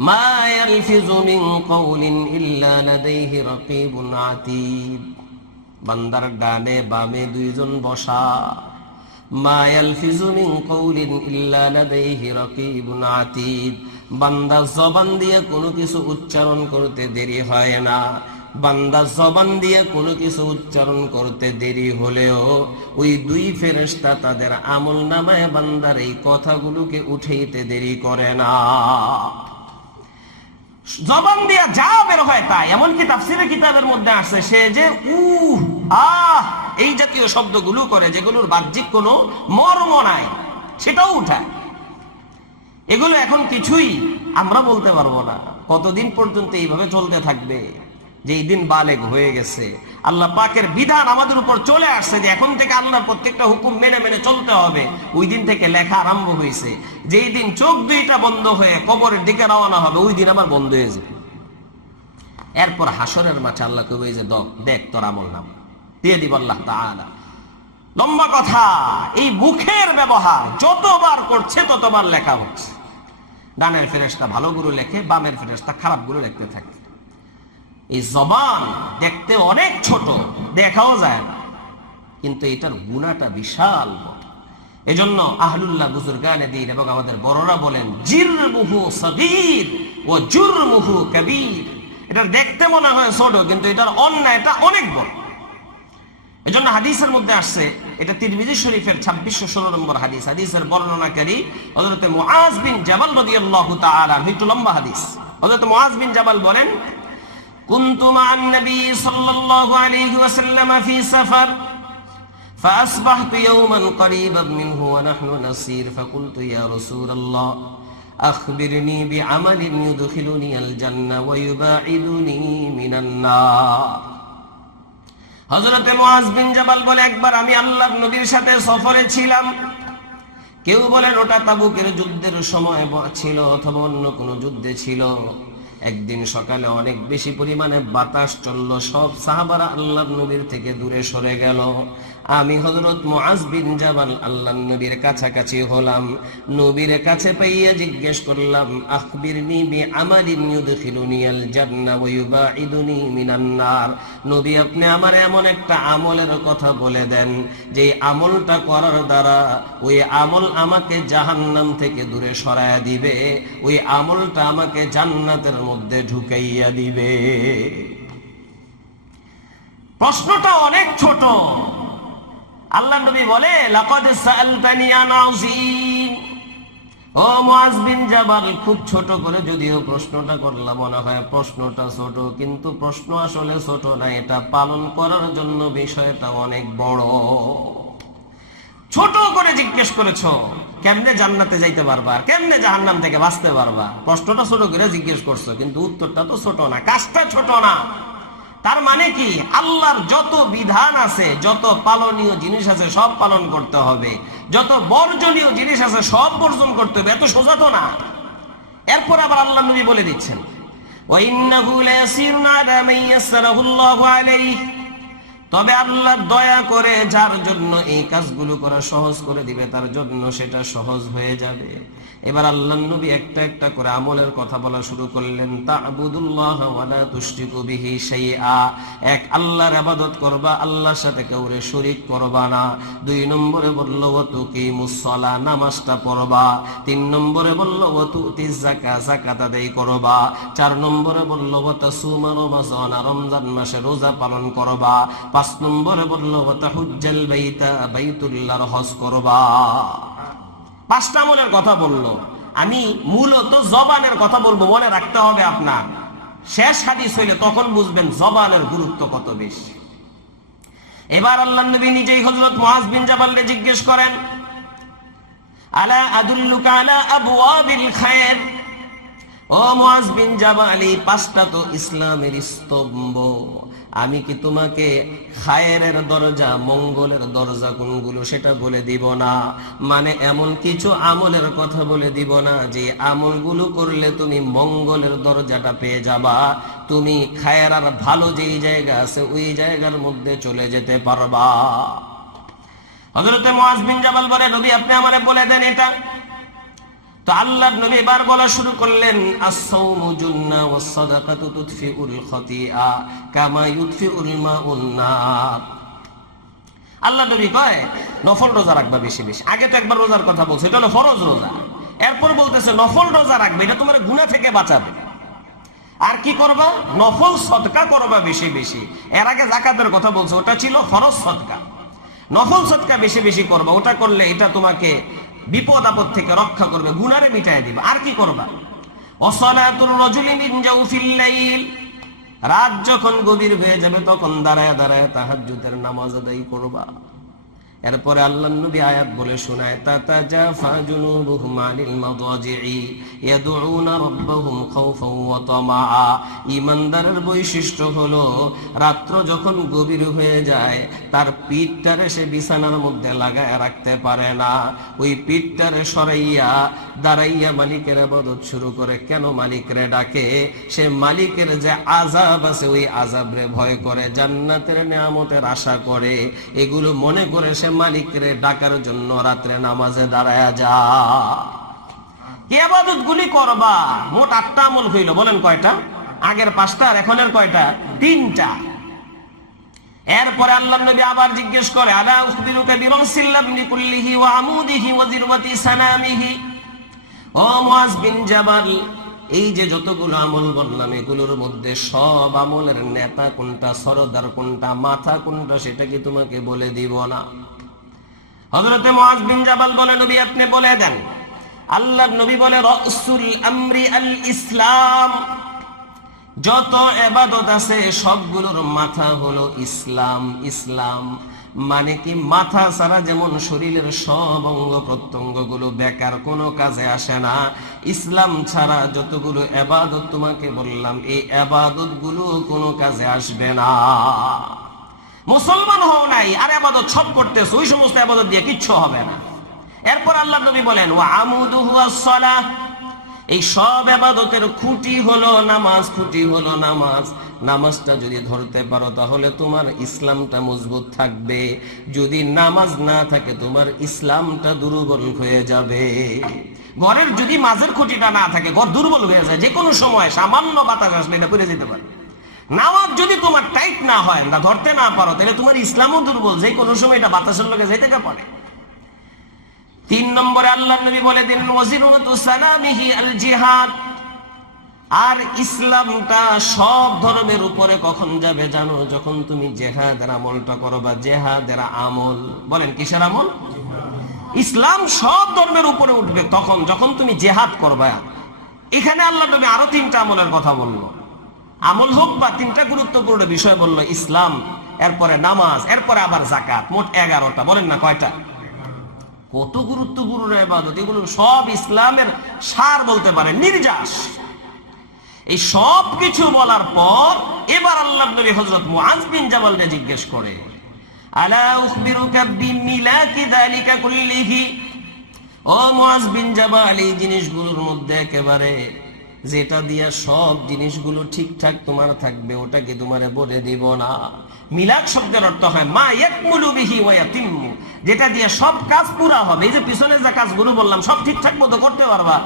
মা ইয়ালফিযু মিন কাওলিন ইল্লা লাদাইহি রাকীবুন আতীদ। বান্দার ডানে বামে 2 জন বসা, মা ইয়ালফিযু মিন কাওলিন ইল্লা লাদাইহি রাকীবুন আতীদ। বান্দা জবান দিয়ে কোনো কিছু উচ্চারণ করতে দেরি হয় না, বান্দা জবান দিয়ে কোনো কিছু উচ্চারণ করতে দেরি হলেও ওই 2 ফেরেশতা তাদের আমলনামায় বান্দার এই কথাগুলোকে উঠাইতে দেরি করে না। জবান দিয়ে যা বের হয় তাই, এমনকি তাফসীরের কিতাবের মধ্যে আছে সে যে এই জাতীয় শব্দগুলো করে যেগুলোর বাহ্যিক কোনো মর্ম নাই, সেটাও উঠায়। এগুলো এখন কিছুই আমরা বলতে পারবো না, কতদিন পর্যন্ত এইভাবে চলতে থাকবে। যেই দিন বালেগ হয়ে গেছে, আল্লাহ পাকের বিধান আমাদের উপর চলে আসছে যে এখন থেকে আল্লাহর প্রত্যেকটা হুকুম মেনে মেনে চলতে হবে, ওই দিন থেকে লেখা আরম্ভ হয়েছে। যেই দিন চোখ দুইটা বন্ধ হয়ে কবরের দিকে রওনা হবে, ওই দিন আমার বন্ধ হয়ে যাবে। এরপর হাসরের মাঠে আল্লাহ কবে যে দেখ তোর আমল নাম দিয়ে দিব আল্লাহ তাআলা। লম্বা কথা, এই মুখের ব্যবহার যতবার করছে ততবার লেখা হচ্ছে। ডানের ফেরেশতা ভালো গুলো লেখে, বামের ফেরেশতা খারাপ গুলো লিখতে থাকে। এই জবান দেখতে অনেক ছোট, দেখাও যায় না, কিন্তু এটার গুণাটা বিশাল। এজন্য আহলুল্লাহ বুজুর্গানে দ্বীন এবং আমাদের বড়রা বলেন জিরমুহু সগীর ও জুরমুহু কবীর। এটা দেখতে মনে হয় ছোট, কিন্তু এটার অন্যায়টা অনেক বড়। এজন্য হাদিসের মধ্যে আসছে, এটা তিরমিজি শরীফের 2616 নম্বর হাদিস। হাদিসের বর্ণনাকারী হযরত মুআজ বিন জাবাল রাদিয়াল্লাহু তাআলা, একটু লম্বা হাদিস। হযরত মুআজ বিন জাবাল বলেন, কুনতু মা'আন নবী সাল্লাল্লাহু আলাইহি ওয়াসাল্লাম ফি সাফার فأصبحت يوما قريبا منه ونحن نسير فقلت يا رسول الله أخبرني بعمل يدخلني الجنة ويباعدني من النار। হযরত মুআজ বিন জাবাল বলে, একবার আমি আল্লাহর নবীর সাথে সফরে ছিলাম। কেউ বলেন ওটা তাবুকের যুদ্ধের সময় ছিল অথবা অন্য কোনো যুদ্ধে ছিল। একদিন সকালে অনেক বেশি পরিমাণে বাতাস চলল, সব সাহাবারা আল্লাহর নবীর থেকে দূরে সরে গেল। আমি হযরত মুআজ বিন জাবাল আল্লাহর নবীর কাছাকাছি হলাম। নবীর কাছে পাইয়া জিজ্ঞেস করলাম, আখবিরনি বিআমালিন ইউদখিলুনিয়াল জান্নাহ ওয়া ইউবাইদুনি মিনান নার। নবী, আপনি আমার এমন একটা আমলের কথা বলে দেন যে আমলটা করার দ্বারা ওই আমল আমাকে জাহান্নাম থেকে দূরে সরায়া দিবে, ওই আমলটা আমাকে জান্নাতের মধ্যে ঢুকাইয়া দিবে। প্রশ্নটা অনেক ছোট। আল্লাহ নবী বলে, লাকাদ সাআলতানি আন আযীম। ও মুআজ বিন জাবাল, খুব ছোট করে যদিও প্রশ্নটা করলাম, মনে হয় প্রশ্নটা ছোট, কিন্তু প্রশ্ন আসলে ছোট না, এটা পালন করার জন্য বিষয়টা অনেক বড়। ছোট করে জিজ্ঞেস করেছো, কেমনে জান্নাতে যাইতে পারবা, কেমনে জাহান্নাম থেকে বাঁচতে পারবা। প্রশ্নটা ছোট করে জিজ্ঞেস করছো, কিন্তু উত্তরটা তো ছোট না, কাজটা ছোট না। তার মানে কি, আল্লাহর যত বিধান আছে, যত পালনীয় জিনিস আছে সব পালন করতে হবে, যত বর্জনীয় জিনিস আছে সব বর্জন করতে হবে, এত সোজা তো না। এরপর আবার আল্লাহ নবী বলে দিচ্ছেন, ওয়া ইন্নাহু লায়াসিরুন আলা মান ইয়াসসারাহুল্লাহু আলাইহি। তবে আল্লাহ দয়া করে যার জন্য এই কাজগুলো করা সহজ করে দিবে, তার জন্য সেটা সহজ হয়ে যাবে। এবার আল্লাহর নবী একটা একটা করে আমলের কথা বলা শুরু করলেন। তা'বুদুল্লাহ ওয়া লা তুশরিকু বিহি শাইআ। এক আল্লাহর ইবাদত করবা, আল্লাহর সাথে কাউরে শরীক করবা না। 2 নম্বরে বলল ওয়া তুকিমুস সালাহ, নামাজটা পড়বা। 3 নম্বরে বলল ওয়া তুতিজ যাকাত, যাকাত আদায় করবা। 4 নম্বরে বলল ওয়া তাসুমা রমাযান, রমজান মাসে রোজা পালন করবা। 5 নম্বরে বলল ওয়া তাহুজ্জাল বাইতা, বাইতুল্লাহর হজ করবা। 5টা আমলের কথা বললো। আমি মূলত জবানের কথা বলবো, মনে রাখতে হবে আপনার। শেষ হাদিস হইলে তখন বুঝবেন জবানের গুরুত্ব কত বেশি। এবার আল্লাহর নবী নিজেই হযরত মুআজ বিন জাবালকে জিজ্ঞেস করেন, আলা আদুল্লুকা আলা আবওয়াবিল খায়র। ও মুআজ বিন জাবাল, এই 5টা তো ইসলামের স্তম্ভ, আমি কি তোমাকে খায়েরের দরজা, মঙ্গলের দরজা কোনগুলো সেটা বলে দিব না? মানে এমন কিছু আমলের কথা বলে দিব না যে আমলগুলো করলে তুমি মঙ্গলের দরজাটা পেয়ে যাবা, তুমি খায়ের আর ভালো যেই জায়গা আছে ওই জায়গার মধ্যে চলে যেতে পারবা। হযরত মুআজ বিন জাবাল বলে, নবী আপনি আমারে বলে দেন এটা। তো আল্লাহর নবী এবার বলা শুরু করলেন, আস-সাওমু জুন্নাহ ওয়াস সাদাকাতু তুতফিউল খাতিআ কামা ইউতফিউল মাউন নার। আল্লাহ নবী কয় নফল রোজা রাখবা বেশি বেশি। আগে তো একবার রোজার কথা বলছে, এটা হলো ফরজ রোজা। এরপর বলতেছে নফল রোজা রাখবে, এটা তোমার গুনাহ থেকে বাঁচাবে। আর কি করবা? নফল সদকা করবা বেশি বেশি। এর আগে যাকাতের কথা বলছে, ওটা ছিল ফরজ সদকা। নফল সদকা বেশি বেশি করবা, ওটা করলে এটা তোমাকে বিপদ আপদ থেকে রক্ষা করবে, গুনারে মিটায় দিবে। আর কি করবা? ওয়াসালাতুর রাজুলি মিন জাওফিল লাইল, রাত যখন গভীর হয়ে যাবে তখন দাঁড়ায় দাঁড়ায় তাহাজ্জুদের নামাজ আদায় করবা। এরপরে আল্লাহর নবী আয়াত বলে শোনায়, তাতাজাফা জুনুবুহুম আনিল মাদাজি'i ইয়াদউনা রাব্বাহুম খাওফাও ওয়া তামাআ। ঈমানদারের বৈশিষ্ট্য হলো রাত্র যখন গভীর হয়ে যায় তার পিঠটারে সে বিছানার মধ্যে লাগায় রাখতে পারে না, ওই পিঠটারে সরাইয়া দাঁড়াইয়া মালিকের ইবাদত শুরু করে। কেন মালিকরে ডাকে? সে মালিকের যে আযাব আছে ওই আযাবরে ভয় করে, জান্নাতের নিয়ামতের আশা করে, এগুলো মনে করে সে মালিকরে ডাকার জন্য রাত্রে নামাজে দাঁড়ায়া যা। ইবাদত গুলি করবা, মোট 8টা আমল হইল। বলেন কয়টা? আগের 5টা আর এখনের কয়টা? 3টা। এরপরে আল্লাহর নবী আবার জিজ্ঞেস করে, আলা উখবিরুকা বিরাসিল্লাবনি কুল্লিহি ওয়া আমুদিহি ওয়া যিরওয়াতি সানামিহি। ও মুআজ বিন জাবাল, এই যে যতগুলো আমল বললাম এগুলোর মধ্যে সব আমলের নেতা কোনটা, সরদার কোনটা, মাথা কোনটা, সেটা কি তোমাকে বলে দিব না? হযরত মুআজ বিন জাবাল বলে, নবী আপনি বলে দেন। আল্লাহর নবী বলে, রাসূল আমরি আল ইসলাম। যত ইবাদত আছে সবগুলোর মাথা হলো ইসলাম। ইসলাম মানে কি? মাথা ছাড়া যেমন শরীরের সব অঙ্গ প্রত্যঙ্গ গুলো বেকার, কোনো কাজে আসে না, ইসলাম ছাড়া যতগুলো ইবাদত তোমাকে বললাম এই ইবাদত গুলো কোনো কাজে আসবে না। মুসলমান হও নাই আর ইবাদত সব করতেছ, ওই সমস্ত ইবাদত দিয়ে কিচ্ছু হবে না। এরপর আল্লাহ নবী বলেন, ওয়া আমুদুহু আস-সালাহ। এই সব ইবাদতের খুঁটি হলো নামাজ। খুঁটি হলো নামাজ। নামাজটা যদি ধরতে পারো তাহলে তোমার ইসলামটা মজবুত থাকবে। যদি নামাজ না থাকে তোমার ইসলামটা দুর্বল হয়ে যাবে। ঘরের যদি মাঝের খুঁটিটা না থাকে ঘর দুর্বল হয়ে যায়, যে কোনো সময় সামান্য বাতাস আসলে এটা পড়ে যেতে পারে। নামাজ যদি তোমার টাইট না হয়, না ধরতে না পারো, তাহলে তোমার ইসলামও দুর্বল, যে কোনো সময় এটা বাতাসের লগে যেতে পারে। 3 নম্বরে আল্লাহর নবী বলে দিন, ওয়াজিরুতু সালামিহি আল জিহাদ। আর ইসলামটা সব ধর্মের উপরে কখন যাবে জানো? যখন তুমি জিহাদের আমলটা করবা। জিহাদের আমল, বলেন কিসের আমল? ইসলাম সব ধর্মের উপরে উঠবে তখন যখন তুমি জিহাদ করবা। এখানে আল্লাহর নবী আরো 3টা আমলের কথা বললো। আমল হোক বা 3টা গুরুত্বপূর্ণ বিষয় বললো, ইসলাম, এরপরে নামাজ, এরপরে আবার যাকাত, মোট 11টা। বলেন না কয়টা? কত গুরুত্বপূর্ণ ইবাদত, এগুলো সব ইসলামের সার বলতে পারে, নির্যাস। এই সব কিছু বলার পর এবার আল্লাহর নবী হযরত মুআজ বিন জাবালকে জিজ্ঞেস করে, আলা উখবিরুকা বিমিলাকি যালিকা কুল্লিহি। ও মুআজ বিন জাবাল, এই জিনিসগুলোর মধ্যে একেবারে যেটা দিয়া সব জিনিসগুলো ঠিকঠাক তোমার থাকবে, ওটা কি তোমারে বলে দিব না? মিলাদ শব্দের অর্থ হয় মা ইয়াকমুলু বিহি ওয়া ইয়াতিম্মু, যেটা দিয়ে সব কাজ পুরা হবে। এই যে পিছনে যে কাজগুলো বললাম সব ঠিকঠাক মতো করতে পারবা,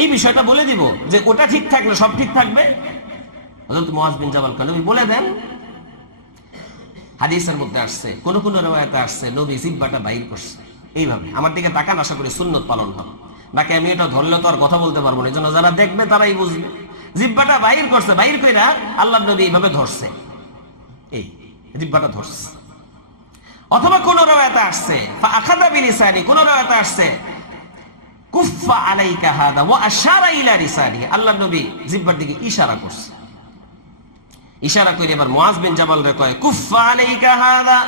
এই বিষয়টা বলে দিব যে ওটা ঠিক থাকলে সব ঠিক থাকবে। হযরত মুআজ বিন জাবাল নবী বলে দেন। হাদিসের মধ্যে আসছে, কোন কোন riwayate আসছে নবী জিহ্বাটা বাইর করছে এইভাবে। আমার দিকে তাকান, আশা করি সুন্নত পালন হবে। নাকি আমি এটা ধরলে তো আর কথা বলতে পারবো না, এজন্য যারা দেখবে তারাই বুঝবে। জিহ্বাটা বাইর করছে, বাইর কইরা আল্লাহর নবী এইভাবে ধরছে, এই জিহ্বাটা ধরছে। অথবা কোন riwayate আসছে ফাআখাযা বিলিসানি, কোন riwayate আসছে কুফা আলাইকা হাদা ওয়া আশারা ইলা লিসানি, আল্লাহর নবী জিহ্বার দিকে ইশারা করছে। ইশারা করে এবার মুআজ বিন জাবাল রে কয়, কুফা আলাইকা হাদা।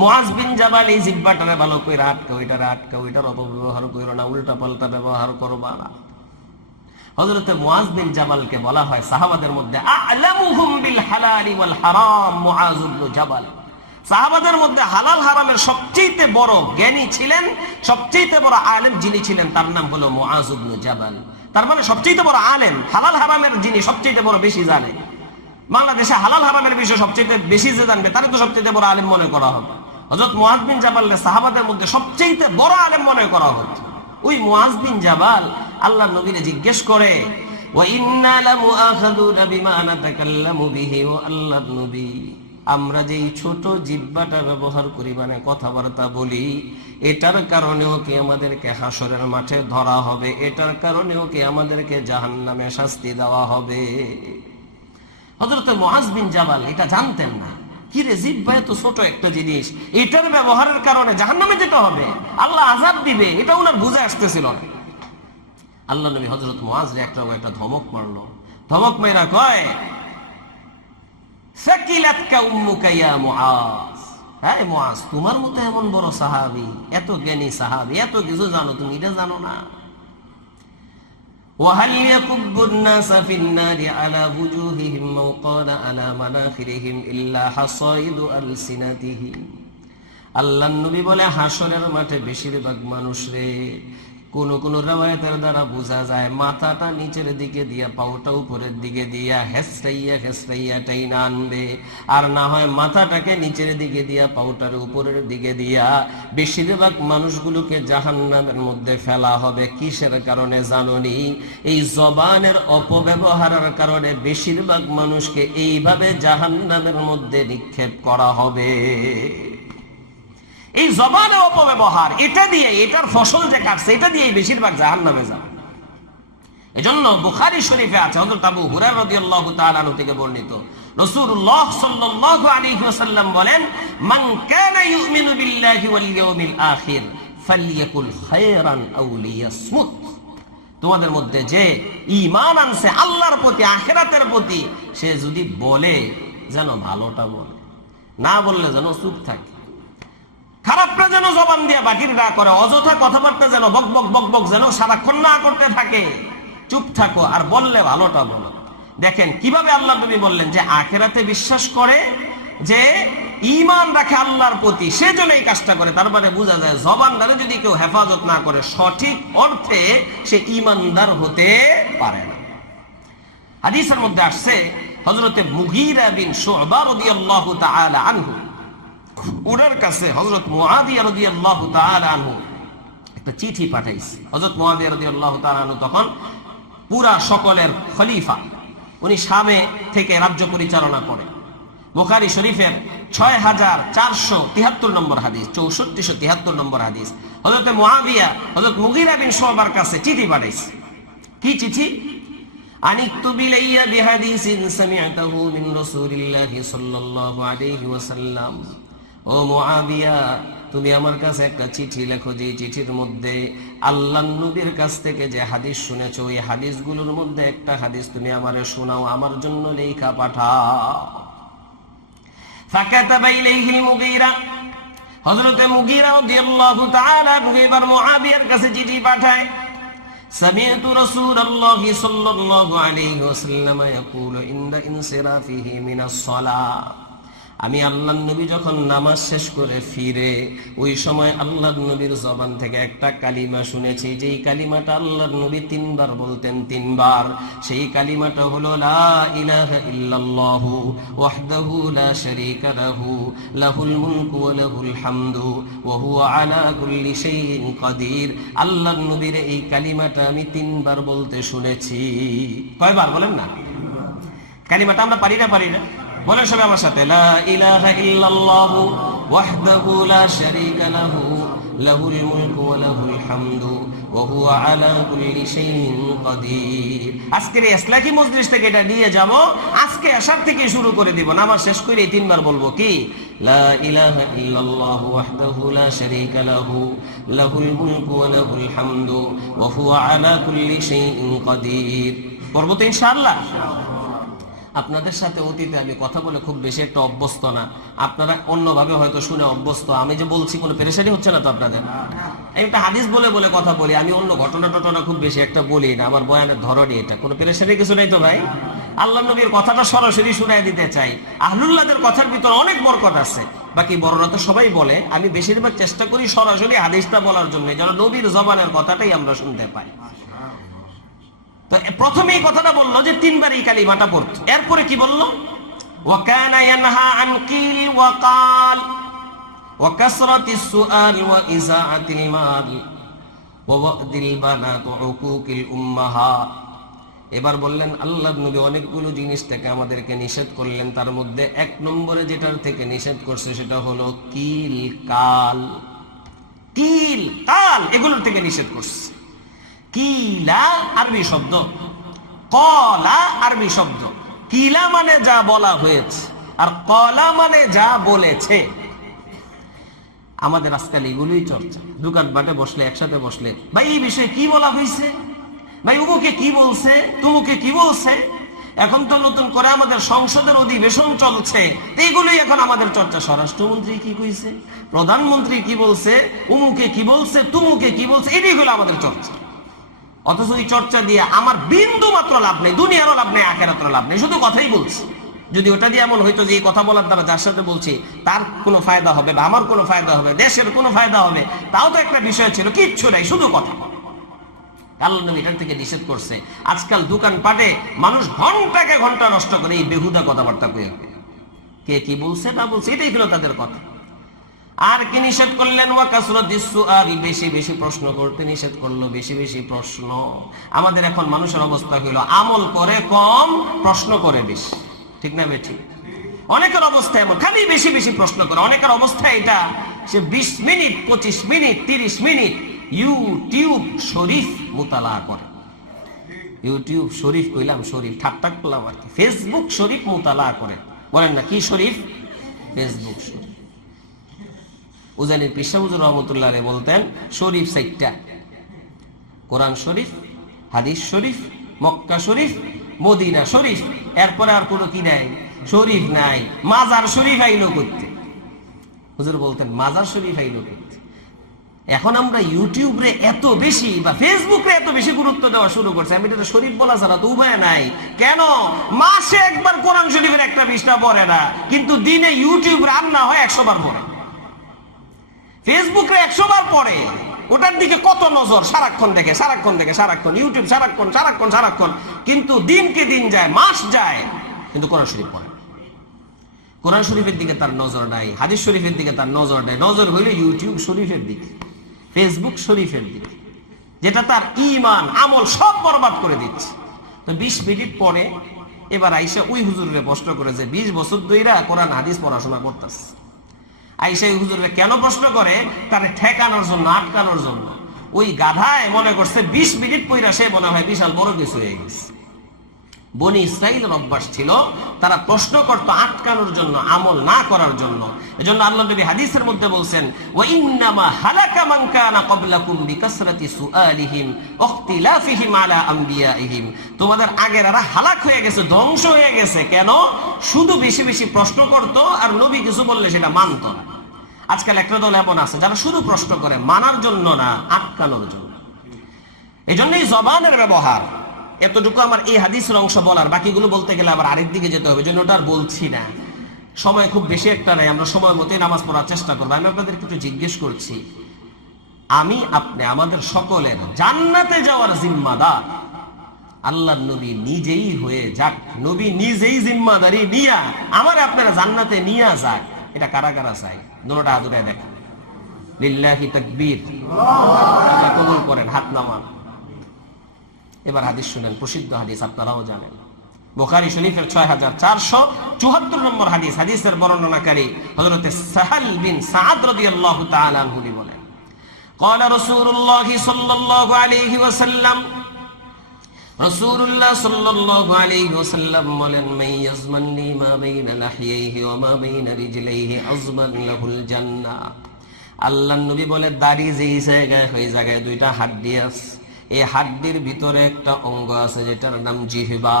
মুআজ বিন জাবাল এই জিহ্বাটারে ভালো কইরা আটকাও, এটারে আটকাও, এটার অপব্যবহার কইরো না, উল্টা পাল্টা ব্যবহার করবা না। হযরত মুআজ বিন জাবালকে বলা হয় সাহাবাদের মধ্যে আ'লামুহুম বিল হালালি ওয়াল হারাম মুআজ ইবনে জাবাল। সাহাবাদের মধ্যে হালাল হারামের সবচেয়ে বড় জ্ঞানী ছিলেন, সবচেয়ে বড় আলেম যিনি ছিলেন তার নাম হলো মুআজ ইবনে জাবাল। তার মানে সবচেয়ে বড় আলেম, হালাল হারামের যিনি সবচেয়ে বড় বেশি জানে। বাংলাদেশে হালাল হারামের বিষয়ে সবচেয়ে বেশি যে জানবে তারে তো সবচেয়ে বড় আলেম মনে করা হবে। হযরত মুআজ বিন জাবালকে সাহাবাদের মধ্যে সবচেয়ে বড় আলেম মনে করা হতো। ওই মুআজ বিন জাবাল আল্লাহর নবীকে জিজ্ঞেস করে, ওয়া ইন্না লামুআখাযুনা বিমা নাতাকাল্লামু বিহি, ও আল্লাহর নবী, আমরা যেই ছোট জিহ্বাটা ব্যবহার করি, মানে কথাবার্তা বলি, এটার কারণেও কি আমাদেরকে হাসরের মাঠে ধরা হবে? এটার কারণেও কি আমাদেরকে জাহান্নামে শাস্তি দেওয়া হবে? হযরত মুআজ বিন জাবাল এটা জানতেন না। কি রে, জিহ্বা এত ছোট একটা জিনিস, এটার ব্যবহারের কারণে জাহান্নামে যেতে হবে, আল্লাহ আযাব দিবে, এটা ওনার বুঝে আসতেছিল না। আল্লাহ নবী হযরত মুআজরে একটা ধমক মারলো। ধমক মাইরা কয়, সাকিলাতকা উম্মুকা ইয়া মুআজ, হ্যাঁ মুআজ, তোমার মতো এমন বড় সাহাবী, এত জ্ঞানী সাহাবী, এত কিছু জানো, তুমি এটা জানো না? وهل يكب الناس في النار على وجوههم أو قال على مناخرهم إلا حصائد ألسنتهم। আল্লাহর নবী বলে হাসরের মাঠে বেশিরভাগ মানুষ রে, কোন কোন রওয়ায়াতের দ্বারা বোঝা যায় মাথাটা নিচের দিকে দিয়া পাউটা উপরের দিকে দিয়া হেসরাইয়া হেসরাইয়া টাইনা আনবে, আর না হয় মাথাটাকে নিচের দিকে দিয়া পাউটার উপরের দিকে দিয়া বেশিরভাগ মানুষগুলোকে জাহান্নামের মধ্যে ফেলা হবে। কিসের কারণে জানোনি? এই জবানের অপব্যবহারের কারণে বেশিরভাগ মানুষকে এইভাবে জাহান্নামের মধ্যে নিক্ষেপ করা হবে। এই জবানের অপব্যবহার, এটা দিয়ে, এটার ফসল যে কাটছে, এটা দিয়ে বেশিরভাগ জাহান্নামে যাবে। এজন্য বুখারী শরীফে আছে, হযরত আবু হুরায়রা রাদিয়াল্লাহু তাআলা আনহু থেকে বর্ণিত, রাসূলুল্লাহ সাল্লাল্লাহু আলাইহি ওয়াসাল্লাম বলেন, মান কানা ইউমিনু বিল্লাহি ওয়াল ইয়াউমিল আখির ফালইয়াকুল খায়রান আও লিয়াসমুত। তোমাদের মধ্যে যে ঈমান আনছে আল্লাহর প্রতি, আখিরাতের প্রতি, সে যদি বলে যেন ভালোটা বলে, না বললে যেন চুপ থাকে। খারাপটা যেন জবান দিয়ে বাকির না করে, অযথা কথাবার্তা যেন বক বক বক বক যেন সারাক্ষণ না করতে থাকে। চুপ থাকো, আর বললে ভালোটা বলো। দেখেন কিভাবে আল্লাহ নবী বললেন যে আখিরাতে বিশ্বাস করে, যে ঈমান রাখে আল্লাহর প্রতি, সেজন্য এই কাজটা করে। তারপরে বোঝা যায় জবানদারে যদি কেউ হেফাজত না করে, সঠিক অর্থে সে ঈমানদার হতে পারে না। হাদিসের মধ্যে আসছে, হযরতে মুগীরা বিন শুবা রাদিয়াল্লাহু তাআলা আনহু, ওনার কাছে হযরত মুআবিয়া রাদিয়াল্লাহু তাআলা আনহু একটা চিঠি পাঠাইছে। হযরত মুআবিয়া রাদিয়াল্লাহু তাআলা আনহু তখন পুরা সকলের খলিফা, উনি শামে থেকে রাজ্য পরিচালনা করেন। বুখারী শরীফের 6473 নম্বর হাদিস, 6473 নম্বর হাদিস, হযরত মুআবিয়া হযরত মুগীরা বিন শুবার কাছে চিঠি পাঠাইছে। কি চিঠি? আনিকতুব ইলাইয়া বিহাদিসিন সামি'তাহু মিন রাসূলিল্লাহি সাল্লাল্লাহু আলাইহি ওয়াসাল্লাম। ও মুআবিয়া, তুমি আমার কাছে একটা চিঠি লেখো, যে চিঠির মধ্যে আল্লাহর নবীর কাছ থেকে যে হাদিস শুনেছো, ওই হাদিসগুলোর মধ্যে একটা হাদিস তুমি আমারে শোনাও, আমার জন্য লেখা পাঠাও। ফাকাতাবা ইলাইহিল মুগীরা, হযরত মুগীরা রাদিয়াল্লাহু তাআলা এবার মুআবিয়ার কাছে চিঠি পাঠায়। সামি'তু রাসূলুল্লাহি সাল্লাল্লাহু আলাইহি ওয়াসাল্লাম ইয়াকুলু ইনদা ইনসিরাফিহি মিনাস সালাহ। আমি আল্লাহর নবী যখন নামাজ শেষ করে ফিরে, ওই সময় আল্লাহর নবীর জবান থেকে একটা কালিমা শুনেছি, যেই কালিমাটা আল্লাহর নবী 3 বার বলতেন, 3 বার। সেই কালিমাটা হলো লা ইলাহা ইল্লাল্লাহু ওয়াহদাহু লা শারীকা লাহু লাহুল মুলকু ওয়া লাহুল হামদু ওয়া হুয়া আলা কুল্লি শাইইন কাদির। আল্লাহর নবীর এই কালিমাটা আমি 3 বার বলতে শুনেছি। কয়বার বলেন না? কালিমাটা আমরা পারি না? বলেন সবাই আমার সাথে, লা ইলাহা ইল্লাল্লাহু ওয়াহদাহু লা শারীকা লাহু লাহুল মুলকু ওয়া লাহুল হামদু ওয়া হুয়া আলা কুল্লি শাইইন কাদির। আজকের এই ইসলাহি মজলিস থেকে এটা নিয়ে যাব, আজকে আশার থেকে শুরু করে দিব। নামাজ শেষ করে 3 বার বলবো কি? লা ইলাহা ইল্লাল্লাহু ওয়াহদাহু লা শারীকা লাহু লাহুল মুলকু ওয়া লাহুল হামদু ওয়া হুয়া আলা কুল্লি শাইইন কাদির। পড়ব তো ইনশাআল্লাহ। আপনাদের সাথে অতীতে আমি কথা বলে খুব বেশি একটা অভ্যস্ত না, আপনারা অন্যভাবে হয়তো শুনে অভ্যস্ত। আমি যে বলছি কোনো পেরেশানি হচ্ছে না তো আপনাদের? আমি একটা হাদিস বলে বলে কথা বলি, আমি অন্য ঘটনা খুব বেশি একটা বলি না, আমার বয়ানের ধরনই এটা। কোনো পেরেশানি কিছু নেই তো ভাই? আল্লাহ নবীর কথাটা সরাসরি শুনাই দিতে চাই। আহলুল্লাহদের কথার ভিতর অনেক বরকত আছে, বাকি বর্ণনা তো সবাই বলে, আমি বেশিরভাগ চেষ্টা করি সরাসরি হাদিসটা বলার জন্য, যেন নবীর জবানের কথাটাই আমরা শুনতে পাই। তো প্রথমে এই কথাটা বললো যে 3 বার এই কালিমাটা পড়তে। এরপরে কি বললো? ওয়া কানা ইয়ানহা আন কিল ওয়া কাল ওয়া কাসরাতিস সুআল ওয়া ইযাআতিল মাল ওয়া ওয়াদিল বানাত ওয়া উকুকিল উম্মাহাত। এবার বললেন আল্লাহর নবী অনেকগুলো জিনিস থেকে আমাদেরকে নিষেধ করলেন, তার মধ্যে 1 নম্বরে যেটার থেকে নিষেধ করছে সেটা হলো কিল কাল এগুলোর থেকে নিষেধ করছে। কিলা আরবি শব্দ, কলা আরবি শব্দ। কিলা মানে যা বলা হয়েছে, আর কলা মানে যা বলেছে। আমাদের আজকাল এগুলোই চর্চা। দোকানপাটে বসলে, একসাথে বসলে, ভাই এই বিষয়ে কি বলা হয়েছে, ভাই উমুকে কি বলছে, তুমুকে কি বলছে, এখন তো নতুন করে আমাদের সংসদের অধিবেশন চলছে, এইগুলোই এখন আমাদের চর্চা। স্বরাষ্ট্রমন্ত্রী কি কইছে, প্রধানমন্ত্রী কি বলছে, উমুকে কি বলছে, তুমুকে কি বলছে, এটাই হলো আমাদের চর্চা। অথচ এই চর্চা দিয়ে আমার বিন্দু মাত্র লাভ নেই, দুনিয়ারও লাভ নেই, আখেরাতেরও লাভ নেই, শুধু কথাই বলছি। যদি ওটা দিয়ে এমন হইতো যে এই কথা বলার দ্বারা যার সাথে বলছি তার কোনো ফায়দা হবে বা আমার কোনো ফায়দা হবে, দেশের কোনো ফায়দা হবে, তাও তো একটা বিষয় ছিল, কিচ্ছু নাই, শুধু কথা। আল্লাহ নবী এটার থেকে নিষেধ করছে। আজকাল দোকানপাটে মানুষ ঘন্টাকে ঘন্টা নষ্ট করে এই বেহুদা কথাবার্তা কয়ে, কে কি বলছে না বলছে, এটাই ছিল তাদের কথা। আর কি নিষেধ করলেন? ওয়া কাসরাতিস সুআল, বেশি বেশি প্রশ্ন করতে নিষেধ করলো, বেশি বেশি প্রশ্ন। আমাদের এখন মানুষের অবস্থা হইলো আমল করে কম, প্রশ্ন করে বেশি, ঠিক না বেঠিক? অনেকের অবস্থা এমন, খালি বেশি বেশি প্রশ্ন করে। অনেকের অবস্থা এটা, সে 20 মিনিট 25 মিনিট 30 মিনিট ইউটিউব শরীফ মুতালা করে। ইউটিউব শরীফ কইলাম, শরীফ ঠাট্টা করলাম আর কি। ফেসবুক শরীফ মুতালা করে, বলেন না কি শরীফ? ফেসবুক শরীফ। উজানির পিসা হুজুর রহমতুল্লাহ আলাইহি বলতেন শরীফ 4টা: কোরআন শরীফ, হাদিস শরীফ, মক্কা শরীফ, মদিনা শরীফ। এরপরে আর কোনো কি নাই, শরীফ নাই। মাজার শরীফ আইলো করতে, হুজুর বলতেন মাজার শরীফ আইলো করতে। এখন আমরা ইউটিউব রে এত বেশি বা ফেসবুক রে এত বেশি গুরুত্ব দেওয়া শুরু করছে, আমি এটা শরীফ বলা ছাড়া তো উপায় নাই। কেন? মাসে একবার কোরআন শরীফের একটা পৃষ্ঠা পড়ে না, কিন্তু দিনে ইউটিউব রান্না হয় 100 বার পড়ে, ফেসবুক রে 100 বার পড়ে। ওটার দিকে কত নজর, সারাক্ষণ দেখে, সারাক্ষণ দেখে, সারাক্ষণ ইউটিউব, সারাক্ষণ সারাক্ষণ সারাক্ষণ। কিন্তু দিনকে দিন যায়, মাস যায়, কিন্তু কোরআন শরীফ পড়ে। কোরআন শরীফের দিকে তার নজর নাই, হাদিস শরীফের দিকে তার নজর নাই। নজর হইল ইউটিউব শরীফের দিকে, ফেসবুক শরীফের দিকে, যেটা তার ঈমান আমল সব বরবাদ করে দিচ্ছে। তো 20 মিনিট পরে এবার আইসা ওই হুজুরে প্রশ্ন করে যে 20 বছর ধইরা কোরআন হাদিস পড়াশোনা করতেছে। আইসা ওই হুজুরে কেন প্রশ্ন করে? তার ঠেকানোর জন্য, আটকানোর জন্য। ওই গাধায় মনে করছে 20 মিনিট পইরা সে মনে হয় বিশাল বড় কিছু হয়ে গেছে। বনি ইসরাঈলের অভ্যাস ছিল, তারা প্রশ্ন করত আটকানোর জন্য, আমল না করার জন্য। এজন্য আল্লাহ নবী হাদিসের মধ্যে বলছেন, ওয়া ইন্নামা হালাকা মান কানা ক্বাবলাকুম বিকাসরাতি সুআলিহিম ওয়া ইখতিলাফিহিম আলা আমবিয়াইহিম। তোমাদের আগেররা হালাক হয়ে গেছে, ধ্বংস হয়ে গেছে। কেন? শুধু বেশি বেশি প্রশ্ন করত, আর নবী কিছু বললে সেটা মানত না। আজকাল একটা দল এমন আছে যারা শুধু প্রশ্ন করে, মানার জন্য না, আটকানোর জন্য। এজন্যই জবানের ব্যবহার। এতটুকু আমার এই হাদিসের অংশ বলার, বাকিগুলো বলতে গেলে আবার আরেক দিকে যেতে হবে, জন্য ওটা আর বলছি না। সময় খুব বেশি একটা নাই, আমরা সময় মতোই নামাজ পড়ার চেষ্টা করবো। আমি আপনাদেরকে একটু জিজ্ঞেস করছি, আমি আপনি আমাদের সকলের জান্নাতে যাওয়ার জিম্মাদার আল্লাহর নবী নিজেই হয়ে যাক, নবী নিজেই জিম্মাদারি নিয়া আমার আপনারা জান্নাতে নিয়ে যাক, এটা কারা কারা চাই? দুটোটা হাত উঠায় দেখা। লিল্লাহি তাকবীর। আল্লাহ কবুল করেন, হাত নামান। এবার হাদিস শুনেন, প্রসিদ্ধ হাদিস, আপনারাও জানেন। বুখারী শরীফের 6474 নম্বর হাদিস। হাদিসের বর্ণনাকারী হযরত সাহাল বিন সাদ রাদিয়াল্লাহু তাআলা আনহু বলেন, قال رسول الله صلى الله عليه وسلم, রাসূলুল্লাহ সাল্লাল্লাহু আলাইহি ওয়াসাল্লাম বলেন, মান ইয়াজমান লি মা বাইনা লাহিয়াইহি ওয়া মা বাইনা রিজলাইহি আযমান লাহুল জান্নাহ। আল্লাহর নবী বলে, দাড়ি যেই জায়গায়, ওই জায়গায় দুইটা হাড্ডি আছে। এই হাড্ডির ভিতরে একটা অঙ্গ আছে যেটার নাম জিহবা,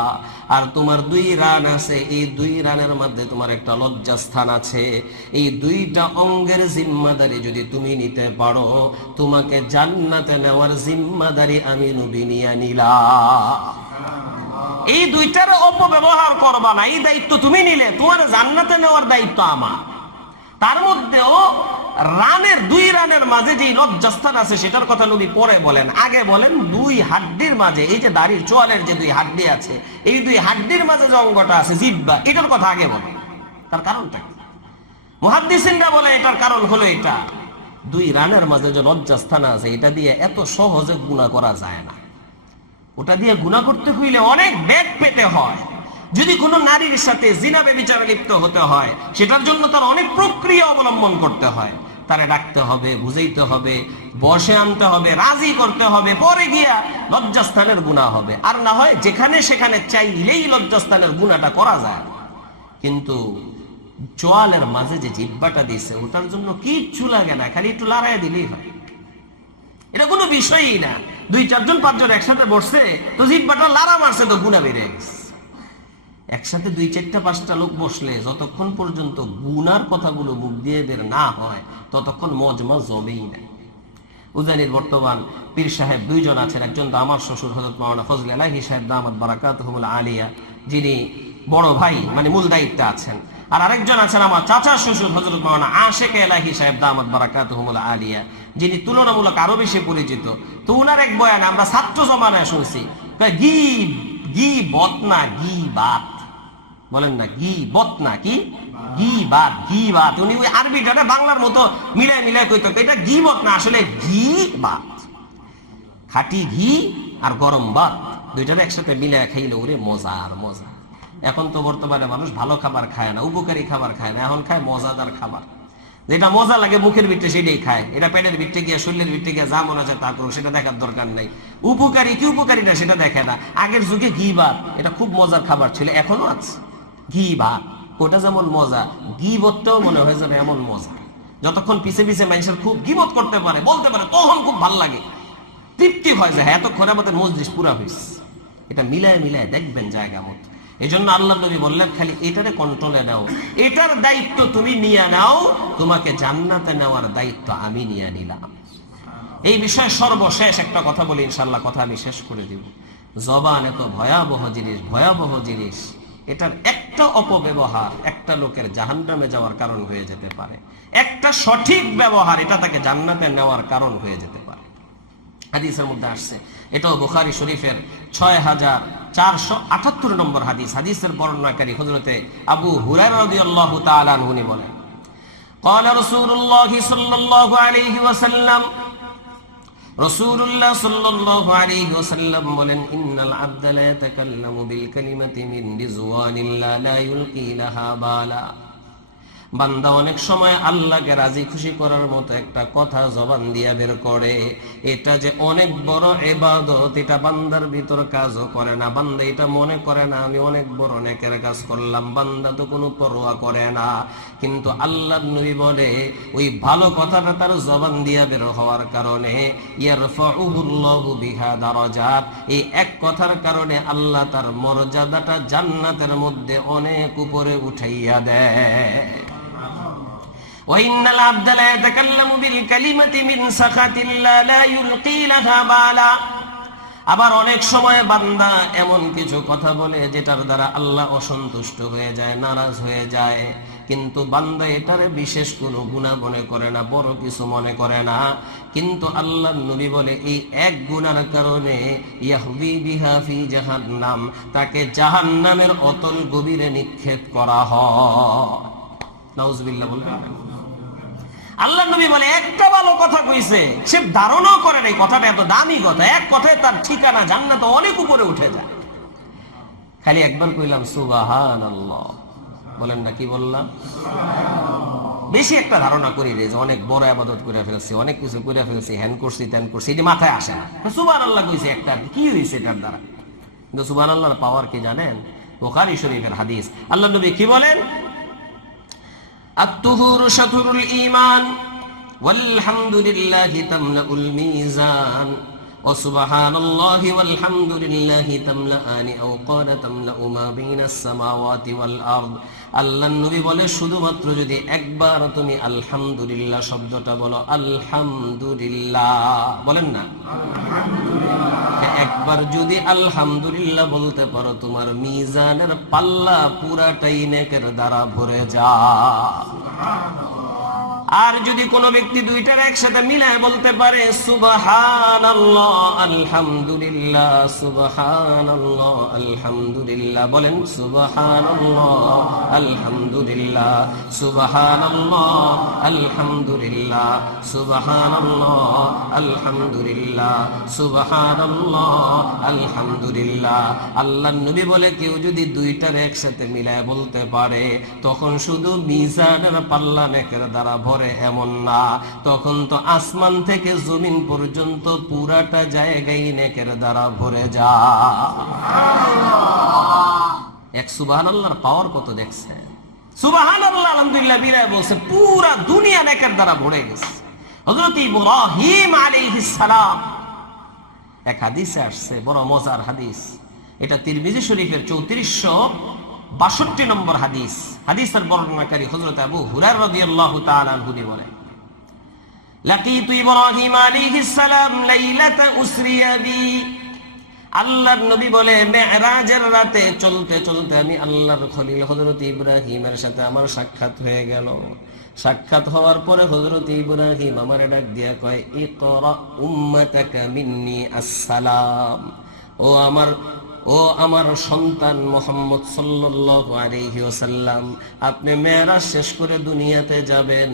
আর তোমার 2 রান আছে। এই 2 রানের মধ্যে তোমার একটা লজ্জাস্থান আছে। এই 2টা অঙ্গের জিম্মাদারি যদি তুমি নিতে পারো, তোমাকে জান্নাতে নেওয়ার জিম্মাদারি আমি নবী নিয়ে নিলাম। এই 2টার অপব্যবহার করবা না, এই দায়িত্ব তুমি নিলে, তোমার জান্নাতে নেওয়ার দায়িত্ব আমার। তার মধ্যেও রানের 2 রানের মাঝে যে লজ্জাস্থান আছে সেটার কথা নবী পরে বলেন। আগে বলেন 2 হাড্ডির মাঝে, এই যে দাড়ির চোয়ালের যে 2 হাড্ডি আছে, এই 2 হাড্ডির মাঝে যে অঙ্গটা আছে জিহ্বা, এটার কথা আগে বলেন। তার কারণটা কি? মুহাদ্দিসিনরা বলে এটার কারণ হলো এটা, 2 রানের মাঝে যে লজ্জাস্থান আছে, এটা দিয়ে এত সহজে গুনাহ করা যায় না। ওটা দিয়ে গুনাহ করতে হইলে অনেক বেগ পেতে হয়। যদি কোনো নারীর সাথে জিনা ব্যভিচারে লিপ্ত হতে হয়, সেটার জন্য তার অনেক প্রক্রিয়া অবলম্বন করতে হয়। তারে ডাকতে হবে, বুঝাইতে হবে, বসে আনতে হবে, রাজি করতে হবে, পরে গিয়া লজ্জাস্থানের গুনাহ হবে। আর না হয় যেখানে সেখানে চাইলেই লজ্জাস্থানের গুনাহটা করা যায়। কিন্তু চোয়ালের মাঝে যে জিহ্বাটা দিছে, ওটার জন্য কিচ্ছু লাগে না, খালি একটু লড়াইয়া দিলেই হয়। এটা কোনো বিষয়ই না। 2, 4 জন 5 জন একসাথে বসছে, তো জিহ্বাটা লড়া মারছে, তো গুনাহ বেড়ে গেছে। একসাথে 2-4-5টা লোক বসলে যতক্ষণ পর্যন্ত গুনার কথাগুলো মুখ দিয়ে বের না হয় ততক্ষণ মজমা জমেই না। উজানির বর্তমান পীর সাহেব 2 জন আছেন, একজন তো আমার শ্বশুর হযরত মাওলানা ফজলে এলাহি সাহেব দামাত বারাকাতুহুল আলিয়া, যিনি বড় ভাই মানে মূল দায়িত্বে আছেন, আর আরেকজন আছেন আমার চাচা শ্বশুর হযরত মাওলানা আশেক এলাহি সাহেব দামাত বারাকাতুহুল আলিয়া, যিনি তুলনামূলক আরো বেশি পরিচিত। তো উনার এক বয়ান আমরা ছাত্র জমানায় শুনছি, গীবত না গীবাত, বলেন না গীবত না কি গীবাত, গীবাত। উনি ওই আরবিটারে বাংলার মতো মিলাই মিলাই কইতো, এটা গীবত না, আসলে গীবাত। খাঁটি ঘি আর গরম ভাত দুইটারে একসাথে মিলাই খাইলে ওরে মজা আর মজা। এখন তো বর্তমানে মানুষ ভালো খাবার খায় না, উপকারী খাবার খায় না, এখন খায় মজাদার খাবার। যেটা মজা লাগে মুখের ভিতরে সেটাই খায়, এটা পেটের ভিতরে গিয়ে শরীরের ভিতরে গিয়ে যা মনে হয় তা করুক, সেটা দেখার দরকার নাই। উপকারী কি উপকারী না সেটা দেখে না। আগের যুগে ঘি ভাত এটা খুব মজার খাবার ছিল, এখনো আছে ঘি ভাত, ওটা যেমন মজা গীবতটাও মনে হয় যেন এমন মজা। যতক্ষণ পিছে পিছে মানুষের খুব গীবত করতে পারে, বলতে পারে, তখন খুব ভালো লাগে, তৃপ্তি হয় যে হ্যাঁ এতক্ষণ আমাদের মজলিস পুরা হয়েছে। এটা মিলায় মিলায় দেখবেন জায়গা মতো। এই জন্য আল্লাহ নবী বললেন খালি এটারে কন্ট্রোলে নাও, এটার দায়িত্ব তুমি নিয়ে নাও, তোমাকে জান্নাতে নেওয়ার দায়িত্ব আমি নিয়ে নিলাম। এই বিষয়ে সর্বশেষ একটা কথা বলি, ইনশাআল্লাহ কথা আমি শেষ করে দিব। জবান এত ভয়াবহ জিনিস, ভয়াবহ জিনিস, এটার একটা অপব্যবহার একটা লোকের জাহান্নামে যাওয়ার কারণ হয়ে যেতে পারে, একটা সঠিক ব্যবহার এটা তাকে জান্নাতে নেওয়ার কারণ হয়ে যেতে পারে। হাদিসের মধ্যে আসছে, এটাও বুখারী শরীফের 6478 নম্বর হাদিস। হাদিসের বর্ণনাকারী হযরতে আবু হুরায়রা রাদিয়াল্লাহু তাআলা আনহু বলেন, قال رسول الله صلى الله عليه وسلم, রাসূলুল্লাহ সাল্লাল্লাহু আলাইহি ওয়াসাল্লাম বলেন, ইন্নাল আবদা লা ইয়াতাকাল্লামু বিল কালিমাতি মিন রিজওয়ানিল্লাহ লা ইলকি লাহা বালা। বান্দা অনেক সময় আল্লাহকে রাজি খুশি করার মতো একটা কথা জবান দিয়া বের করে, এটা যে অনেক বড় ইবাদত, এটা বান্দার ভিতর কাজও করে না। বান্দা এটা মনে করে না আমি অনেক বড় নেকের কাজ করলাম, বান্দা তো কোনো পরোয়া করে না। কিন্তু আল্লাহর নবী বলে ওই ভালো কথাটা তার জবান দিয়া বের হওয়ার কারণে ইয়ারফাউহুল্লাহু বিহা দারাজাত, এই এক কথার কারণে আল্লাহ তার মর্যাদাটা জান্নাতের মধ্যে অনেক উপরে উঠাইয়া দেয়। ওয়াইন্নাল আবদা লা ইয়াতাকাল্লামু বিল কালিমাতি মিন সাখাতিল্লাহ লা ইলকি লাহা বালা। আবার অনেক সময় বান্দা এমন কিছু কথা বলে যেটার দ্বারা আল্লাহ অসন্তুষ্ট হয়ে যায়, নারাজ হয়ে যায়, কিন্তু বান্দা এটারে বিশেষ কোনো গুনাহ মনে করে না, বড় কিছু মনে করে না। কিন্তু আল্লাহর নবী বলে এই এক গুনার কারণে ইয়াহবি বিহা ফি জাহান্নাম, তাকে জাহান্নামের অতল গভীরে নিক্ষেপ করা হয়। নাউজুবিল্লাহ বলবেন। আল্লাহ নবী বলে একটা ভালো কথা কইছে, সে ধারণাও করে নাই কথাটা এত দামি কথা, এক কথায় তার ঠিকানা জান্নাতে অনেক উপরে উঠে যায়। খালি একবার কইলাম সুবহানাল্লাহ, বলেন না কি বললাম? বেশি একটা ধারণা করি রে যে অনেক বড় ইবাদত করে ফেলছি, অনেক কিছু করে ফেলছি, হ্যান করছি ত্যান করছি, এটি মাথায় আসে না। সুবহানাল্লাহ কইছে একটা, কি হয়েছে এটার দ্বারা? কিন্তু সুবহানাল্লাহর পাওয়ার কি জানেন? বুখারী শরীফের হাদিস, আল্লাহ নবী কি বলেন? আত-তুহুরু শাতরুল ঈমান ওয়ালহামদুলিল্লাহি তামলাউল মিজান ওয়া সুবহানাল্লাহি ওয়ালহামদুলিল্লাহি তামলাআনি আও ক্বালা তামলাউ মা বাইনাস সামাওয়াতি ওয়াল আরদ। আল্লাহর নবী বলে শুধুমাত্র যদি একবার তুমি আলহামদুলিল্লাহ শব্দটা বলো, আলহামদুলিল্লাহ বলেন না, একবার যদি আলহামদুলিল্লাহ বলতে পারো, তোমার মিজানের পাল্লা পুরাটাই নেকের দ্বারা ভরে যায়। আর যদি কোনো ব্যক্তি দুইটার একসাথে মিলায় বলতে পারে সুবহানাল্লাহ আলহামদুলিল্লাহ, সুবহানাল্লাহ আলহামদুলিল্লাহ, বলেন সুবহানাল্লাহ আলহামদুলিল্লাহ, সুবহানাল্লাহ আলহামদুলিল্লাহ, সুবহানাল্লাহ আলহামদুলিল্লাহ, সুবহানাল্লাহ আলহামদুলিল্লাহ। আল্লাহর নবী বলে কেউ যদি দুইটার একসাথে মিলায় বলতে পারে, তখন শুধু মিজানের পাল্লা নেকের দ্বারা ভরে এমন না, তখন তো আসমান থেকে জমিন পর্যন্ত পুরাটা জায়গায় নেকের দ্বারা ভরে যায়। এক সুবহানাল্লাহর পাওয়ার কত দেখছে? সুবহানাল্লাহ আলহামদুলিল্লাহ বিরায় বলছে পুরা দুনিয়া নেকের দ্বারা ভরে গেছে। হযরত ইব্রাহিম আলাইহিস সালাম, এক হাদিসে আসছে, বড় মজার হাদিস, এটা তিরমিজি শরীফের 3400 62 নম্বর হাদিস। হাদিসের বর্ণনাকারী হযরত আবু হুরায়রা রাদিয়াল্লাহু তাআলা আনহু বলেন, লাকিতু ইব্রাহিম আলাইহিস সালাম লাইলাতা উসরিয়া বি। আল্লাহর নবী বলে, মেরাজের রাতে চলতে চলতে আমি আল্লাহর খলিল হযরত ইব্রাহিমের সাথে আমার সাক্ষাৎ হয়ে গেল। সাক্ষাৎ হওয়ার পরে হযরত ইব্রাহিম আমারে ডাক দিয়া কয়, ইকরা উম্মাতাকা মিন্নি আসসালাম। ও আমার সন্তান মুহাম্মদ সাল্লাল্লাহু আলাইহি ওয়াসাল্লাম, আপনি মেরাজ শেষ করে দুনিয়াতে যাবেন।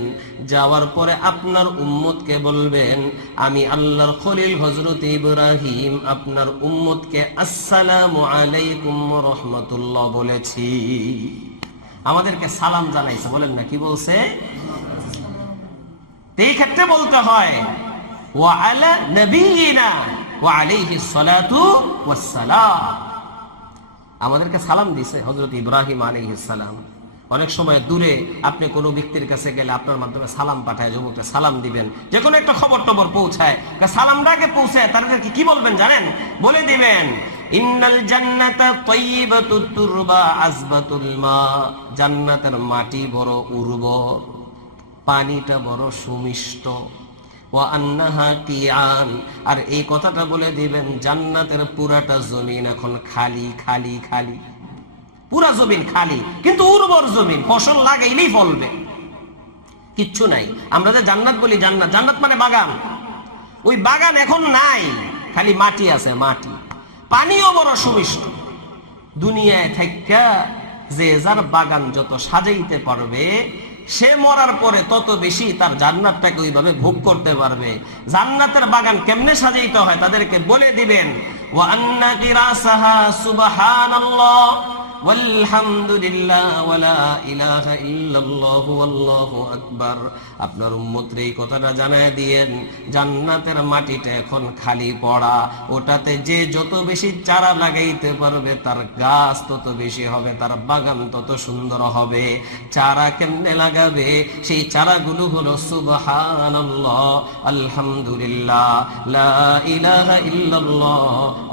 যাওয়ার পরে আপনার উম্মতকে বলবেন, আমি আল্লাহর খলিল হযরত ইব্রাহিম আপনার উম্মতকে আসসালামু আলাইকুম ওয়া রাহমাতুল্লাহ বলেছি। আমাদেরকে সালাম জানাইছে, বলেন না কি বলছে? এই ক্ষেত্রে বলতে হয় ওয়া আলা নবিয়িনা ওয়া আলাইহিস সালাতু ওয়াস সালাম। আমাদেরকে সালাম দিয়েছে হযরত ইব্রাহিম আলাইহিস সালাম। অনেক সময় দূরে আপনি কোনো ব্যক্তির কাছে গেলে আপনার মাধ্যমে সালাম পাঠায়, যুবককে সালাম দিবেন, যে কোনো একটা খবর টবর পৌঁছায়, সালামটাকে পৌঁছায় তাদেরকে কি বলবেন জানেন? বলে দিবেন, ইন্নাল জান্নাতা তাইয়্যিবাতুত তুরবা আযবাতুল মা। জান্নাতের মাটি বড় উর্বর, পানিটা বড় সুমিষ্ট। ওয়া আন্নাহা কিয়ান। আর এই কথাটা বলে দিবেন, জান্নাতের পুরাটা জমিন এখন খালি খালি খালি, পুরা জমিন খালি, কিন্তু উর্বর জমিন, ফসল লাগাইলেই ফলবে, কিচ্ছু নাই। আমরা যে জান্নাত বলি, জান্নাত, জান্নাত মানে বাগান, ওই বাগান এখন নাই, খালি মাটি আছে, মাটি, পানিও বড় সুমিষ্ট। দুনিয়ায় থাইকা যে যার বাগান যত সাজাইতে পারবে, সে মরার পরে তত বেশি তার জান্নাতটাকে ওইভাবে ভোগ করতে পারবে। জান্নাতের বাগান কেমনে সাজাইতে হয় তাদেরকে বলে দিবেন, ওয়া আন্না কিরাসাহা সুবহানাল্লাহ ওয়ালহামদুলিল্লাহ ওয়ালা ইলাহা ইল্লাল্লাহু আল্লাহু আকবার। আপনার উম্মতরে এই কথাটা জানায় দিয়েন, জান্নাতের মাটিটা এখন খালি পড়া, ওটাতে যে যত বেশি চারা লাগাইতে পারবে তার গাছ তত বেশি হবে, তার বাগান তত সুন্দর হবে। চারা কেমনে লাগাবে? সেই চারাগুলো হলো সুবহানাল্লাহ, আলহামদুলিল্লাহ, লা ইলাহা ইল্লাল্লাহ,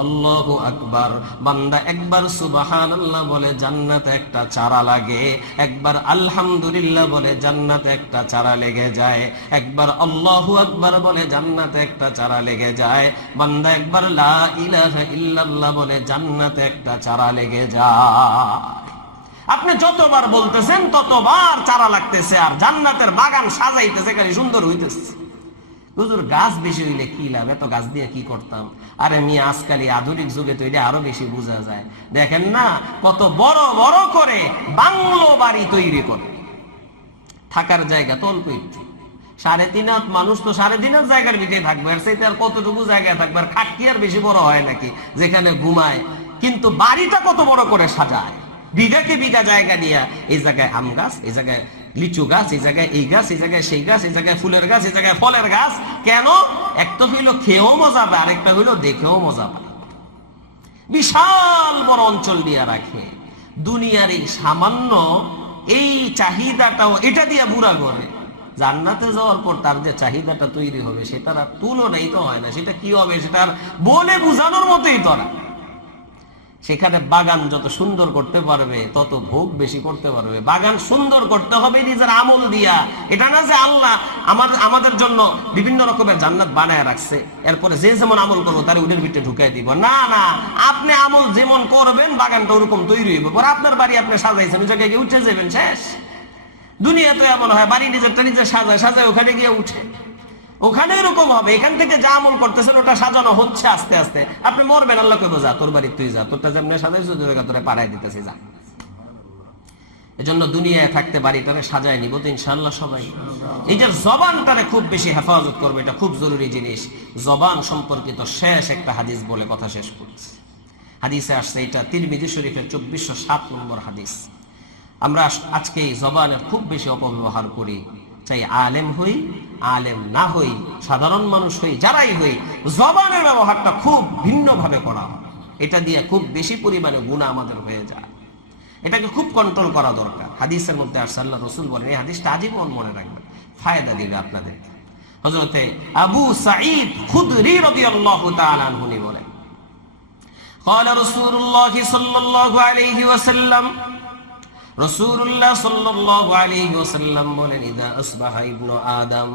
আল্লাহু আকবার। বান্দা একবার সুবহানাল্লাহ বলে জান্নাতে একটা চারা লাগে, একবার আলহামদুলিল্লাহ বলে জান্নাতে একটা চারা লেগে যায়, একবার আল্লাহু আকবার বলে জান্নাতে একটা চারা লেগে যায়। বান্দা একবার লা ইলাহা ইল্লাল্লাহ বলে জান্নাতে একটা চারা লেগে যায়। আপনি যতবার বলতেছেন ততবার চারা লাগতেছে, আর জান্নাতের বাগান সাজাইতেছে, খালি সুন্দর হইতেছে। হুজুর গাছ বেশি হইলে কি লাভ, এত গাছ দিয়ে কি করতাম? আরে মিয়া, আজকাল আধুনিক যুগে তো এটা আরো বেশি বোঝা যায়। দেখেন না কত বড় বড় করে বাংলো বাড়ি তৈরি করে, থাকার জায়গা তো অল্প একটু, 3.5 হাত মানুষ তো 3.5 হাত জায়গার ভিতরে থাকবে, আর সেইটা আর কতটুকু জায়গায় থাকবে? আর খাট কি আর বেশি বড় হয় নাকি যেখানে ঘুমায়? কিন্তু বাড়িটা কত বড় করে সাজায়, বিঘাকে বিঘা জায়গা নিয়ে, এই জায়গায় আম গাছ, এই জায়গায় লিচু গাছ, এই জায়গায় এই গাছ, এই জায়গায় সেই গাছ, এই জায়গায় ফুলের গাছ, এই জায়গায় ফলের গাছ। কেন? একটা হইলো খেয়েও মজা পায়, আরেকটা হইলো দেখেও মজা পায়। বিশাল বড় অঞ্চল দিয়ে রাখে। দুনিয়ার এই সামান্য এই চাহিদাটাও এটা দিয়ে বুড়া করে। জান্নাতে যাওয়ার পর তার যে চাহিদাটা তৈরি হবে সেটার আর তুলনাই তো হয় না। সেটা কি হবে সেটা আর বলে বুঝানোর মতোই তো না। সেখানে বাগান যত সুন্দর করতে পারবে তত ভোগ বেশি করতে পারবে। বাগান সুন্দর করতে হবে নিজের আমল দিয়া। এটা না যে আল্লাহ আমাদের জন্য বিভিন্ন রকমের জান্নাত বানায় রাখছে, এরপরে যে যেমন আমল করবো তার উডের ভিতরে ঢুকাই দিব। না না, আপনি আমল যেমন করবেন বাগানটা ওরকম তৈরি হইবে। পরে আপনার বাড়ি আপনি সাজাইছেন, ওই জায়গায় গিয়ে উঠে যাবেন, শেষ। দুনিয়া তো এমন হয়, বাড়ি নিজেরটা নিজে সাজায়, সাজায় ওখানে গিয়ে উঠে, ওখানে এরকম হবে। এখান থেকে যা আমল করতেছেন ওটা সাজানো হচ্ছে আস্তে আস্তে। আপনি মরবেন, আল্লাহ কইবো যা তোর বাড়ি তুই যা, তোরটা যেমনি সাজাইছো তোরে পাড়ায় দিতেছি যা। এজন্য দুনিয়ায় থাকতে বাড়িটারে সাজায় নিব তো ইনশাআল্লাহ সবাই। নিজের জবানটারে খুব বেশি হেফাজত করবে, এটা খুব জরুরি জিনিস। জবান সম্পর্কিত শেষ একটা হাদিস বলে কথা শেষ করছি। হাদিসে আসছে, এটা তিরমিজি শরীফের 2407 নম্বর হাদিস। আমরা আজকে এই জবানের খুব বেশি অপব্যবহার করি, চাই আলেম হই আলেম না হই, সাধারণ মানুষ হই, যারাই হই, জবানের ব্যবহারটা খুব ভিন্নভাবে করা হয়। এটা দিয়ে খুব বেশি পরিমাণে গুনাহ আমাদের হয়ে যায়। এটাকে খুব কন্ট্রোল করা দরকার। হাদিসের মধ্যে আসছে, আল্লাহ রাসূল বলেন, এই হাদিসটা আজীবন মনে রাখবেন, ফায়দা দিবে আপনাদের। হযরতে আবু সাঈদ খুদরি রাদিয়াল্লাহু তাআলা আনহু বলেন, قال رسول الله صلى الله عليه وسلم রাসূলুল্লাহ সাল্লাল্লাহু আলাইহি ওয়াসাল্লাম বলেন, ইদা আসবাহা ইবনু আদম,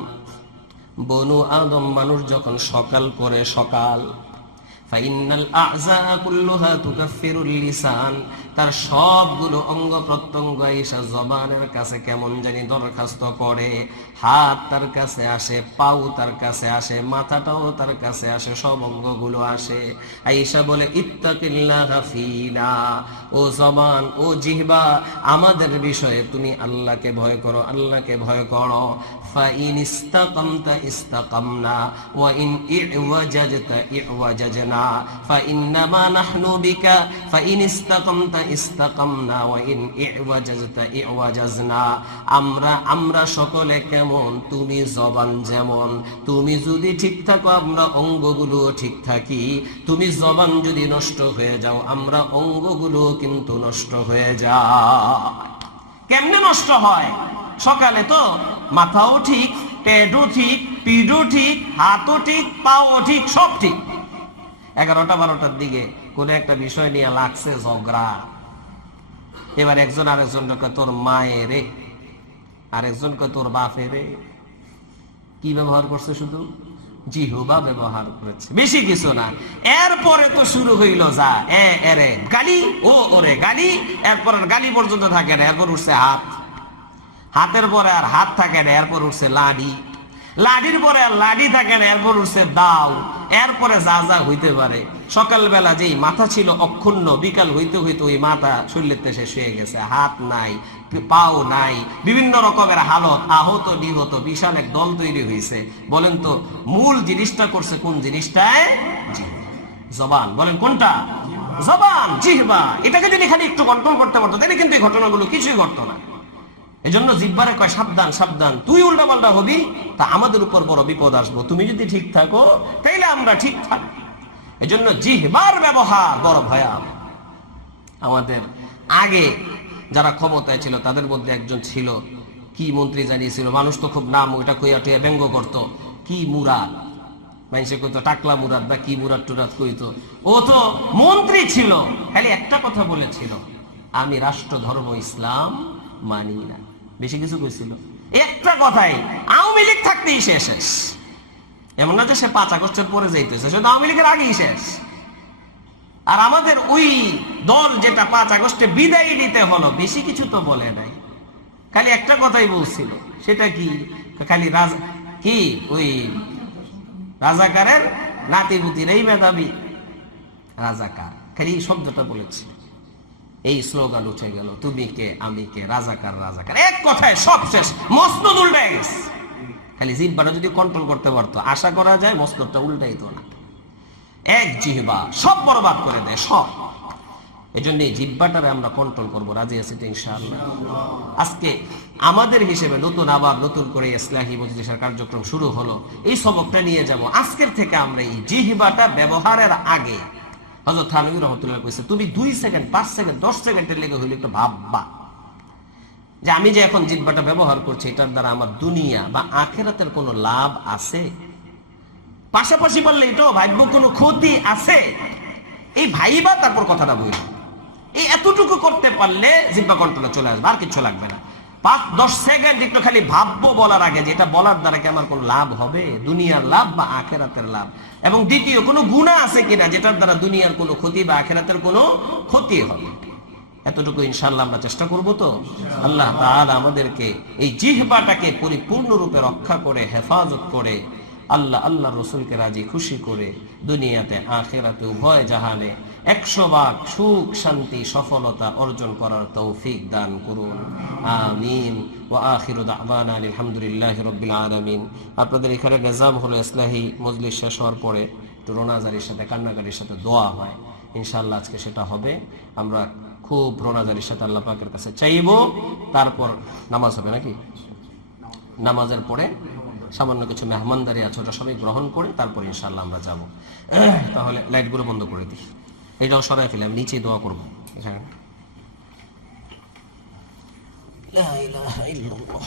বনু আদম মানুষ যখন সকাল করে, সকাল, ফাইন্নাল আযা কুল্লুহা তুকাফিরুল লিসান, তার সবগুলো অঙ্গ প্রত্যঙ্গ এসে জবানের কাছে কেমন জানি দরখাস্ত করে। হাত তার কাছে আসে, পাও তার কাছে আসে, মাথাটাও তার কাছে আসে, সব অঙ্গগুলো আসে। আয়েশা বলে, ইত্তাকিল্লাহা ফিনা, ও জবান, ও জিহ্বা, আমাদের বিষয়ে তুমি আল্লাহকে ভয় করো, আল্লাহকে ভয় করো। ফাইন ইস্তাকামতা ইস্তাকামনা ওয়া ইন ইওয়াজাজতা ইওয়াজাজনা ফাইন্নামা নাহনু বিকা ফাইন ইস্তাকামতা ইস্তাকামনা ওয়া ইন ইওয়াজাজতা ইওয়াজাজনা। আমরা সকলে কেমন, তুমি জবান যেমন, তুমি যদি ঠিক থাকো আমরা অঙ্গগুলো ঠিক থাকি, তুমি জবান যদি নষ্ট হয়ে যাও আমরা অঙ্গগুলো কিন্তু নষ্ট হয়ে যায়। কেমনে নষ্ট হয়? সকালে তো মাথাও ঠিক, পেটও ঠিক, পিঠও ঠিক, হাতও ঠিক, পাও ঠিক, সব ঠিক। 11টা 12টার দিকে কোন একটা বিষয় নিয়ে লাগছে ঝগড়া। এবার একজন আরেকজনকে তোর মায়েরে, আরেকজনকে তোর বাপেরে। কি ব্যবহার করছে? শুধু জিহ্বা ব্যবহার করেছে, বেশি কিছু না। এরপরে তো শুরু হইল যা এরে গালি, ও ওরে গালি, এরপর গালি পর্যন্ত থাকে না, এরপর উঠছে হাত, হাতের পরে আর হাত থাকে না, এরপর উঠছে লাঠি, লাঠির পরে আর লাঠি থাকে না, এরপর উঠছে দাও। এরপরে যা যা হইতে পারে। সকালবেলা যেই মাথা ছিল অক্ষুণ্ণ, বিকাল হইতে হইতে ওই মাথা শরীরের শেষ হয়ে গেছে, হাত নাই, পাও নাই, বিভিন্ন রকমের হালত, আহত নিহত বিশাল এক দল তৈরি হয়েছে। বলেন তো মূল জিনিসটা করছে কোন জিনিসটায়? জবান। বলেন কোনটা? জবান, জিহ্বা। এটাকে যদি খালি একটু কন্ট্রোল করতে পারতো তাহলে কিন্তু এই ঘটনাগুলো কিছুই ঘটতো না। এজন্য জিহ্বারে কয় সাবধান সাবধান, তুই উল্টা পাল্টা হবি তা আমাদের উপর বড় বিপদ আসবো। তুমি যদি ঠিক থাকো তাইলে আমরা ঠিক থাকি। এজন্য জিহ্বার ব্যবহার বড় ভয়াবহ। আমাদের আগে যারা ক্ষমতায় ছিল তাদের মধ্যে একজন ছিল, কি মন্ত্রী জানিয়েছিল, মানুষ তো খুব নাম ওইটা কইয়া টইয়া ব্যঙ্গ করতো, কি মুরাদ, মানুষে কইতো টাকলা মুরাদ বা কি মুরাদ টুরাদ কইতো। ও তো মন্ত্রী ছিল, খালি একটা কথা বলেছিল, আমি রাষ্ট্র ধর্ম ইসলাম মানি না। বেশি কিছু কইছিল একটা কথাই, আওয়ামী লীগ থাকতেই শেষ। এমন না যে সে 5 আগস্টের পরে যাইতেছে, সে আওয়ামী লীগের আগেই শেষ। আর আমাদের ওই দল যেটা 5 আগস্টে বিদায় নিতে হলো, বেশি কিছু তো বলে নাই, খালি একটা কথাই বলছিল। সেটা কি? খালি কি ওই রাজাকারের নাতিপুতির এই মেধাবী রাজাকার, খালি এই শব্দটা বলেছে। এই স্লোগান উঠে গেল, তুমি কে আমি কে, রাজাকার রাজাকার, এক কথায় সব শেষ, মসনদ উল্টাই গেছে। খালি জিহ্বাটা যদি কন্ট্রোল করতে পারতো, আশা করা যায় মসনদটা উল্টাইতো না। এক জিহ্বা সব বরবাদ করে দেয়, সব। এজন্য এই জিহ্বাটারে আমরা কন্ট্রোল করবো, রাজি আছি তো ইনশাআল্লাহ। আজকে আমাদের হিসেবে আবার নতুন করে ইসলাহি মজলিসের কার্যক্রম শুরু হলো, এই সবকটা নিয়ে যাব। আজকের থেকে আমরা এই জিহ্বাটা ব্যবহারের আগে হযরত থানভী রাহমাতুল্লাহ কইছে, তুমি 2 সেকেন্ড 5 সেকেন্ড 10 সেকেন্ডের লেগে হইলে একটু ভাববা যে আমি যে এখন জিহ্বাটা ব্যবহার করছি এটার দ্বারা আমার দুনিয়া বা আখিরাতের কোনো লাভ আছে? পাশাপাশি বললে এটাও ভাববো কোনো ক্ষতি আছে? এই ভাইবা তারপর কথাটা বলি। এই এতটুকু করতে পারলে জিহ্বা কন্ট্রোলে চলে আসবে, আর কিছু লাগবে না। 5-10 সেকেন্ড একটু খালি ভাববো বলার আগে যে এটা বলার দ্বারা কি আমার কোনো লাভ হবে, দুনিয়ার লাভ বা আখিরাতের লাভ, এবং দ্বিতীয় কোনো গুনাহ আছে কিনা যেটার দ্বারা দুনিয়ার কোনো ক্ষতি বা আখিরাতের কোনো ক্ষতি হবে। এতটুকু ইনশাআল্লাহ আমরা চেষ্টা করব তো। আল্লাহ তাআলা আমাদেরকে এই জিহ্বাটাকে পরিপূর্ণরূপে রক্ষা করে, হেফাজত করে, আল্লাহ রাসূলকে রাজি খুশি করে দুনিয়াতে আখিরাতে উভয় জাহানে 100 ভাগ সুখ শান্তি সফলতা অর্জন করার তৌফিক দান করুন, আমিন। ওয়া আখিরু দাওয়ানা আলহামদুলিল্লাহি রাব্বিল আলামিন। আপনাদের এখানে নিজাম হলো ইসলাহি মজলিস শেষ হওয়ার পরে একটু রোনাজারির সাথে কান্নাকাটির সাথে দোয়া হয়, ইনশাআল্লাহ আজকে সেটা হবে। আমরা খুব রোনাজারির সাথে আল্লাহ পাকের কাছে চাইবো, তারপর নামাজ হবে নাকি? নামাজের পরে সামান্য কিছু মেহমানদারি আছে, ওটা সবাই গ্রহণ করে তারপর ইনশাআল্লাহ আমরা যাব। তাহলে লাইটগুলো বন্ধ করে দিই, এটাও সরাই ফেলে, আমি নিচে দোয়া করবো এখানে। লা ইলাহা ইল্লাল্লাহ।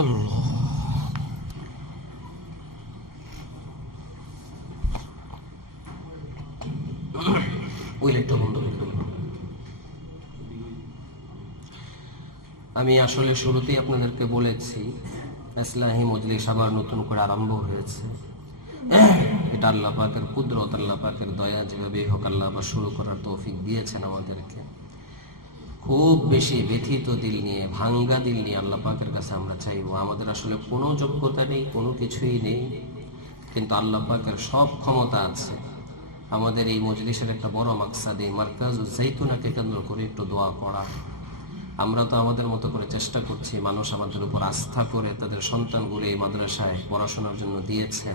আল্লাহ ওই লাইটটা বন্ধ করে দেবো। আমি আসলে শুরুতেই আপনাদেরকে বলেছি ইসলাহি মজলিস আবার নতুন করে আরম্ভ হয়েছে। এটা আল্লাহ পাকের কুদরত, আল্লাহ পাকের দয়া, যেভাবে হোক আল্লাহ আবার শুরু করার তৌফিক দিয়েছেন আমাদেরকে। খুব বেশি ব্যথিত দিল নিয়ে, ভাঙ্গা দিল নিয়ে আল্লাহ পাকের কাছে আমরা চাইবো। আমাদের আসলে কোনো যোগ্যতা নেই, কোনো কিছুই নেই, কিন্তু আল্লাহ পাকের সব ক্ষমতা আছে। আমাদের এই মজলিসের একটা বড় মাকসাদ এই মার্কাজুজ জাইতুনাকে কেন্দ্র করে একটু দোয়া করা। আমরা তো আমাদের মতো করে চেষ্টা করছি, মানুষ আমাদের উপর আস্থা করে তাদের সন্তানগুলো এই মাদ্রাসায় পড়াশোনার জন্য দিয়েছে,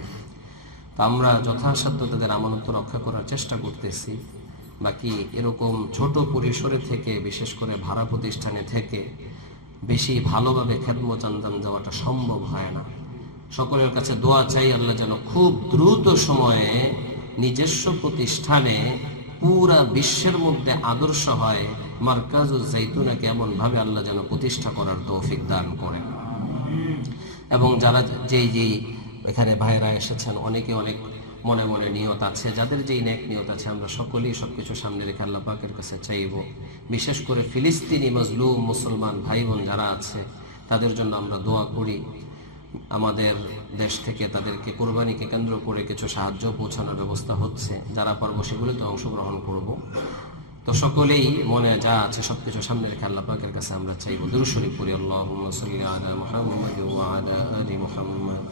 আমরা যথাসাধ্য তাদের আমানত রক্ষা করার চেষ্টা করতেছি। বাকি এরকম ছোট পরিসরে থেকে, বিশেষ করে ভাড়া প্রতিষ্ঠানে থেকে বেশি ভালোভাবে খেদমত আঞ্জাম দেওয়াটা সম্ভব হয় না। সকলের কাছে দোয়া চাই আল্লাহ যেন খুব দ্রুত সময়ে নিজস্ব প্রতিষ্ঠানে পুরা বিশ্বের মধ্যে আদর্শ হয় মার্কাজুজ জাইতুনাকে এমন ভাবে আল্লাহ যেন প্রতিষ্ঠা করার তৌফিক দান করেন। এবং যারা যেই এখানে ভাইরা এসেছেন, অনেকে অনেক মনে মনে নিয়ত আছে, যাদের যেই নেক নিয়ত আছে, আমরা সকলেই সবকিছু সামনে রেখে আল্লাহ পাকের কাছে চাইব। বিশেষ করে ফিলিস্তিনি মজলুম মুসলমান ভাই বোন যারা আছে তাদের জন্য আমরা দোয়া করি। আমাদের দেশ থেকে তাদেরকে কোরবানিকে কেন্দ্র করে কিছু সাহায্য পৌঁছানোর ব্যবস্থা হচ্ছে, যারা পারবো সেগুলোতে অংশগ্রহণ করব। তো সকলেই মনে যা আছে সবকিছু সামনে রেখে আল্লাহ পাকের কাছে আমরা চাইব। দুরূদ শরীফ পড়ি। আল্লাহুম্মা সাল্লি আলা মুহাম্মাদ ওয়া আলা আলি মুহাম্মাদ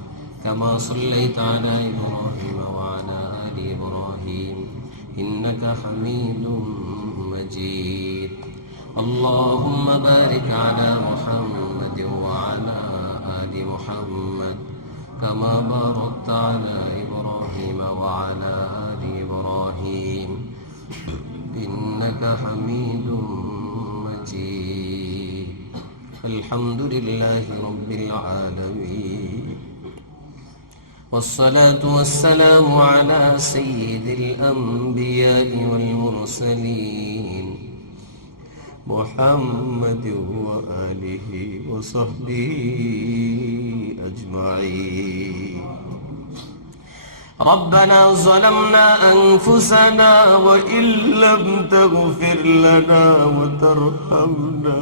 কামা সাল্লাইতা আলা ইব্রাহিম ওয়া আলা আলি ইব্রাহিম ইন্নাকা হামিদুম মাজিদ। আল্লাহুম্মা বারিক আলা মুহাম্মাদ ওয়া আলা আলি মুহাম্মাদ কামা বারাকতা আলা ইব্রাহিম ওয়া আলা আলি ইব্রাহিম إنك حميد مجيد. الحمد لله رب العالمين والصلاة والسلام على سيد الأنبياء والمرسلين محمد وآله وصحبه أجمعين. ربنا ظلمنا أنفسنا وإن لم تغفر لنا وترحمنا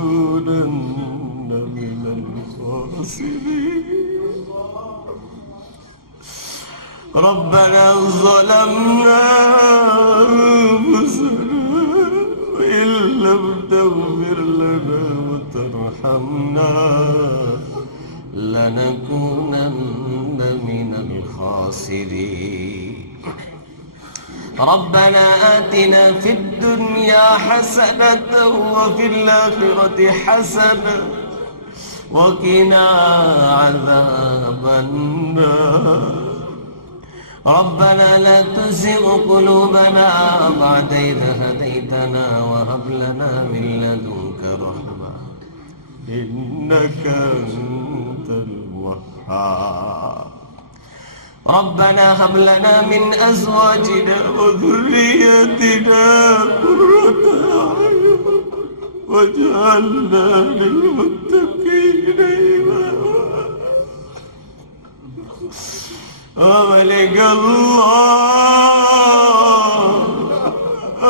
لنكونن من الخاسرين. ربنا ظلمنا أنفسنا وإن لم تغفر لنا وترحمنا لنكونن من الخاسرين. ربنا آتنا في الدنيا حسنة وفي الآخرة حسنة وقنا عذاب النار. ربنا لا تزغ قلوبنا بعد إذ هديتنا وهب لنا من لدنك رحمة إنك أنت الوهاب. ربنا هب لنا من أزواجنا وذرياتنا قرة أعين واجعلنا للمتقين إماما. وملك الله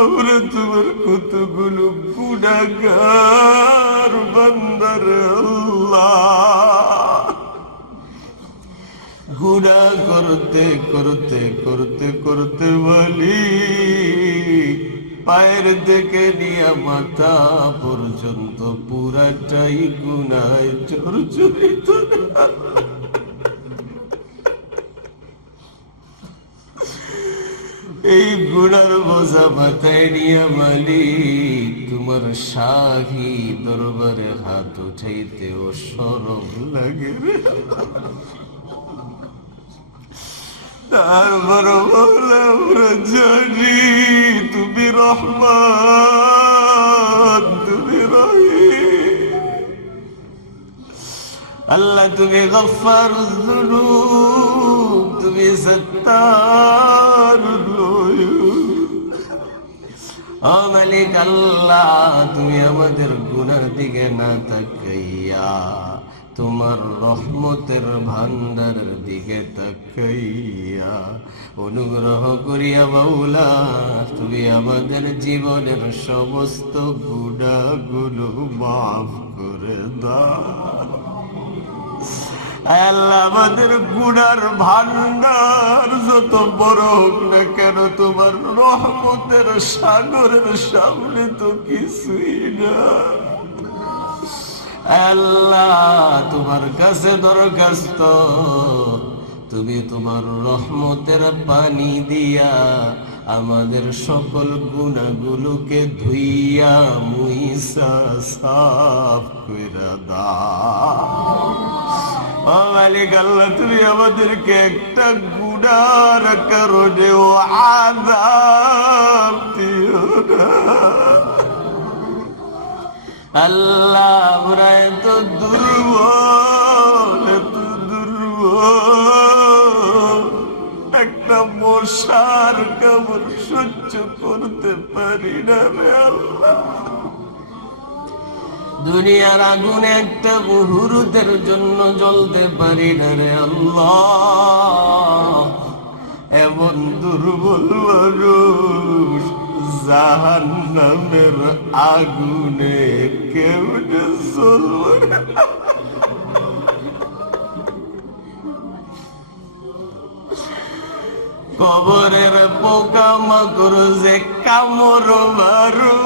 আমরা তোমার কতগুলো গুনাহগার বান্দার আল্লাহ, গুনাহ করতে করতে করতে করতে বলি পায়ের থেকে নিয়ে মাথা পর্যন্ত পুরাটাই গুনায় জর্জরিত। এই গুনার বোঝা মাথায় নিয়ে মালিক তোমার শাহী দরবারে হাত উঠাইতেও শরম লাগে রে। তারপর বলে আমরা জানি তুমি রহমান, তুমি রহিম। আল্লাহ তুমি গফফারুয যুনুব, তুমি সত্তারুল উয়ুব। ও মালিক আল্লাহ, তুমি আমাদের গুনার দিকে না তাকাইয়া তোমার রহমতের ভান্ডারের দিকে তাকাইয়া অনুগ্রহ করিয়া মাওলা তুমি আমাদের জীবনের সমস্ত গুনাহগুলো মাফ করে দাও। আল্লাহ আমাদের গুনার ভান্ডার যত বড় হোক না কেন তোমার রহমতের সাগরের সামনে তো কিছুই না। আল্লাহ তোমার কাছে দরখাস্ত, তুমি তোমার রহমতের পানি দিয়া আমাদের সকল গুনাহগুলোকে ধুইয়া মুইসা সাফ কইরা দাও। ও মালিক আল্লাহ, তুমি আমাদেরকে একটা গুনার কারণে ও আযাব দিও না। আল্লাহ আমরা এত দুর্বল, এত দুর্বল, একটা মশার কামড় সহ্য করতে পারি না রে আল্লাহ। দুনিয়ার আগুনে একটা মুহূর্তের জন্য জ্বলতে পারি না রে আল্লাহ। এমন দুর্বল মানুষ জাহান্নামের আগুনে কেমনে জ্বলবে? কবরের পোকা মাকড় যে কামড় মারো,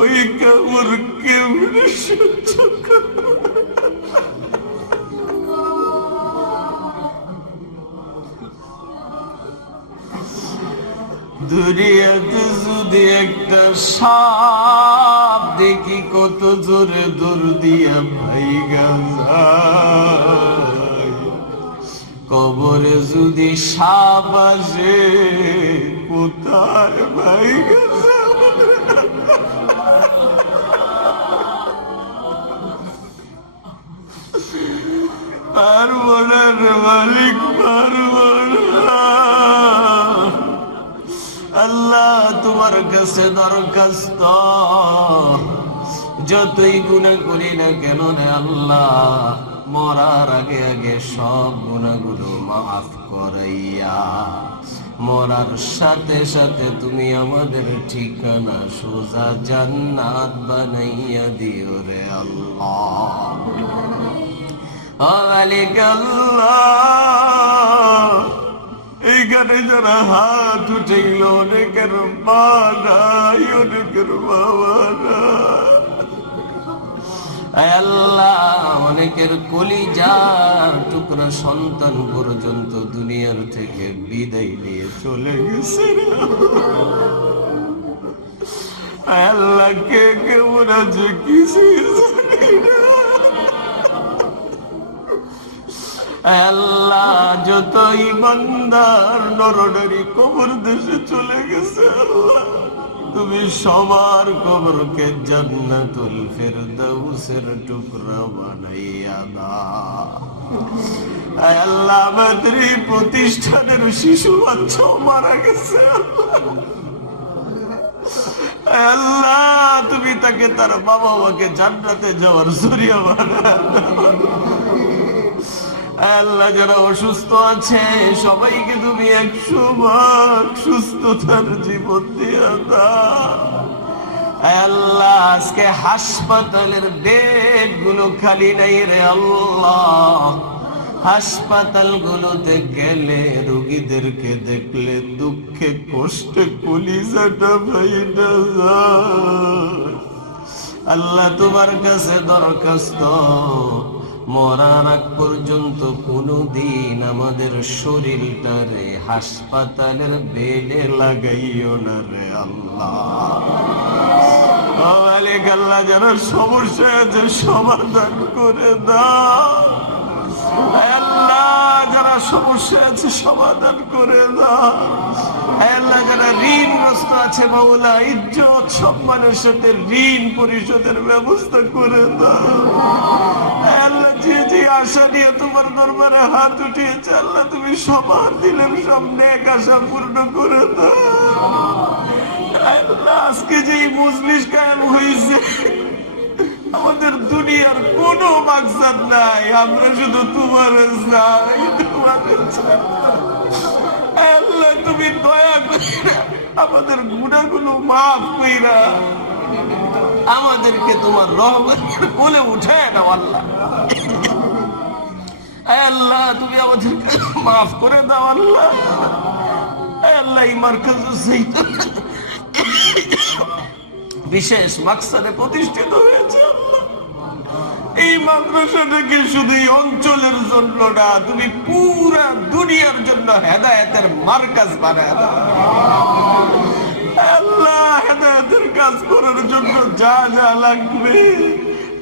ওই কামড় কেমনে সহ্য করো? দুনিয়াতে যদি একটা সাপ দেখি কত জোরে দৌড় দিয়া ভাইগা যায়, কবরে যদি সাপ আসে কোথায় ভাইগা যায়? পারবো না রে মালিক, পারবো না। আল্লাহ তোমার কাছে দরখাস্ত, যতই গুনাহ করি না কেন রে আল্লাহ, মরার আগে আগে সব গুনাহগুলো মাফ করাইয়া মরার সাথে সাথে তুমি আমাদের ঠিকানা সোজা জান্নাত বানাইয়া দিও রে আল্লাহ। ও মালিক আল্লাহ, এইখানে যারা হাত উঠেছিল অনেকের মা নাই, অনেকের বাবা নাই। আল্লাহ অনেকের কলিজার টুকরা সন্তান পর্যন্ত দুনিয়ার থেকে বিদায় নিয়ে চলে গেছে। আল্লাহ কে কেমন আছে কিছু জানি না। আল্লাহ যত ইমানদার নরনারী কবর দেশে চলে গেছে, আল্লাহ তুমি সবার কবরকে জান্নাতুল ফেরদাউসের টুকরা বানাইয়া দাও। আল্লাহ আমাদের এই প্রতিষ্ঠানের শিশু বাচ্চা মারা গেছে, আল্লাহ তুমি তাকে তার বাবা মাকে জান্নাতে যাওয়ার জরিয়া বানাও। আল্লাহ যারা অসুস্থ আছে সবাইকে তুমি 100 সুস্থতার জীবন দিয়া দাও। আল্লাহ আজকে হাসপাতালের বেড গুলো খালি নাই রে আল্লাহ। হাসপাতাল গুলোতে গেলে রোগীদেরকে দেখলে দুঃখে কষ্টে কলিজাটা ভাইটা যায়। আল্লাহ তোমার কাছে দরখাস্ত, মরার আগ পর্যন্ত কোনদিন আমাদের শরীরটারে হাসপাতালের বেডে লাগাইও না রে আল্লাহ। আল্লাহ যারা সমস্যা আছে সমাধান করে দাও। আল্লাহ যারা সমস্যা আছে সমাধান করে দাও। আল্লাহ যারা ঋণগ্রস্ত আছে মাওলা ইজ্জত সম্মানের সাথে ঋণ পরিশোধের ব্যবস্থা করে দাও। আল্লাহ যে যে আশা নিয়ে তোমার দরবারে হাত উঠিয়েছে আল্লাহ তুমি সবার দিলের সব নেক আশা পূর্ণ করে দাও। আল্লাহ আজকে যে মজলিস কায়েম হয়েছে আমাদের দুনিয়ার কোনো মাকসাদ নাই, আমরা শুধু তোমার চাই, তোমার চাই। আল্লাহ তুমি দয়া করে আমাদের গুনাহগুলো মাফ কইরা আমাদেরকে তোমার রহমতের কোলে উঠায় নাও আল্লাহ। আল্লাহ তুমি আমাদেরকে মাফ করে দাও আল্লাহ। আল্লাহ এই মার্কাজ বিশেষ মাকসাদে প্রতিষ্ঠিত হয়েছে আল্লাহ। এই মাদ্রাসাটাকে শুধু এই অঞ্চলের জন্য না, তুমি পুরা দুনিয়ার জন্য হেদায়েতের মার্কাজ বানায় দাও আল্লাহ। হেদায়েতের কাজ করার জন্য যা যা লাগবে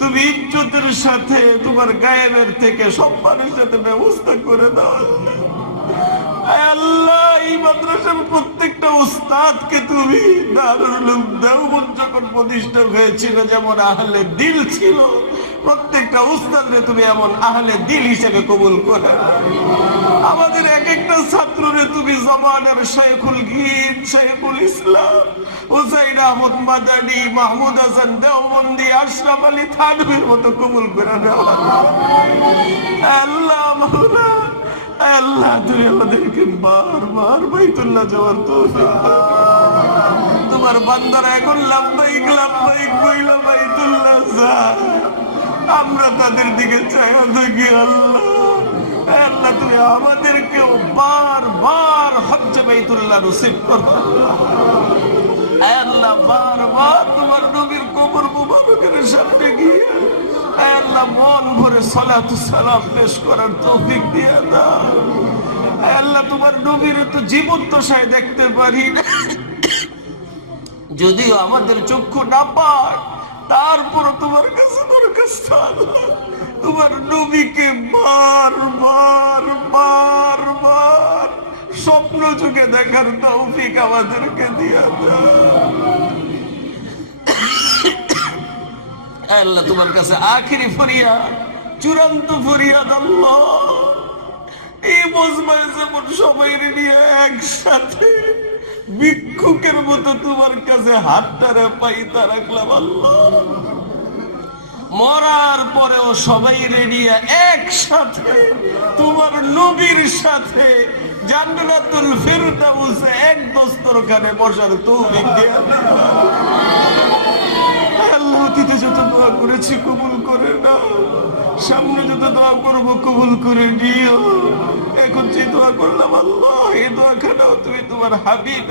তুমি ইজ্জতের সাথে তোমার গায়েবের থেকে সম্মানের সাথে ব্যবস্থা করে দাও আল্লাহ। এই মাদ্রাসার প্রত্যেকটা উস্তাদকে তুমি দারুল উলুম দেওবন্দ যখন প্রতিষ্ঠা হয়েছিল যেমন আহলে দিল ছিল, প্রত্যেকটা উস্তাদরে তুমি এমন আহলে দিল হিসেবে কবুল করে। আমাদের এক একটা ছাত্ররে তুমি জমানার শাইখুল গীত, শাইখুল ইসলাম, হুসাইন আহমদ মাদানী, মাহমুদ হাসান দেওবন্দি, আশরাফ আলী থানভীর মতো কবুল করে নেওয়া আল্লাহ। মাওলা আল্লাহ তুমি আমাদেরকে বারবার বাইতুল্লাহ যাওয়ার তৌফিক দাও। তোমার বান্দারা এখন লাব্বাইক লাব্বাইক কইলা বাইতুল্লাহ যায়, আমরা তাদের দিকে চাইয়া থাকি আল্লাহ। আল্লাহ তুমি আমাদেরকেও বারবার হজ্জে বাইতুল্লাহ নসিব করো আল্লাহ। বারবার তোমার নবীর কবর মুবারকের সামনে গিয়ে আল্লাহ মন ভরে সালাতু সালাম পেশ করার তৌফিক দিয়ে দাও আল্লাহ। তোমার নবীর তো জীবন্ত সায় দেখতে পারি না, যদিও আমাদের চক্ষু না পায়, তারপর তোমার কাছে দরখাস্ত তোমার নবীকে বারবার বারবার স্বপ্ন যুগে দেখার তৌফিক আমাদেরকে দিয়ে দাও আল্লাহ। তোমার কাছে আখিরি ফরিয়াদ, চূড়ান্ত ফরিয়াদ আল্লাহ। এই মজমায় যেমন সবাই নিয়ে একসাথে ভিক্ষুকের মতো তোমার কাছে হাতটারে পাইতা রাখলাম আল্লাহ, মরার পরেও সবাই নিয়ে একসাথে তোমার নবীর সাথে জান্নাতুল ফিরদাউসে এক দস্তরখানে বসার তৌফিক দিয়া আল্লাহ। অতীতে যত দোয়া করেছি কবুল করে নাও, সামনে যত দোয়া করবো কবুল করে নিও। এখন যে দোয়া করলাম আল্লাহ, এই দোয়া খানাও তুমি তোমার হাবিব